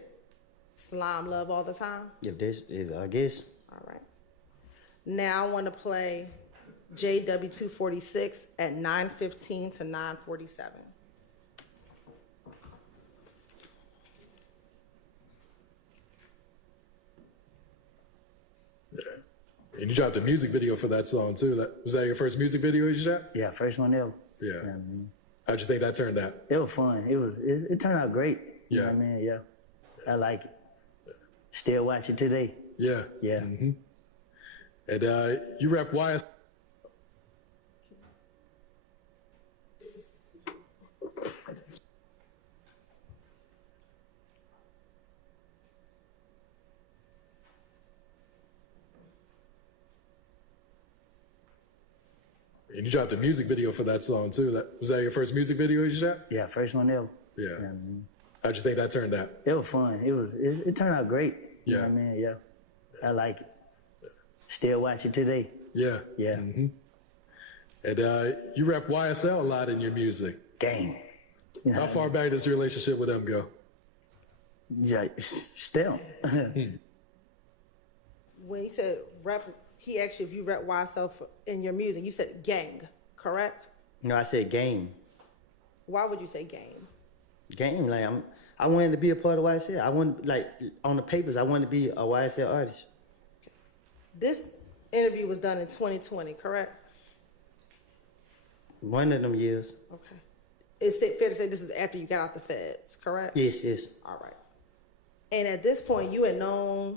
Slime, love, all the time? If I guess. All right. Now I want to play JW246 at 9:15 to 9:47. And you dropped a music video for that song too. Was that your first music video you shot? Yeah, first one ever. Yeah. How'd you think that turned out? It was fun. It turned out great. You know Yeah. what I mean? Yeah. I like it. Still watch it today. Yeah. Yeah. Mm-hmm. And you rep YS. And you dropped a music video for that song too. Was that your first music video you shot? Yeah, first one ever. Yeah. How'd you think that turned out? It was fun. It turned out great. You know Yeah. what I mean? Yeah. I like it. Still watch it today. Yeah. Yeah. Mm-hmm. And you rep YSL a lot in your music. Gang. You know, How far back does your relationship with them go? Yeah, still. When he said rep, he asked you if you rep YSL in your music. You said gang, correct? No, I said game. Why would you say game? Game, like I wanted to be a part of YSL. I wanted, like, on the papers, I wanted to be a YSL artist. This interview was done in 2020, correct? One of them years. Okay. Is it fair to say this is after you got out the feds, correct? Yes, yes. All right. And at this point, you had known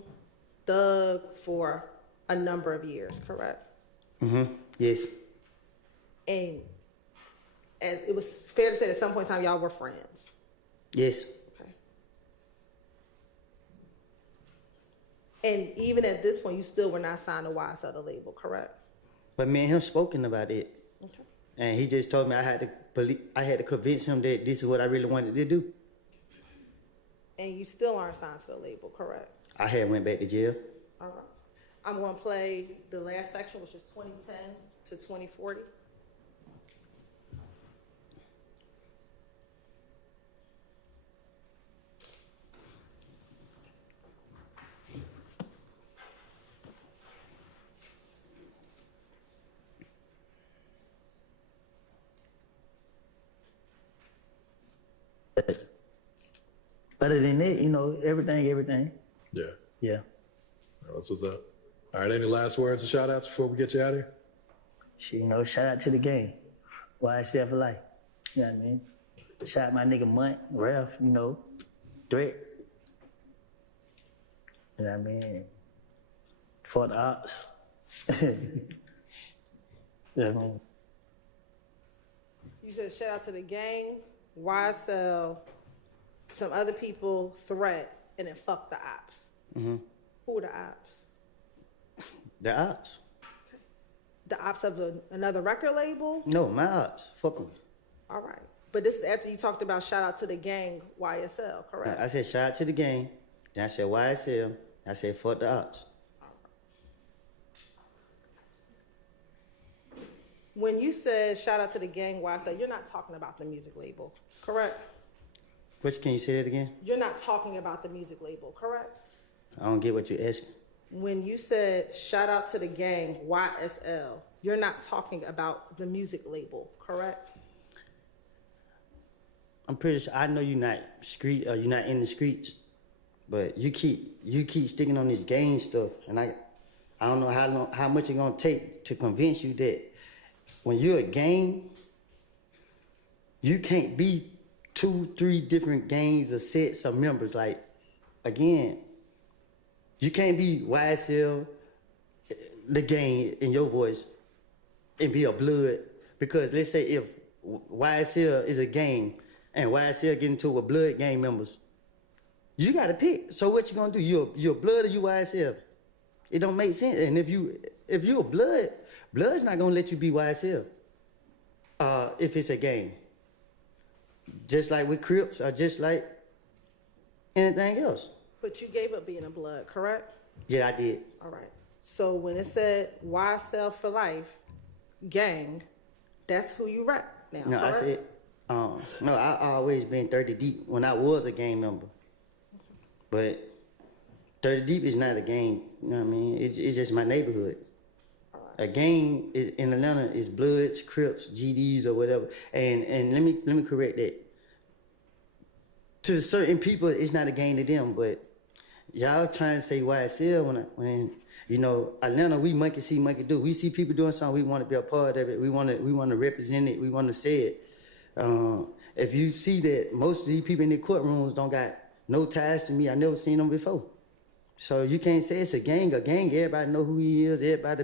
Thug for a number of years, correct? Mm-hmm. Yes. And it was fair to say at some point in time y'all were friends. Yes. Okay. And even at this point, you still were not signed to YSL the label, correct? But me and him spoken about it. Okay. And he just told me I had to convince him that this is what I really wanted to do. And you still aren't signed to the label, correct? I had went back to jail. All right. I'm going to play the last section, which is 2010 to 2040. Other than that, you know, everything. Yeah. Yeah. That's what's up. All right, any last words or shout outs before we get you out of here? Shit, you know, shout out to the game. YSL for life. You know what I mean? Shout out my nigga Munt, Ralph, you know, Threat. You know what I mean? For the ops. You know what I mean? You said shout out to the gang, YSL, some other people, Threat, and then fuck the ops. Mm-hmm. Who are the ops? The ops. The ops of another record label? No, my ops. Fuck them. All right. But this is after you talked about shout out to the gang, YSL, correct? I said shout out to the gang. Then I said YSL. I said fuck the ops. When you said shout out to the gang, YSL, you're not talking about the music label, correct? Which, can you say that again? You're not talking about the music label, correct? I don't get what you're asking. When you said shout out to the gang, YSL, you're not talking about the music label, correct? I'm pretty sure, I know you're not you're not in the streets, but you keep sticking on this gang stuff, and I don't know how much it's gonna take to convince you that when you're a gang, you can't be 2-3 different gangs or sets of members. Like, again, you can't be YSL, the gang in your voice, and be a blood. Because let's say if YSL is a gang and YSL get into it with blood gang members, you gotta pick. So what you gonna do? You're blood or you YSL? It don't make sense. And if you a blood's not gonna let you be YSL. If it's a gang. Just like with Crips or just like anything else. But you gave up being a blood, correct? Yeah, I did. All right. So when it said YSL for life, gang, that's who you rap now, No, correct? I said, no, I always been 30 deep when I was a gang member. But 30 deep is not a gang, you know what I mean? It's just my neighborhood. A gang in Atlanta is Bloods, Crips, GDs, or whatever. And let me correct that. To certain people, it's not a gang to them, but y'all trying to say YSL when you know, Atlanta, we monkey see, monkey do. We see people doing something, we want to be a part of it. We want to represent it. We want to say it. If you see that most of these people in the courtrooms don't got no ties to me, I never seen them before. So you can't say it's a gang. A gang, everybody know who he is. Everybody.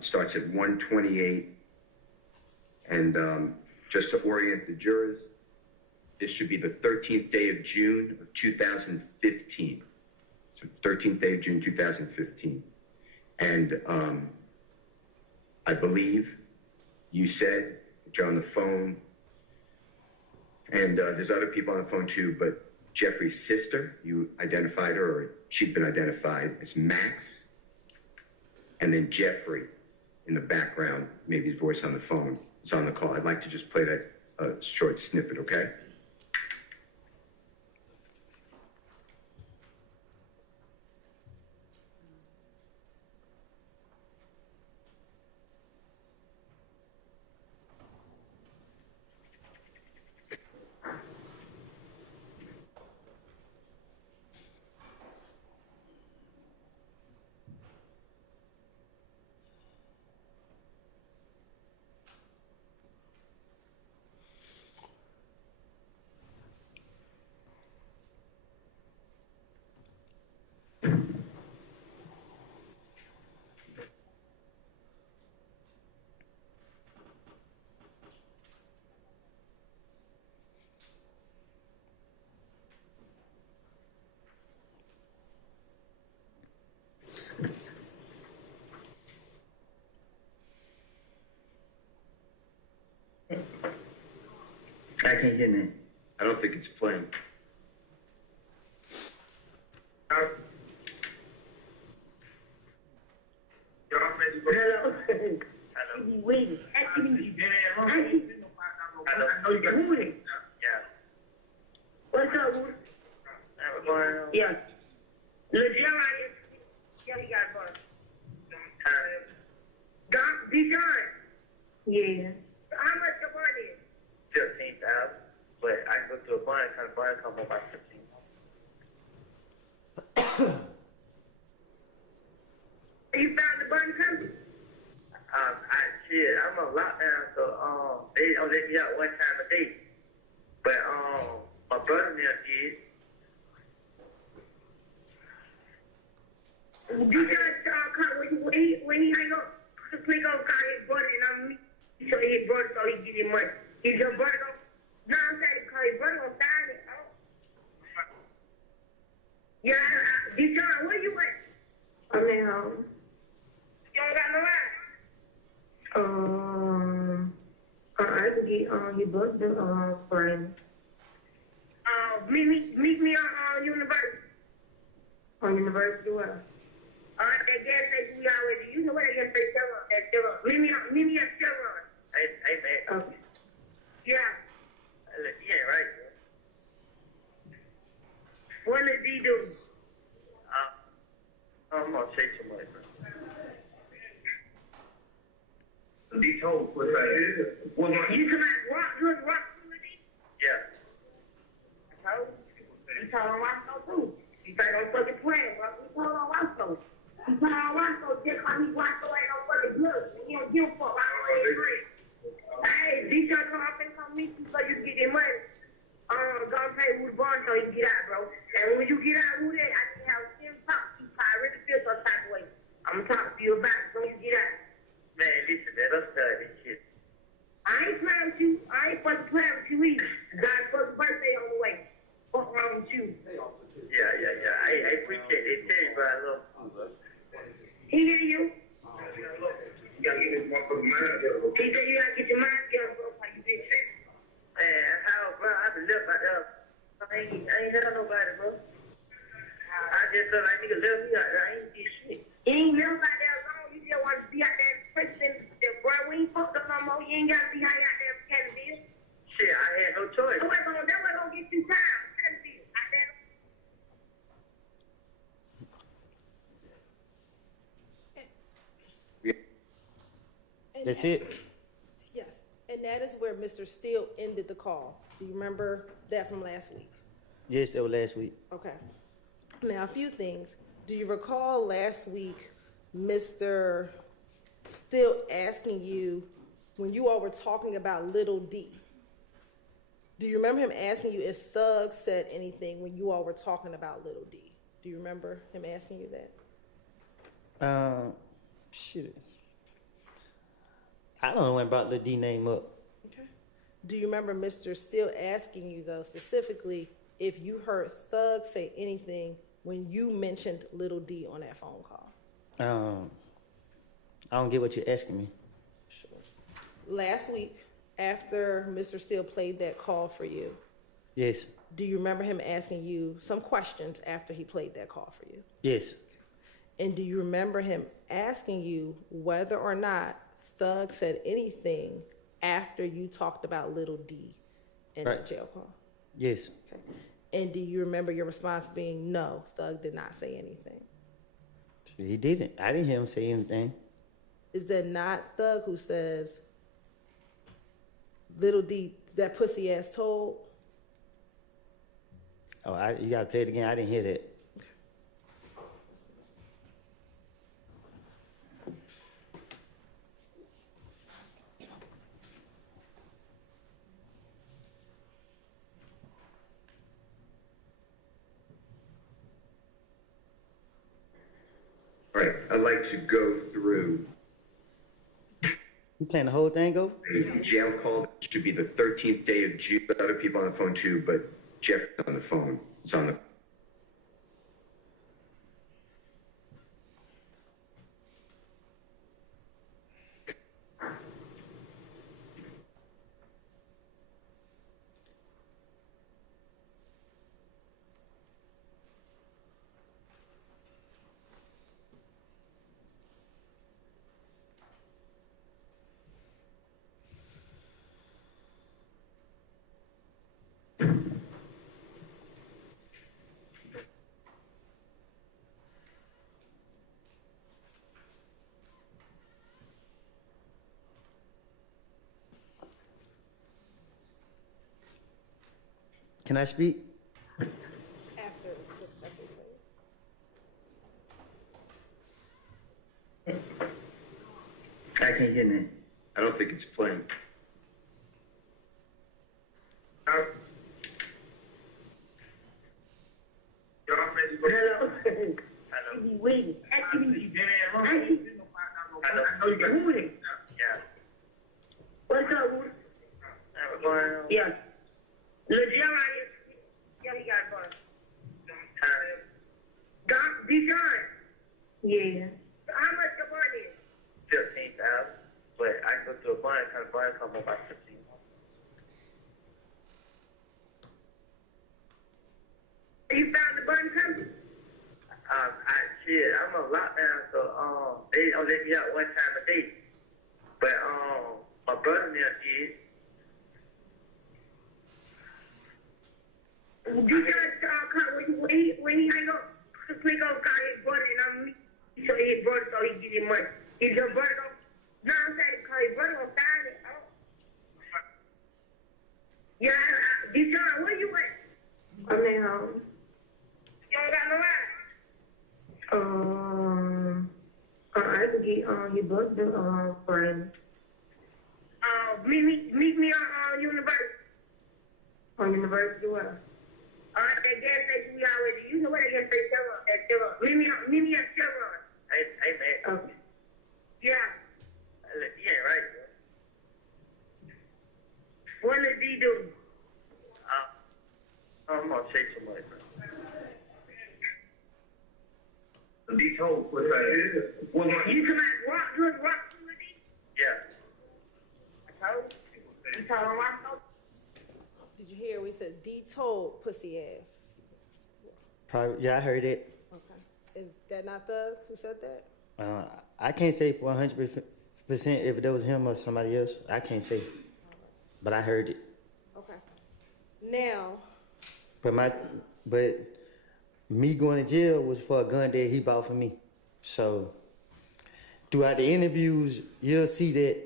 Starts at 1:28, and just to orient the jurors, this should be the 13th day of June of 2015. So 13th day of June 2015, and I believe you said that you're on the phone, and there's other people on the phone too, but Jeffrey's sister, you identified her, or she'd been identified as Max, and then Jeffrey in the background, maybe his voice on the phone, is on the call. I'd like to just play that short snippet, okay? I can't hear nothing. I don't think it's playing. Hello. Hello. You waiting. Actually, I know you got Woody. Yeah. What's up, Woody? Yeah. Look, yeah, he got a bus. Dijon. Yeah. How much the money is? 15,000. But I can go to a bond because bond come up by 15. You found the button company? I'm on lockdown, so they don't let me out one time a day. But my brother now did. Dijon when he hang up, click on call his brother and I'm so his brother so he get his money. Is your brother gonna? No, I'm saying call his brother gonna sign it. Yeah, Dijon, where you at? I'm at home. You don't got no ride? I can get your brother friend. Meet me on University. On University where? That gas station we already. You know where that gas station is? Meet me at Chevron. Hey, man. Okay. Yeah. Look, you ain't right, bro. What did he do? I'm gonna say too much, bro. He told what's that? Well, You come out rock with me? Yeah. I told you. You told him Roscoe too. You say don't fucking play, bro. You told him Roscoe. You told him Roscoe just like he Roscoe ain't no fucking blood. He don't give a fuck. Roscoe ain't free. Hey, D-Shot come up and come meet you so you get your money. Go pay with bond so you get out, bro. And when you get out with it, I can have him talk to you. I really feel some type of way. I'm gonna talk to you about it when you get out. Man, listen, man, I'm starting this shit. I ain't playing with you. I ain't fucking playing with you either. God's first birthday on the way. What's wrong with you? Yeah. I appreciate it. Tell you, bro, I love you. He hear you? You gotta get this motherfucker mind together. He said you gotta get your mind together, bro. Like you been sick. Man, how, bro, I been left out there. I ain't had nobody, bro. I just feel like nigga left me out there. I ain't did shit. You ain't never out there alone. You just want to be out there pressing the boy. We ain't fucked up no more. You ain't gotta be hanging out there in Canterville. Shit, I had no choice. That wasn't gonna get you time. Canterville. Out there. That's it? Yes, and that is where Mr. Steele ended the call. Do you remember that from last week? Yes, that was last week. Okay. Now, a few things. Do you recall last week Mr. Steele asking you, when you all were talking about Little D, do you remember him asking you if Thug said anything when you all were talking about Little D? Do you remember him asking you that? Shit. I don't know when brought the D name up. Okay. Do you remember Mr. Steele asking you, though, specifically, if you heard Thug say anything when you mentioned Little D on that phone call? I don't get what you're asking me. Sure. Last week, after Mr. Steele played that call for you, Yes. do you remember him asking you some questions after he played that call for you? Yes. And do you remember him asking you whether or not Thug said anything after you talked about Little D in Right. the jail call? Yes. Okay. And do you remember your response being, no, Thug did not say anything? He didn't. I didn't hear him say anything. Is that not Thug who says, Little D, that pussy ass told? Oh, you gotta play it again. I didn't hear that. All right, I'd like to go through You playing the whole thing, go? a jail call. That should be the 13th day of June. Other people on the phone too, but Jeff's on the phone. It's on the. Can I speak? After. I can't hear nothing. I don't think it's playing. Hello. He waiting. Actually, I know you got who is? Yeah. What's up, Wood? Yeah. Lil John is. Yeah, he got bun. Dijon. Yeah. How much the bun is? 15,000. But I go to a bun, because a bun come about 15. You found the bun company? I'm on lockdown, so they don't let me out one time a day. But my brother now did. Dijon when he hang up, click on call his brother and I'm so his brother so he get his money. Is your brother gonna? No, I'm saying call his brother gonna sign it. Yeah, Dijon, where you at? I'm at home. You ain't got no ride? I could get your brother friend. Meet me on University. On University where? That gas station we already. You know where that gas station at Chevron. Meet me at Chevron. Hey, man. Okay. Yeah. You ain't right, bro. What does D do? I'm gonna say too much, bro. Be told what that is. You come out rock with D? Yeah. I told you. You told him rock. Did you hear? We said D told pussy ass. Probably, yeah, I heard it. Okay. Is that not Thug who said that? I can't say 100% if that was him or somebody else. I can't say, but I heard it. Okay. Now. But me going to jail was for a gun that he bought for me. So throughout the interviews, you'll see that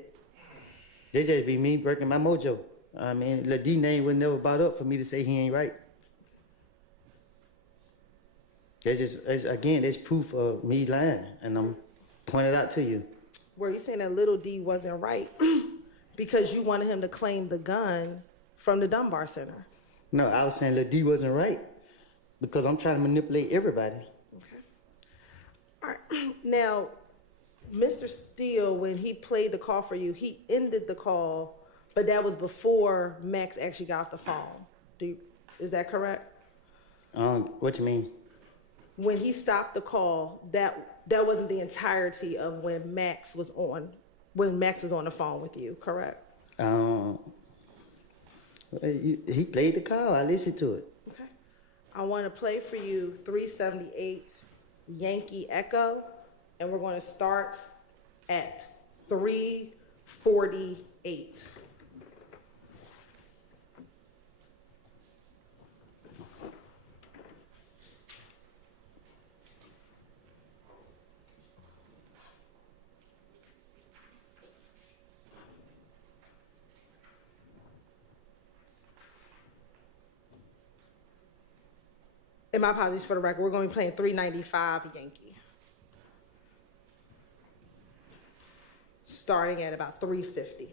they just be me breaking my mojo. I mean, the D name was never brought up for me to say he ain't right. That's proof of me lying, and I'm pointing it out to you. Were you saying that little D wasn't right because you wanted him to claim the gun from the Dunbar Center? No, I was saying Lil D wasn't right because I'm trying to manipulate everybody. Okay. All right. Now, Mr. Steele, when he played the call for you, he ended the call, but that was before Max actually got off the phone. Is that correct? What you mean? When he stopped the call, that wasn't the entirety of when Max was on the phone with you, correct? He played the call. I listened to it. Okay. I want to play for you 378 Yankee Echo, and we're going to start at 348. And my apologies for the record, we're going to be playing 395 Yankee. Starting at about 350.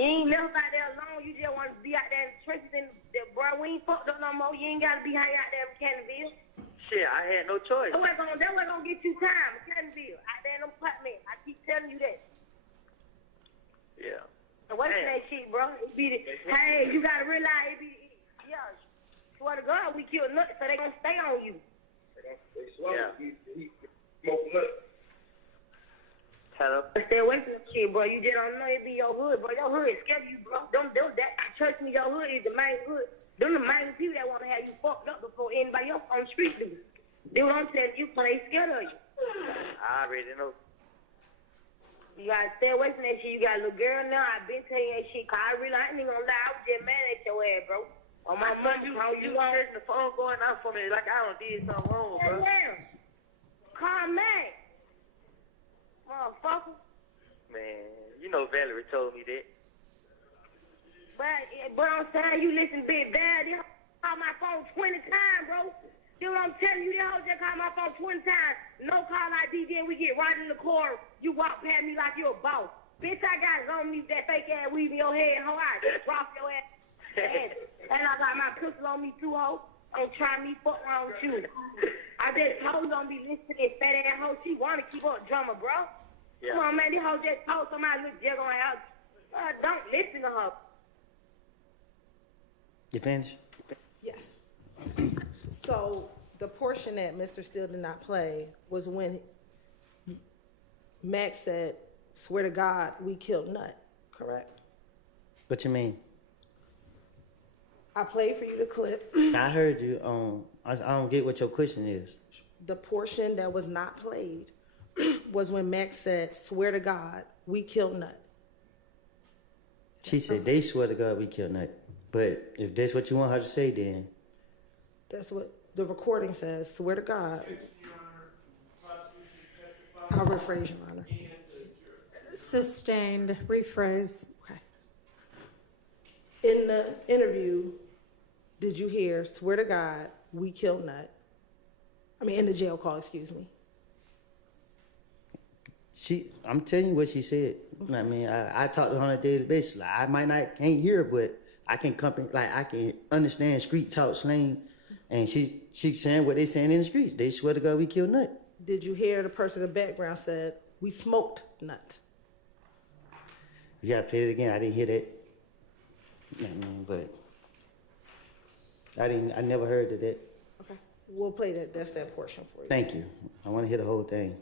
You ain't never out there alone. You just want to be out there in the trenches. And bro, we ain't fucked up no more. You ain't got to be hanging out there in Canterville. Shit, I had no choice. That wasn't gonna get you time in Canterville. Out there in them apartments. I keep telling you that. Yeah. And what's that shit, bro? Hey, you got to realize yeah. Swear to God, we kill nuts, so they gonna stay on you. Yeah. He smoke nuts. Hello? Stay away from that shit, bro. You just don't know it be your hood, bro. Your hood scare you, bro. Trust me, your hood is the main hood. Them the main people that want to have you fucked up before anybody else on the street do. Dude, I'm telling you, play scared of you. I already know. You gotta stay away from that shit. You got a little girl now. I've been telling you that shit. Cause I ain't even gonna lie. I was just mad at your ass, bro. On my mom, you checking the phone going out for me like I done did something wrong, bro. Damn. Call Mac. Motherfucker. Man, you know Valerie told me that. But I'm saying you listen big bad. They call my phone 20 times, bro. You know what I'm telling you? They all just call my phone 20 times. No call ID, then we get right in the car. You walk past me like you a boss. Bitch, I got on me that fake ass weave in your head, ho. I just drop your ass. And I got my pistol on me too, ho. Don't try me, fuck around with you. I just told you don't be listening to this fat ass hoe. She wanna keep up drama, bro. Yeah. Come on, man. This hoe just told somebody look just on her house. Don't listen to her. You finished? Yes. So the portion that Mr. Steele did not play was when Max said, "Swear to God, we killed Nut." Correct? What you mean? I played for you the clip. I heard you. I don't get what your question is. The portion that was not played was when Max said, "Swear to God, we killed Nut." She said they swear to God we killed Nut. But if that's what you want her to say, then That's what the recording says. Swear to God. I'll rephrase, Your Honor. Sustained. Rephrase. Okay. In the interview, did you hear, "Swear to God, we killed Nut"? I mean, in the jail call, excuse me. I'm telling you what she said. I mean, I talk to her on a daily basis. Like, I might not can't hear, but I can I can understand street talk slang, and she saying what they saying in the streets. They swear to God we killed Nut. Did you hear the person in the background said, "We smoked Nut"? You gotta play it again. I didn't hear that. I mean, but I never heard of that. Okay, we'll play that. That's that portion for you. Thank you. I want to hear the whole thing.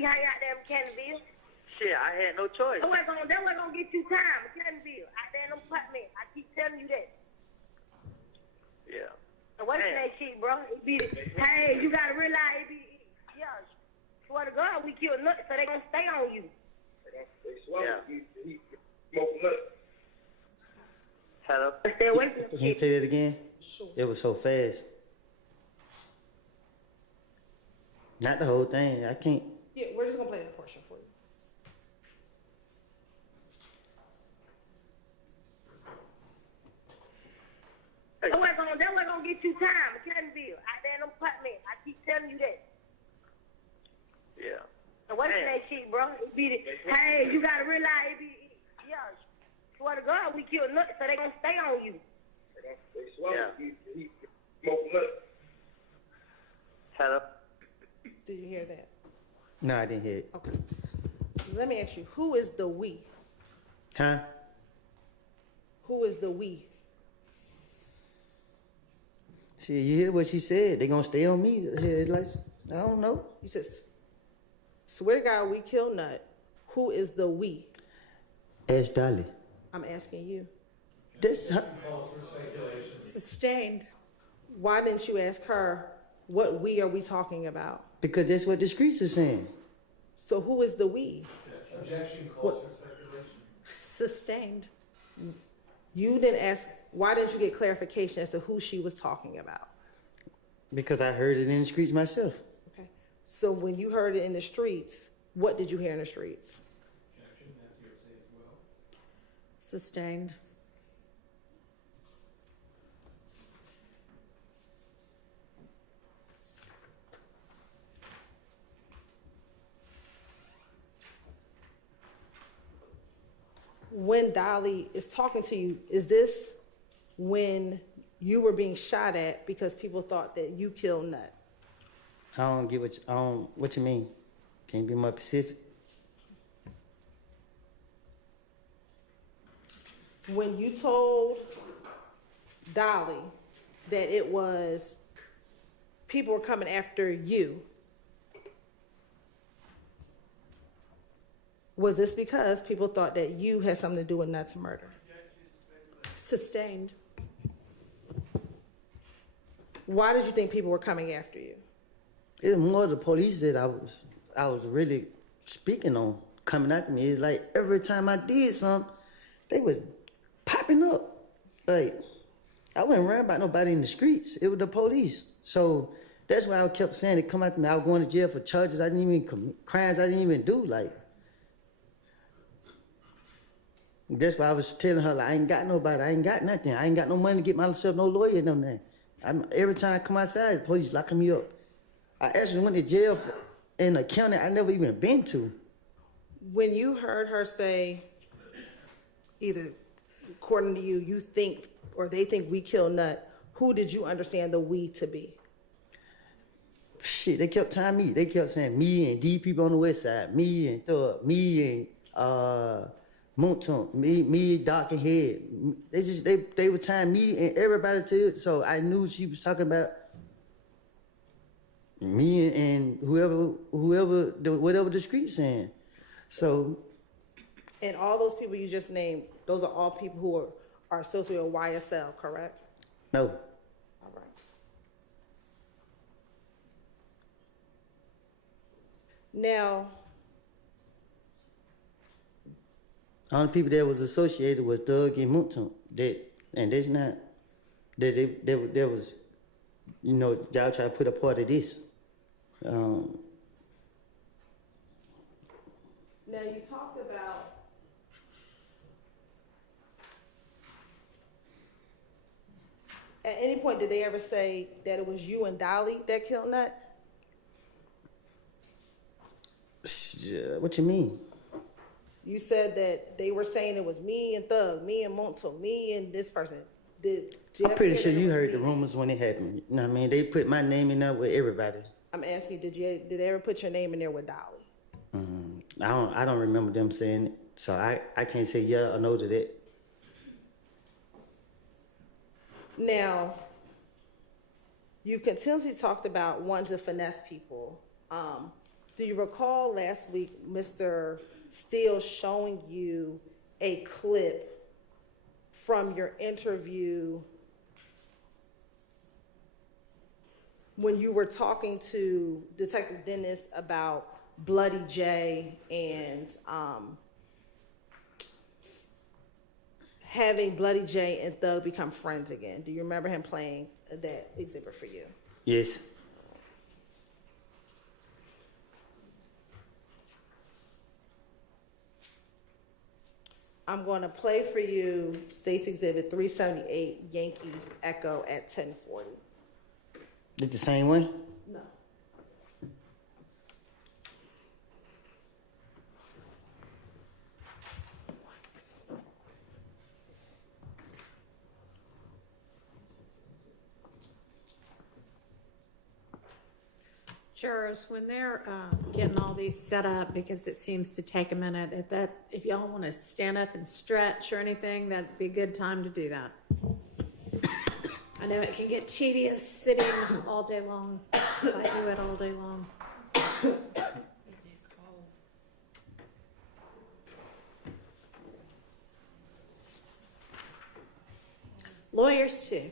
See how you out there in Canterville? Shit, I had no choice. That wasn't gonna get you time, Canterville. Out there in them apartments. I keep telling you that. Yeah. And what's Man. that shit, bro? It be, hey, you gotta realize yeah. Swear to God, we killed Nut, so they gonna stay on you. Yeah. He smoking nut. Hello? Stay away from them Can you shit. play that again? It was so fast. Not the whole thing. I can't. Yeah, we're just gonna play that portion for you. That wasn't gonna get you time, Canterville. Out there in them apartments. I keep telling you that. Yeah. And what's Man. that shit, bro? It be hey, you gotta realize yeah. Swear to God, we killed Nut, so they gonna stay on you. Yeah. He smoking nut. Hello? Did you hear that? No, I didn't hear it. Okay. Let me ask you, who is the we? Huh? Who is the we? See, you hear what she said? They gonna stay on me. Like, I don't know. He says, "Swear to God, we killed Nut." Who is the we? Ask Dolly. I'm asking you. This. Sustained. Why didn't you ask her, what we are we talking about? Because that's what the streets are saying. So who is the we? Objection calls for speculation. Sustained. You didn't ask, why didn't you get clarification as to who she was talking about? Because I heard it in the streets myself. Okay. So when you heard it in the streets, what did you hear in the streets? Objection, that's hearsay as well. Sustained. When Dolly is talking to you, is this when you were being shot at because people thought that you killed Nut? I don't get what you mean. Can you be more specific? when you told Dolly that it was people were coming after you, was this because people thought that you had something to do with Nuts' murder? Sustained. Why did you think people were coming after you? It's more the police that I was really speaking on coming after me. It's like every time I did something, they was popping up. Like, I wasn't worrying about nobody in the streets. It was the police. So that's why I kept saying they come after me. I was going to jail for charges I didn't even commit, crimes I didn't even do. Like, that's why I was telling her, like, I ain't got nobody. I ain't got nothing. I ain't got no money to get myself no lawyer, no nothing. Every time I come outside, the police locking me up. I actually went to jail in a county I never even been to. When you heard her say, either according to you, you think or they think we killed Nut, who did you understand the we to be? Shit, they kept telling me. They kept saying me and D people on the west side, me and Thug, me and Monton, me Doc and Head. They were tying me and everybody to it, so I knew she was talking about me and whatever the street saying. So, And all those people you just named, those are all people who are associated with YSL, correct? no. All right. Now, Only people that was associated was Doug and Monton. And that's not that was, you know, y'all try to put a part of this. now you talked about at any point did they ever say that it was you and Dolly that killed Nut? What you mean? You said that they were saying it was me and Thug, me and Monto, me and this person. I'm pretty sure you heard the rumors when it happened. You know what I mean? They put my name in there with everybody. I'm asking you, did they ever put your name in there with Dolly? I don't remember them saying it, so I can't say yeah or no to that. Now, you've continuously talked about wanting to finesse people. Do you recall last week Mr. Steele showing you a clip from your interview when you were talking to Detective Dennis about Bloody J and having Bloody J and Thug become friends again? Do you remember him playing that exhibit for you? Yes. I'm going to play for you State's Exhibit 378, Yankee Echo at 1040. Did the same one? No. Jurors, when they're getting all these set up, because it seems to take a minute, if y'all want to stand up and stretch or anything, that'd be a good time to do that. I know it can get tedious sitting all day long, if I do it all day long. Lawyers too.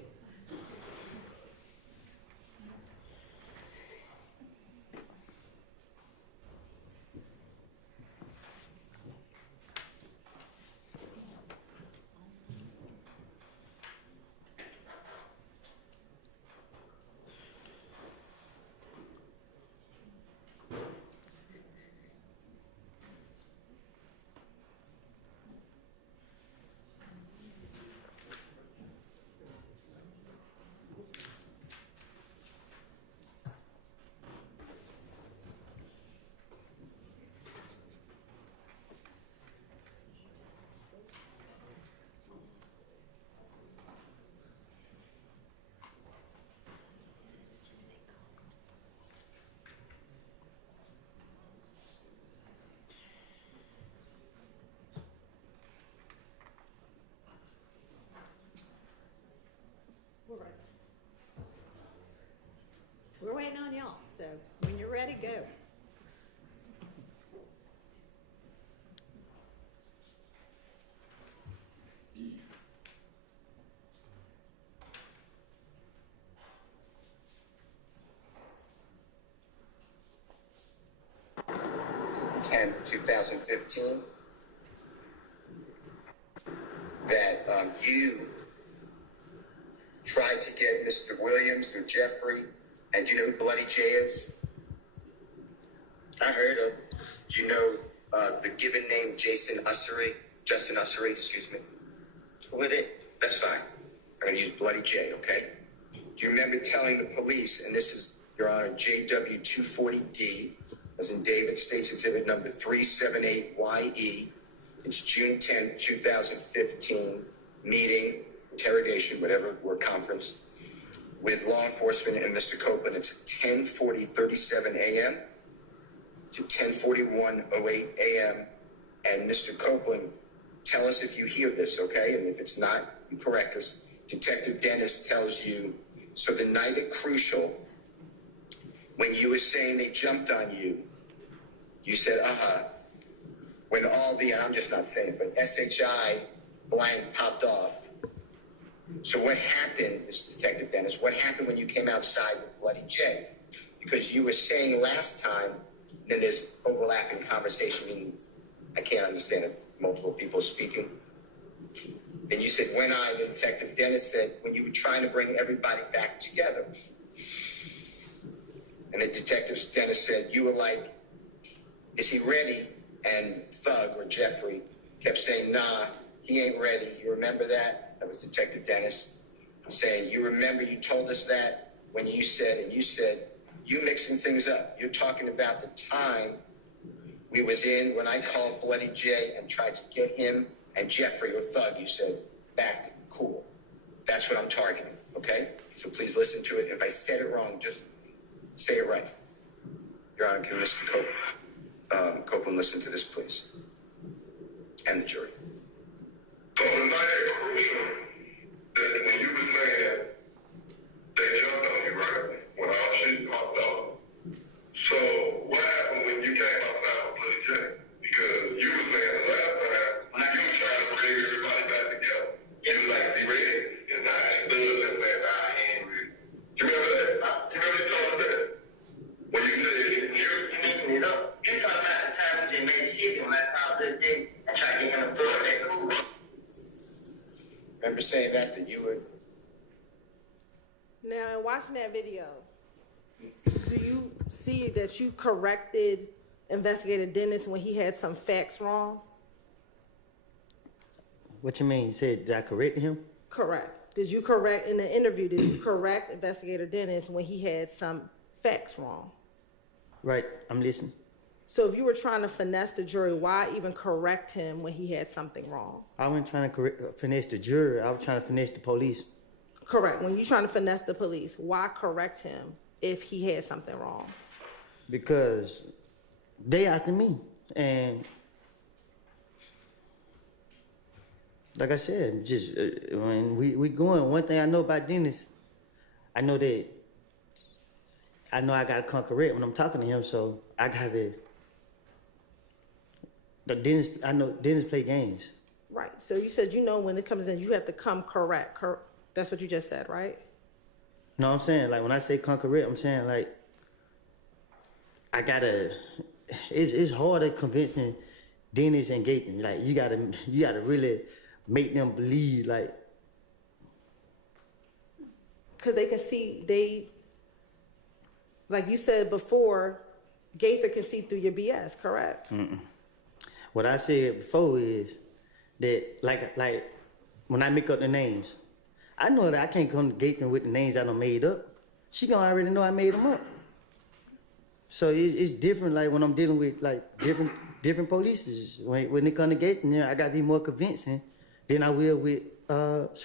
10th, 2015, that you tried to get Mr. Williams or Jeffrey, and do you know who Bloody J is? I heard of. Do you know the given name Justin Ussery, excuse me? Who is it? That's fine. I'm going to use Bloody J, okay? Do you remember telling the police, and this is, Your Honor, JW240D, as in David States Exhibit number 378YE, it's June 10, 2015, meeting, interrogation, whatever, or conference, with law enforcement and Mr. Copeland. It's 10:37 a.m. to 10:08 a.m. And Mr. Copeland, tell us if you hear this, okay? And if it's not, you correct us. Detective Dennis tells you, so the night at Crucial, when you were saying they jumped on you, you said, when all the, I'm just not saying, but SHI blank popped off. So what happened, Mr. Detective Dennis, what happened when you came outside with Bloody J? Because you were saying last time, then there's overlapping conversation, meaning I can't understand it, multiple people speaking. Then you said, the Detective Dennis said, when you were trying to bring everybody back together. And the Detective Dennis said, you were like, is he ready? And Thug or Jeffrey kept saying, nah, he ain't ready. You remember that? That was Detective Dennis saying, you remember you told us that when you said, and you said, you mixing things up. You're talking about the time we was in when I called Bloody J and tried to get him and Jeffrey or Thug, you said, back, cool. That's what I'm targeting, okay? So please listen to it. If I said it wrong, just say it right. Your Honor, can Mr. Copeland listen to this, please? And the jury. So the night at Crucial, that when you were saying they jumped on you, right? When all shit popped off. So what happened when you came outside with Bloody J? Because you were saying the last time you were trying to bring everybody back together. You was like, be ready. And I stood and said, I ain't ready. You remember that? You remember you told us that? When you said you speaking it up. You talking about the time we just made the shit when I called Bloody J and tried to get him to throw that cool. Remember saying that you were... Now, in watching that video, do you see that you corrected Investigator Dennis when he had some facts wrong? What you mean? You said, did I correct him? Correct. Did you correct, in the interview, did you correct Investigator Dennis when he had some facts wrong? Right, I'm listening. So if you were trying to finesse the jury, why even correct him when he had something wrong? I wasn't trying to finesse the jury. I was trying to finesse the police. Correct. When you're trying to finesse the police, why correct him if he had something wrong? Because they after me. And like I said, just when we going, one thing I know about Dennis, I know I gotta come correct when I'm talking to him, so I gotta. I know Dennis play games. Right. So you said, when it comes in, you have to come correct. That's what you just said, right? No, I'm saying, like, when I say come correct, I'm saying, like, I gotta. It's harder convincing Dennis and Gaten. Like, you gotta really make them believe, like. Because they can see, like you said before, Gaither can see through your BS, correct? Mm-mm. What I said before is that, like when I make up the names, I know that I can't come to Gaten with the names I done made up. She gonna already know I made them up. So it's different, like when I'm dealing with like different polices. When it come to Gaten, I gotta be more convincing than I will with Thorpe.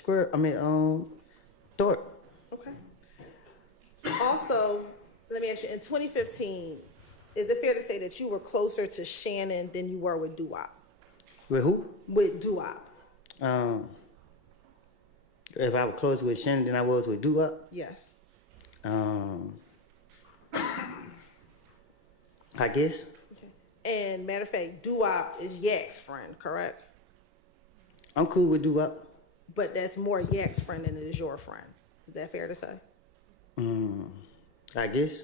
Okay. Also, let me ask you, in 2015, is it fair to say that you were closer to Shannon than you were with Doo-Wop? With who? With Doo-Wop. If I was closer with Shannon than I was with Doo-Wop? Yes. I guess. Okay. And matter of fact, Doo-Wop is Yak's friend, correct? I'm cool with Doo-Wop. But that's more Yak's friend than it is your friend. Is that fair to say? I guess.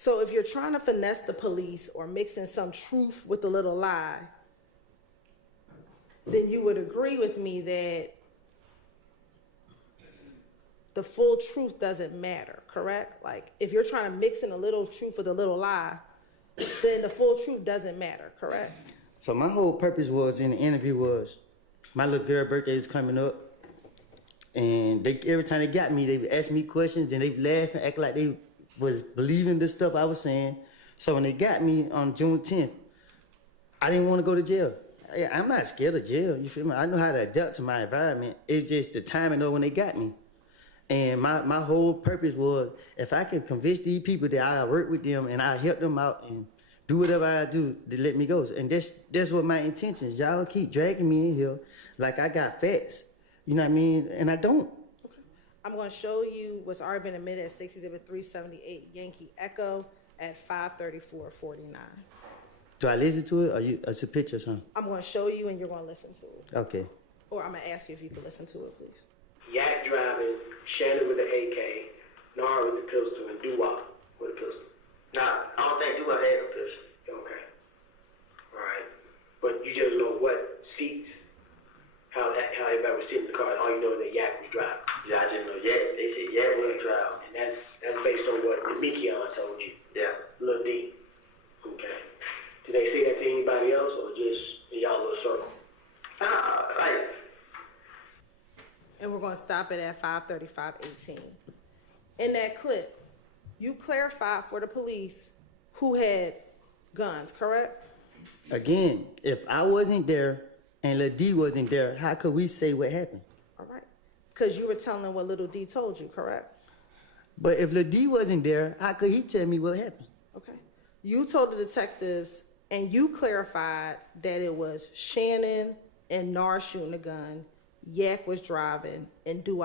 So if you're trying to finesse the police or mixing some truth with a little lie, then you would agree with me that the full truth doesn't matter, correct? Like, if you're trying to mix in a little truth with a little lie, then the full truth doesn't matter, correct? So my whole purpose was in the interview was my little girl birthday was coming up, and every time they got me, they would ask me questions and they would laugh and act like they was believing the stuff I was saying. So when they got me on June 10th, I didn't want to go to jail. I'm not scared of jail, you feel me? I know how to adapt to my environment. It's just the timing of when they got me. And my whole purpose was, if I can convince these people that I work with them and I help them out and do whatever I do, to let me go. And that's what my intention is. Y'all keep dragging me in here like I got facts. You know what I mean? And I don't. Okay. I'm going to show you what's already been admitted at 6 Exhibit 378 Yankee Echo at 5:34:49. Do I listen to it, or it's a picture or something? I'm going to show you and you're going to listen to it. Okay. Or I'm going to ask you if you can listen to it, please. Yak driving, Shannon with the AK, Nara with the pistol, and Dua with the pistol. Nah, I don't think Dua had a pistol. Okay. All right. But you just know what seats, how everybody was sitting in the car, and all you know is that Yak was driving. Yeah, I just know Yak. They said Yak was driving, and that's based on what Mikion told you. Yeah. Lil D. Okay. Did they say that to anybody else, or just in y'all little circle? Right. And we're going to stop it at 5:35:18. In that clip, you clarified for the police who had guns, correct? Again, if I wasn't there and Lil D wasn't there, how could we say what happened? All right. Because you were telling what Little D told you, correct? But if Lil D wasn't there, how could he tell me what happened? Okay. You told the detectives and you clarified that it was Shannon and Nar shooting the gun, Yak was driving, and